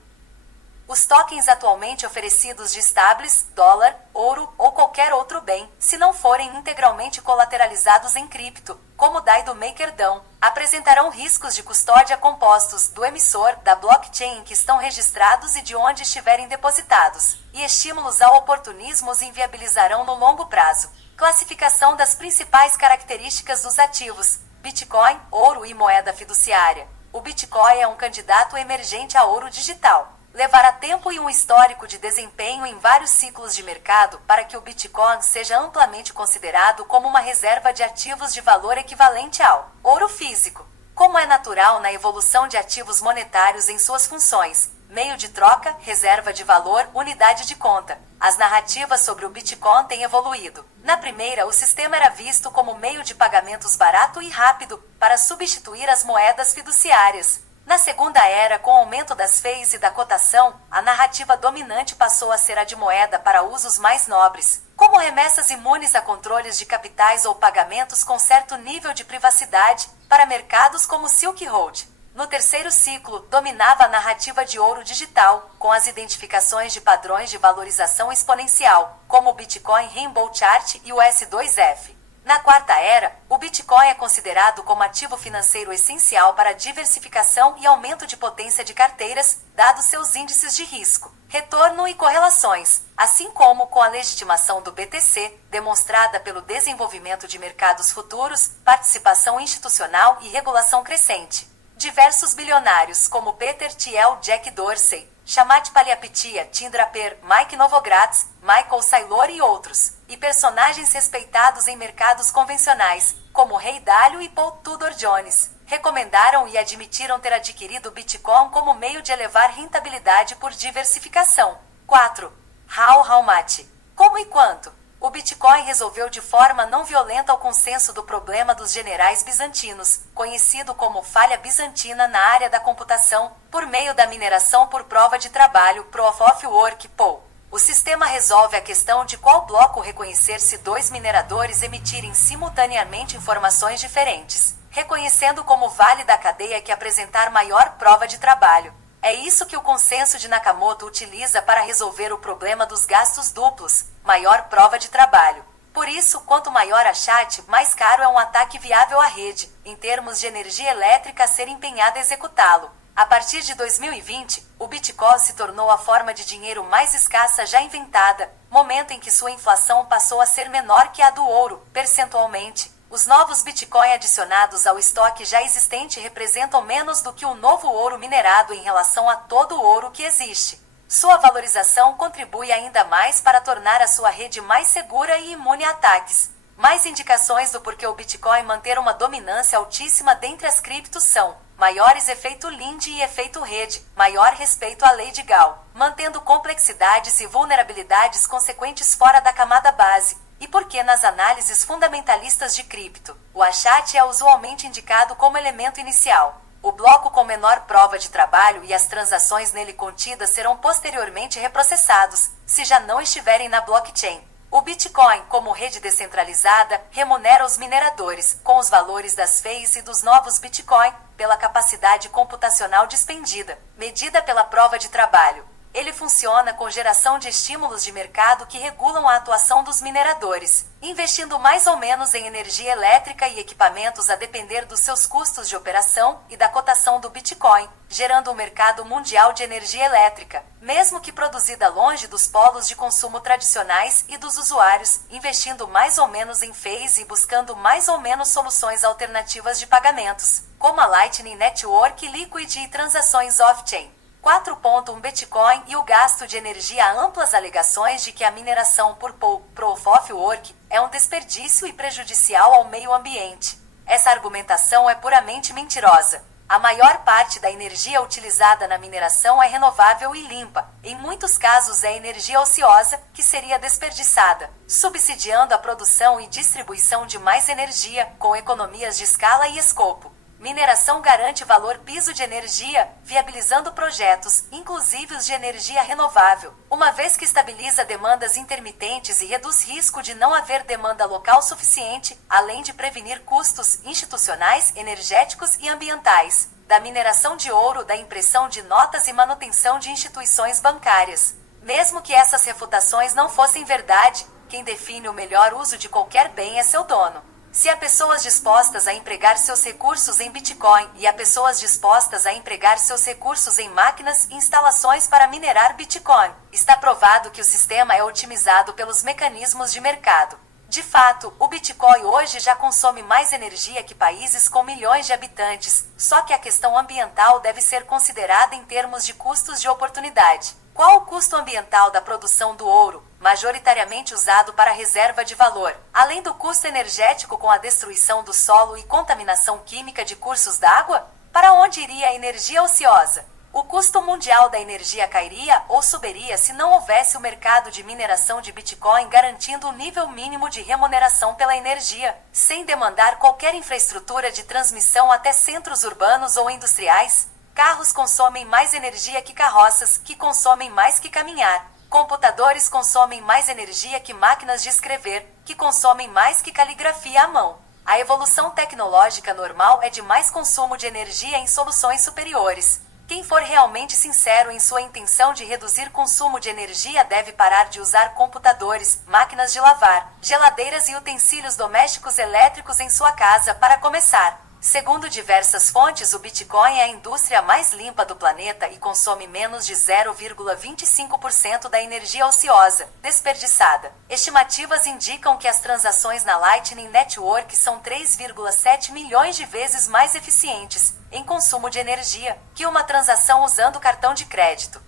Os tokens atualmente oferecidos de stables, dólar, ouro ou qualquer outro bem, se não forem integralmente colateralizados em cripto, como o DAI do MakerDAO, apresentarão riscos de custódia compostos do emissor, da blockchain em que estão registrados e de onde estiverem depositados, e estímulos ao oportunismo os inviabilizarão no longo prazo. Classificação das principais características dos ativos: Bitcoin, ouro e moeda fiduciária. O Bitcoin é um candidato emergente a ouro digital. Levará tempo e um histórico de desempenho em vários ciclos de mercado para que o Bitcoin seja amplamente considerado como uma reserva de ativos de valor equivalente ao ouro físico. Como é natural na evolução de ativos monetários em suas funções, meio de troca, reserva de valor, unidade de conta, as narrativas sobre o Bitcoin têm evoluído. Na primeira, o sistema era visto como meio de pagamentos barato e rápido para substituir as moedas fiduciárias. Na segunda era, com o aumento das FEIs e da cotação, a narrativa dominante passou a ser a de moeda para usos mais nobres, como remessas imunes a controles de capitais ou pagamentos com certo nível de privacidade, para mercados como Silk Road. No terceiro ciclo, dominava a narrativa de ouro digital, com as identificações de padrões de valorização exponencial, como o Bitcoin Rainbow Chart e o S2F. Na quarta era, o Bitcoin é considerado como ativo financeiro essencial para a diversificação e aumento de potência de carteiras, dados seus índices de risco, retorno e correlações, assim como com a legitimação do BTC, demonstrada pelo desenvolvimento de mercados futuros, participação institucional e regulação crescente. Diversos bilionários como Peter Thiel, Jack Dorsey, Shamat Palihapitiya, Tim Draper, Mike Novogratz, Michael Saylor e outros, e personagens respeitados em mercados convencionais, como Ray Dalio e Paul Tudor Jones, recomendaram e admitiram ter adquirido o Bitcoin como meio de elevar rentabilidade por diversificação. 4. How much? Como e quanto? O Bitcoin resolveu de forma não violenta o consenso do problema dos generais bizantinos, conhecido como falha bizantina na área da computação, por meio da mineração por prova de trabalho, Proof of Work, POW. O sistema resolve a questão de qual bloco reconhecer se dois mineradores emitirem simultaneamente informações diferentes, reconhecendo como válida a cadeia que apresentar maior prova de trabalho. É isso que o consenso de Nakamoto utiliza para resolver o problema dos gastos duplos, maior prova de trabalho. Por isso, quanto maior a chat, mais caro é um ataque viável à rede, em termos de energia elétrica a ser empenhada a executá-lo. A partir de 2020, o Bitcoin se tornou a forma de dinheiro mais escassa já inventada, momento em que sua inflação passou a ser menor que a do ouro, percentualmente. Os novos Bitcoin adicionados ao estoque já existente representam menos do que o novo ouro minerado em relação a todo o ouro que existe. Sua valorização contribui ainda mais para tornar a sua rede mais segura e imune a ataques. Mais indicações do porquê o Bitcoin manter uma dominância altíssima dentre as criptos são: maiores efeito Lindy e efeito rede, maior respeito à lei de Gao, mantendo complexidades e vulnerabilidades consequentes fora da camada base. E porque nas análises fundamentalistas de cripto, o Hashot é usualmente indicado como elemento inicial. O bloco com menor prova de trabalho e as transações nele contidas serão posteriormente reprocessados, se já não estiverem na blockchain. O Bitcoin, como rede descentralizada, remunera os mineradores, com os valores das FEIs e dos novos Bitcoin, pela capacidade computacional despendida, medida pela prova de trabalho. Ele funciona com geração de estímulos de mercado que regulam a atuação dos mineradores, investindo mais ou menos em energia elétrica e equipamentos a depender dos seus custos de operação e da cotação do Bitcoin, gerando um mercado mundial de energia elétrica, mesmo que produzida longe dos polos de consumo tradicionais e dos usuários, investindo mais ou menos em FEIs e buscando mais ou menos soluções alternativas de pagamentos, como a Lightning Network, Liquid e transações off-chain. 4.1 Bitcoin e o gasto de energia. Há amplas alegações de que a mineração por Proof of Work é um desperdício e prejudicial ao meio ambiente. Essa argumentação é puramente mentirosa. A maior parte da energia utilizada na mineração é renovável e limpa. Em muitos casos é energia ociosa, que seria desperdiçada, subsidiando a produção e distribuição de mais energia, com economias de escala e escopo. Mineração garante valor piso de energia, viabilizando projetos, inclusive os de energia renovável, uma vez que estabiliza demandas intermitentes e reduz risco de não haver demanda local suficiente, além de prevenir custos institucionais, energéticos e ambientais, da mineração de ouro, da impressão de notas e manutenção de instituições bancárias. Mesmo que essas refutações não fossem verdade, quem define o melhor uso de qualquer bem é seu dono. Se há pessoas dispostas a empregar seus recursos em Bitcoin e há pessoas dispostas a empregar seus recursos em máquinas e instalações para minerar Bitcoin, está provado que o sistema é otimizado pelos mecanismos de mercado. De fato, o Bitcoin hoje já consome mais energia que países com milhões de habitantes, só que a questão ambiental deve ser considerada em termos de custos de oportunidade. Qual o custo ambiental da produção do ouro, majoritariamente usado para reserva de valor, além do custo energético com a destruição do solo e contaminação química de cursos d'água? Para onde iria a energia ociosa? O custo mundial da energia cairia ou subiria se não houvesse o mercado de mineração de Bitcoin garantindo o nível mínimo de remuneração pela energia, sem demandar qualquer infraestrutura de transmissão até centros urbanos ou industriais. Carros consomem mais energia que carroças, que consomem mais que caminhar. Computadores consomem mais energia que máquinas de escrever, que consomem mais que caligrafia à mão. A evolução tecnológica normal é de mais consumo de energia em soluções superiores. Quem for realmente sincero em sua intenção de reduzir consumo de energia deve parar de usar computadores, máquinas de lavar, geladeiras e utensílios domésticos elétricos em sua casa para começar. Segundo diversas fontes, o Bitcoin é a indústria mais limpa do planeta e consome menos de 0,25% da energia ociosa, desperdiçada. Estimativas indicam que as transações na Lightning Network são 3,7 milhões de vezes mais eficientes em consumo de energia que uma transação usando cartão de crédito.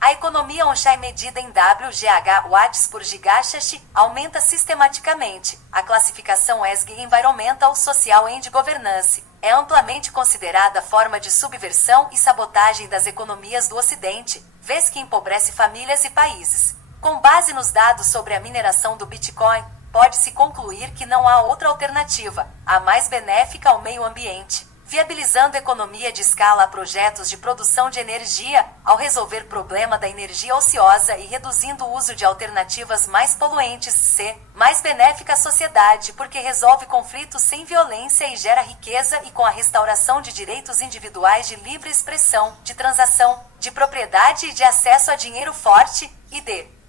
A economia on-chain medida em WGH watts por gigahash aumenta sistematicamente. A classificação ESG Environmental Social and Governance é amplamente considerada forma de subversão e sabotagem das economias do Ocidente, vez que empobrece famílias e países. Com base nos dados sobre a mineração do Bitcoin, pode-se concluir que não há outra alternativa, a mais benéfica ao meio ambiente, viabilizando economia de escala a projetos de produção de energia, ao resolver problema da energia ociosa e reduzindo o uso de alternativas mais poluentes, mais benéfica à sociedade porque resolve conflitos sem violência e gera riqueza e com a restauração de direitos individuais de livre expressão, de transação, de propriedade e de acesso a dinheiro forte,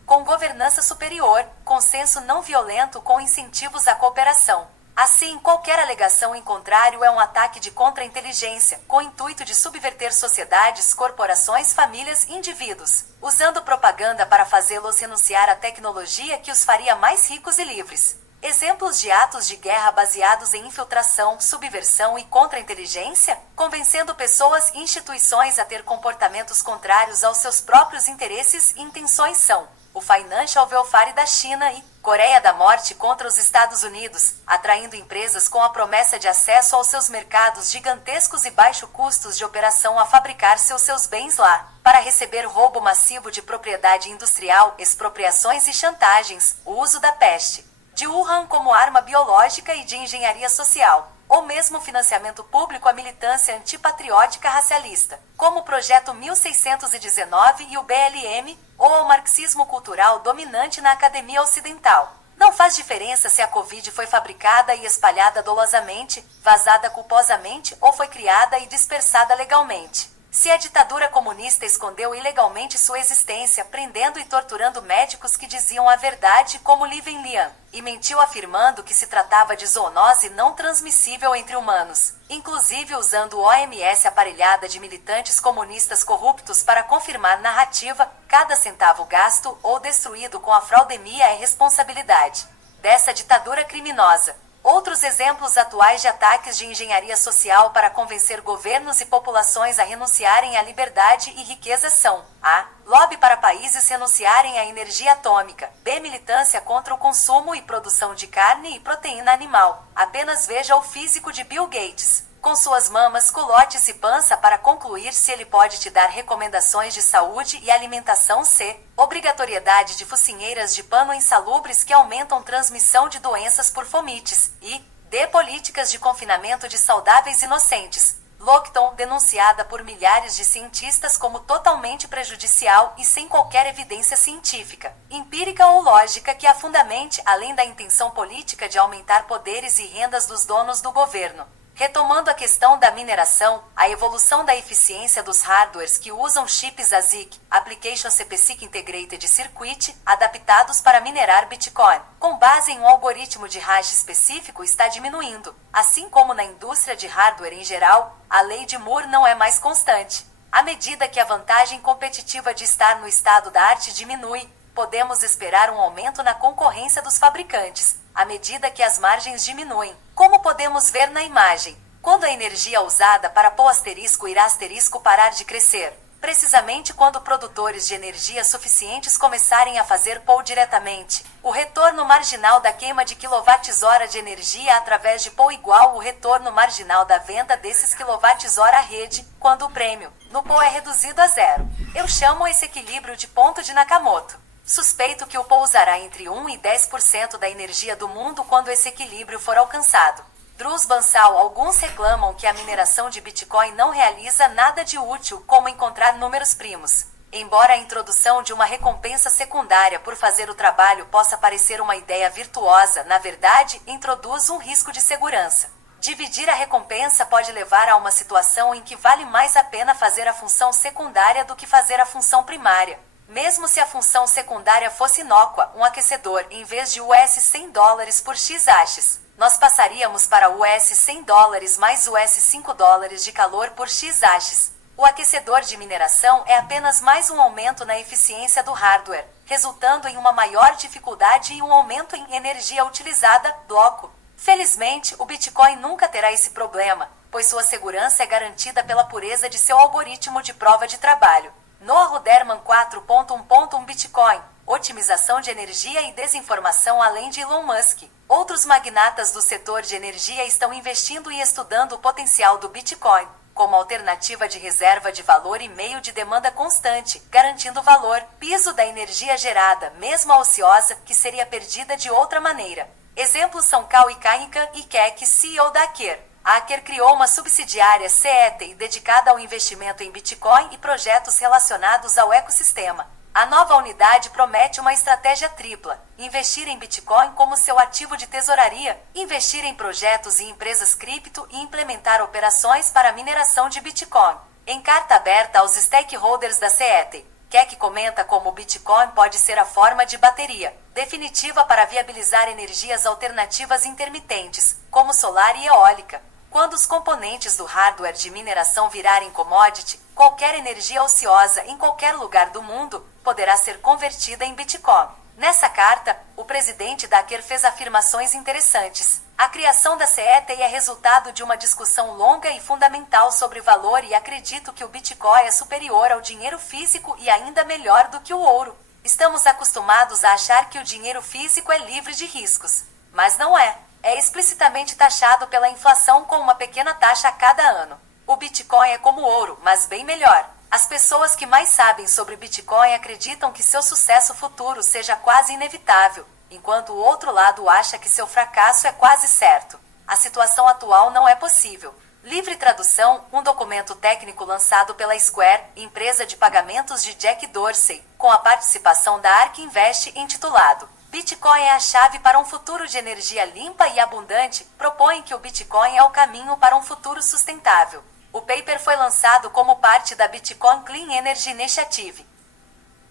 com governança superior, consenso não violento com incentivos à cooperação. Assim, qualquer alegação em contrário é um ataque de contra-inteligência, com o intuito de subverter sociedades, corporações, famílias e indivíduos, usando propaganda para fazê-los renunciar à tecnologia que os faria mais ricos e livres. Exemplos de atos de guerra baseados em infiltração, subversão e contra-inteligência, convencendo pessoas e instituições a ter comportamentos contrários aos seus próprios interesses e intenções são o Financial Welfare da China e Coreia da Morte contra os Estados Unidos, atraindo empresas com a promessa de acesso aos seus mercados gigantescos e baixo custos de operação a fabricar seus bens lá, para receber roubo massivo de propriedade industrial, expropriações e chantagens, o uso da peste de Wuhan como arma biológica e de engenharia social, ou mesmo financiamento público à militância antipatriótica racialista, como o Projeto 1619 e o BLM, ou ao marxismo cultural dominante na academia ocidental. Não faz diferença se a Covid foi fabricada e espalhada dolosamente, vazada culposamente ou foi criada e dispersada legalmente. Se a ditadura comunista escondeu ilegalmente sua existência, prendendo e torturando médicos que diziam a verdade, como Li Wenliang, e mentiu afirmando que se tratava de zoonose não transmissível entre humanos, inclusive usando o OMS aparelhada de militantes comunistas corruptos para confirmar narrativa, cada centavo gasto ou destruído com a fraudemia é responsabilidade dessa ditadura criminosa. Outros exemplos atuais de ataques de engenharia social para convencer governos e populações a renunciarem à liberdade e riqueza são: a. Lobby para países renunciarem à energia atômica. B. Militância contra o consumo e produção de carne e proteína animal. Apenas veja o físico de Bill Gates, com suas mamas, culotes e pança para concluir se ele pode te dar recomendações de saúde e alimentação. C. Obrigatoriedade de focinheiras de pano insalubres que aumentam transmissão de doenças por fomites. E D. Políticas de confinamento de saudáveis inocentes. Lockton, denunciada por milhares de cientistas como totalmente prejudicial e sem qualquer evidência científica, empírica ou lógica que a fundamente, além da intenção política de aumentar poderes e rendas dos donos do governo. Retomando a questão da mineração, a evolução da eficiência dos hardwares que usam chips ASIC, Application Specific Integrated Circuit, adaptados para minerar Bitcoin, com base em um algoritmo de hash específico, está diminuindo. Assim como na indústria de hardware em geral, a lei de Moore não é mais constante. À medida que a vantagem competitiva de estar no estado da arte diminui, podemos esperar um aumento na concorrência dos fabricantes, à medida que as margens diminuem. Como podemos ver na imagem, quando a energia usada para pôr asterisco irá asterisco parar de crescer, precisamente quando produtores de energia suficientes começarem a fazer pool diretamente, o retorno marginal da queima de kWh de energia através de pool igual o retorno marginal da venda desses kWh à rede, quando o prêmio no pool é reduzido a zero. Eu chamo esse equilíbrio de ponto de Nakamoto. Suspeito que o pool usará entre 1 e 10% da energia do mundo quando esse equilíbrio for alcançado. Druz Bansal, alguns reclamam que a mineração de Bitcoin não realiza nada de útil, como encontrar números primos. Embora a introdução de uma recompensa secundária por fazer o trabalho possa parecer uma ideia virtuosa, na verdade, introduz um risco de segurança. Dividir a recompensa pode levar a uma situação em que vale mais a pena fazer a função secundária do que fazer a função primária. Mesmo se a função secundária fosse inócua, um aquecedor, em vez de $100 por X hashes, nós passaríamos para $100 mais $5 de calor por X hashes. O aquecedor de mineração é apenas mais um aumento na eficiência do hardware, resultando em uma maior dificuldade e um aumento em energia utilizada, bloco. Felizmente, o Bitcoin nunca terá esse problema, pois sua segurança é garantida pela pureza de seu algoritmo de prova de trabalho. Noah Ruderman 4.1.1 Bitcoin, otimização de energia e desinformação. Além de Elon Musk, outros magnatas do setor de energia estão investindo e estudando o potencial do Bitcoin como alternativa de reserva de valor e meio de demanda constante, garantindo valor, piso da energia gerada, mesmo a ociosa, que seria perdida de outra maneira. Exemplos são Kauai Kainka e Keck, CEO da Aker. A Aker criou uma subsidiária CETI dedicada ao investimento em Bitcoin e projetos relacionados ao ecossistema. A nova unidade promete uma estratégia tripla: investir em Bitcoin como seu ativo de tesouraria, investir em projetos e empresas cripto e implementar operações para a mineração de Bitcoin. Em carta aberta aos stakeholders da CETI, Keck comenta como o Bitcoin pode ser a forma de bateria definitiva para viabilizar energias alternativas intermitentes, como solar e eólica. Quando os componentes do hardware de mineração virarem commodity, qualquer energia ociosa em qualquer lugar do mundo poderá ser convertida em Bitcoin. Nessa carta, o presidente da Aker fez afirmações interessantes. A criação da CETI é resultado de uma discussão longa e fundamental sobre valor, e acredito que o Bitcoin é superior ao dinheiro físico e ainda melhor do que o ouro. Estamos acostumados a achar que o dinheiro físico é livre de riscos, mas não é. É explicitamente taxado pela inflação com uma pequena taxa a cada ano. O Bitcoin é como ouro, mas bem melhor. As pessoas que mais sabem sobre Bitcoin acreditam que seu sucesso futuro seja quase inevitável, enquanto o outro lado acha que seu fracasso é quase certo. A situação atual não é possível. Livre tradução, um documento técnico lançado pela Square, empresa de pagamentos de Jack Dorsey, com a participação da ARK Invest, intitulado Bitcoin é a chave para um futuro de energia limpa e abundante, propõe que o Bitcoin é o caminho para um futuro sustentável. O paper foi lançado como parte da Bitcoin Clean Energy Initiative.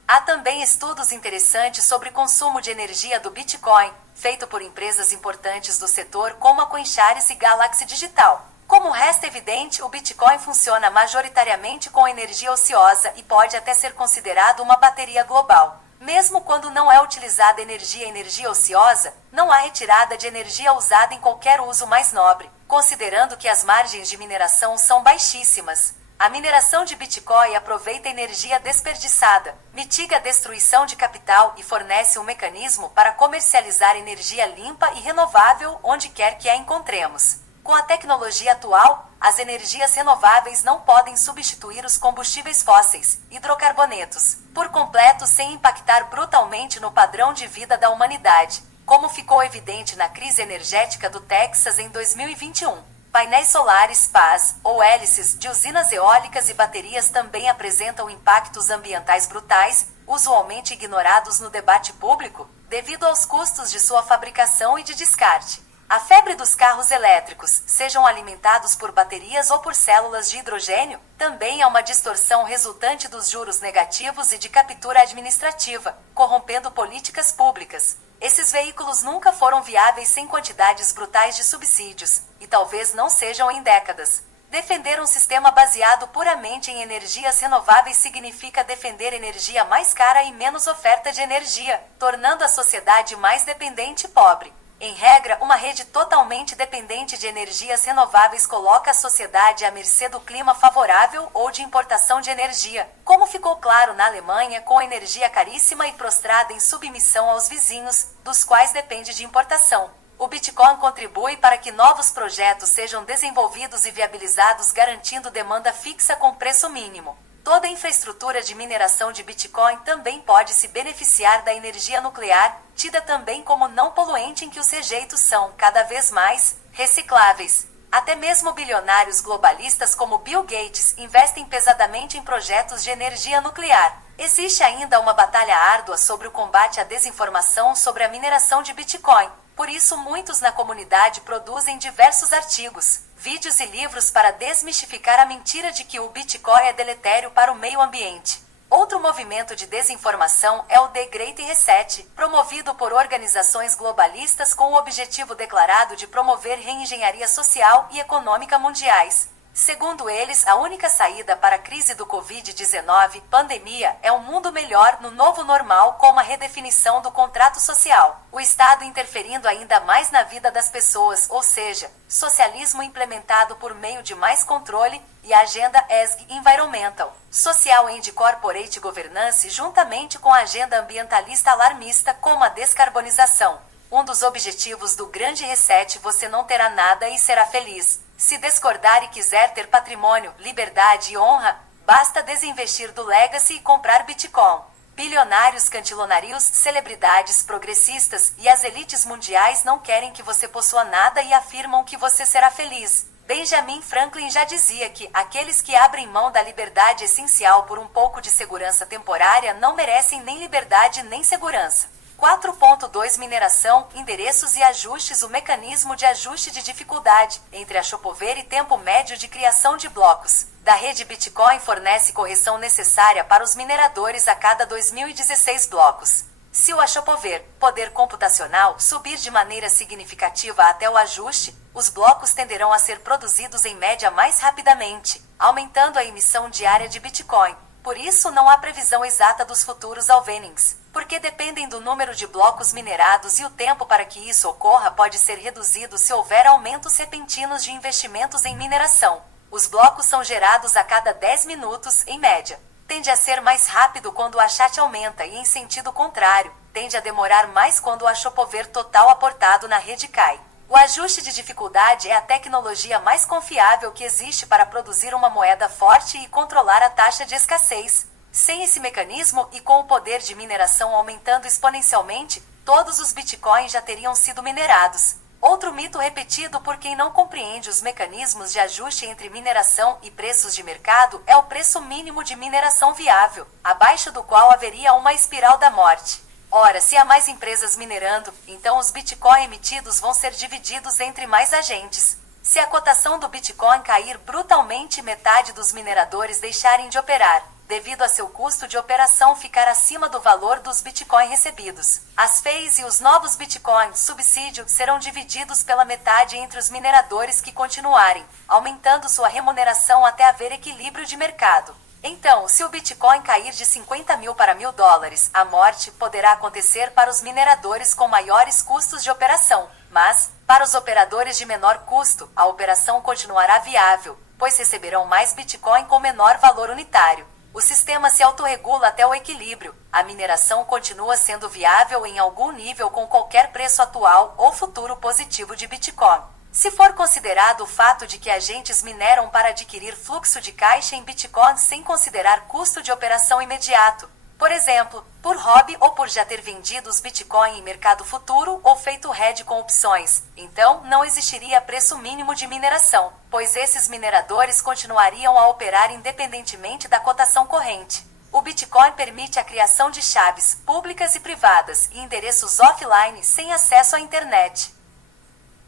Há também estudos interessantes sobre consumo de energia do Bitcoin, feito por empresas importantes do setor como a CoinShares e Galaxy Digital. Como resta evidente, o Bitcoin funciona majoritariamente com energia ociosa e pode até ser considerado uma bateria global. Mesmo quando não é utilizada energia ociosa, não há retirada de energia usada em qualquer uso mais nobre, considerando que as margens de mineração são baixíssimas. A mineração de Bitcoin aproveita energia desperdiçada, mitiga a destruição de capital e fornece um mecanismo para comercializar energia limpa e renovável onde quer que a encontremos. Com a tecnologia atual, as energias renováveis não podem substituir os combustíveis fósseis, hidrocarbonetos, por completo, sem impactar brutalmente no padrão de vida da humanidade, como ficou evidente na crise energética do Texas em 2021. Painéis solares PAS, ou hélices de usinas eólicas e baterias também apresentam impactos ambientais brutais, usualmente ignorados no debate público, devido aos custos de sua fabricação e de descarte. A febre dos carros elétricos, sejam alimentados por baterias ou por células de hidrogênio, também é uma distorção resultante dos juros negativos e de captura administrativa, corrompendo políticas públicas. Esses veículos nunca foram viáveis sem quantidades brutais de subsídios, e talvez não sejam em décadas. Defender um sistema baseado puramente em energias renováveis significa defender energia mais cara e menos oferta de energia, tornando a sociedade mais dependente e pobre. Em regra, uma rede totalmente dependente de energias renováveis coloca a sociedade à mercê do clima favorável ou de importação de energia, como ficou claro na Alemanha, com energia caríssima e prostrada em submissão aos vizinhos, dos quais depende de importação. O Bitcoin contribui para que novos projetos sejam desenvolvidos e viabilizados, garantindo demanda fixa com preço mínimo. Toda a infraestrutura de mineração de Bitcoin também pode se beneficiar da energia nuclear, tida também como não poluente, em que os rejeitos são, cada vez mais, recicláveis. Até mesmo bilionários globalistas como Bill Gates investem pesadamente em projetos de energia nuclear. Existe ainda uma batalha árdua sobre o combate à desinformação sobre a mineração de Bitcoin. Por isso, muitos na comunidade produzem diversos artigos, vídeos e livros para desmistificar a mentira de que o Bitcoin é deletério para o meio ambiente. Outro movimento de desinformação é o The Great Reset, promovido por organizações globalistas com o objetivo declarado de promover reengenharia social e econômica mundiais. Segundo eles, a única saída para a crise do Covid-19, pandemia, é um mundo melhor no novo normal, com uma redefinição do contrato social. O Estado interferindo ainda mais na vida das pessoas, ou seja, socialismo implementado por meio de mais controle, e a agenda ESG Environmental, Social and Corporate Governance, juntamente com a agenda ambientalista alarmista, como a descarbonização. Um dos objetivos do Grande Reset: você não terá nada e será feliz. Se discordar e quiser ter patrimônio, liberdade e honra, basta desinvestir do Legacy e comprar Bitcoin. Bilionários, cantilonarios, celebridades, progressistas e as elites mundiais não querem que você possua nada e afirmam que você será feliz. Benjamin Franklin já dizia que aqueles que abrem mão da liberdade essencial por um pouco de segurança temporária não merecem nem liberdade nem segurança. 4.2 Mineração, endereços e ajustes. O mecanismo de ajuste de dificuldade entre a chopover e tempo médio de criação de blocos da rede Bitcoin fornece correção necessária para os mineradores a cada 2016 blocos. Se o achopover, poder computacional, subir de maneira significativa até o ajuste, os blocos tenderão a ser produzidos em média mais rapidamente, aumentando a emissão diária de Bitcoin. Por isso, não há previsão exata dos futuros halvenings, porque dependem do número de blocos minerados, e o tempo para que isso ocorra pode ser reduzido se houver aumentos repentinos de investimentos em mineração. Os blocos são gerados a cada 10 minutos, em média. Tende a ser mais rápido quando o achat aumenta e, em sentido contrário, tende a demorar mais quando o achopover total aportado na rede cai. O ajuste de dificuldade é a tecnologia mais confiável que existe para produzir uma moeda forte e controlar a taxa de escassez. Sem esse mecanismo e com o poder de mineração aumentando exponencialmente, todos os bitcoins já teriam sido minerados. Outro mito repetido por quem não compreende os mecanismos de ajuste entre mineração e preços de mercado é o preço mínimo de mineração viável, abaixo do qual haveria uma espiral da morte. Ora, se há mais empresas minerando, então os Bitcoin emitidos vão ser divididos entre mais agentes. Se a cotação do Bitcoin cair brutalmente e metade dos mineradores deixarem de operar, devido a seu custo de operação ficar acima do valor dos Bitcoin recebidos, as FEIs e os novos Bitcoins subsídio serão divididos pela metade entre os mineradores que continuarem, aumentando sua remuneração até haver equilíbrio de mercado. Então, se o Bitcoin cair de 50 mil para $1.000, a morte poderá acontecer para os mineradores com maiores custos de operação, mas, para os operadores de menor custo, a operação continuará viável, pois receberão mais Bitcoin com menor valor unitário. O sistema se autorregula até o equilíbrio. A mineração continua sendo viável em algum nível com qualquer preço atual ou futuro positivo de Bitcoin. Se for considerado o fato de que agentes mineram para adquirir fluxo de caixa em Bitcoin sem considerar custo de operação imediato, por exemplo, por hobby ou por já ter vendido os Bitcoin em mercado futuro ou feito hedge com opções, então não existiria preço mínimo de mineração, pois esses mineradores continuariam a operar independentemente da cotação corrente. O Bitcoin permite a criação de chaves públicas e privadas e endereços offline sem acesso à internet.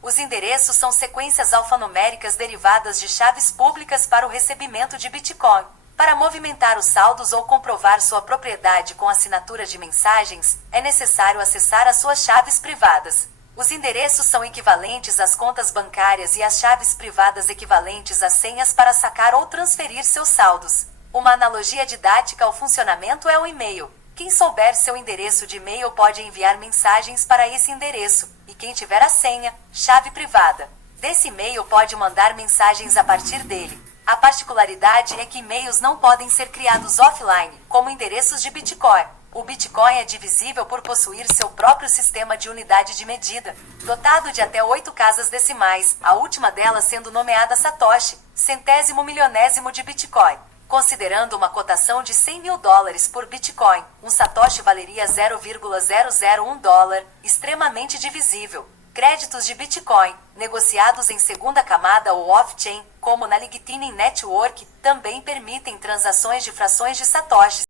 Os endereços são sequências alfanuméricas derivadas de chaves públicas para o recebimento de Bitcoin. Para movimentar os saldos ou comprovar sua propriedade com assinatura de mensagens, é necessário acessar as suas chaves privadas. Os endereços são equivalentes às contas bancárias e as chaves privadas equivalentes às senhas para sacar ou transferir seus saldos. Uma analogia didática ao funcionamento é o e-mail. Quem souber seu endereço de e-mail pode enviar mensagens para esse endereço, e quem tiver a senha, chave privada, desse e-mail pode mandar mensagens a partir dele. A particularidade é que e-mails não podem ser criados offline, como endereços de Bitcoin. O Bitcoin é divisível por possuir seu próprio sistema de unidade de medida, dotado de até 8 casas decimais, a última delas sendo nomeada Satoshi, centésimo milionésimo de Bitcoin. Considerando uma cotação de $100.000 por Bitcoin, um Satoshi valeria $0,001, extremamente divisível. Créditos de Bitcoin, negociados em segunda camada ou off-chain, como na Lightning Network, também permitem transações de frações de satoshis.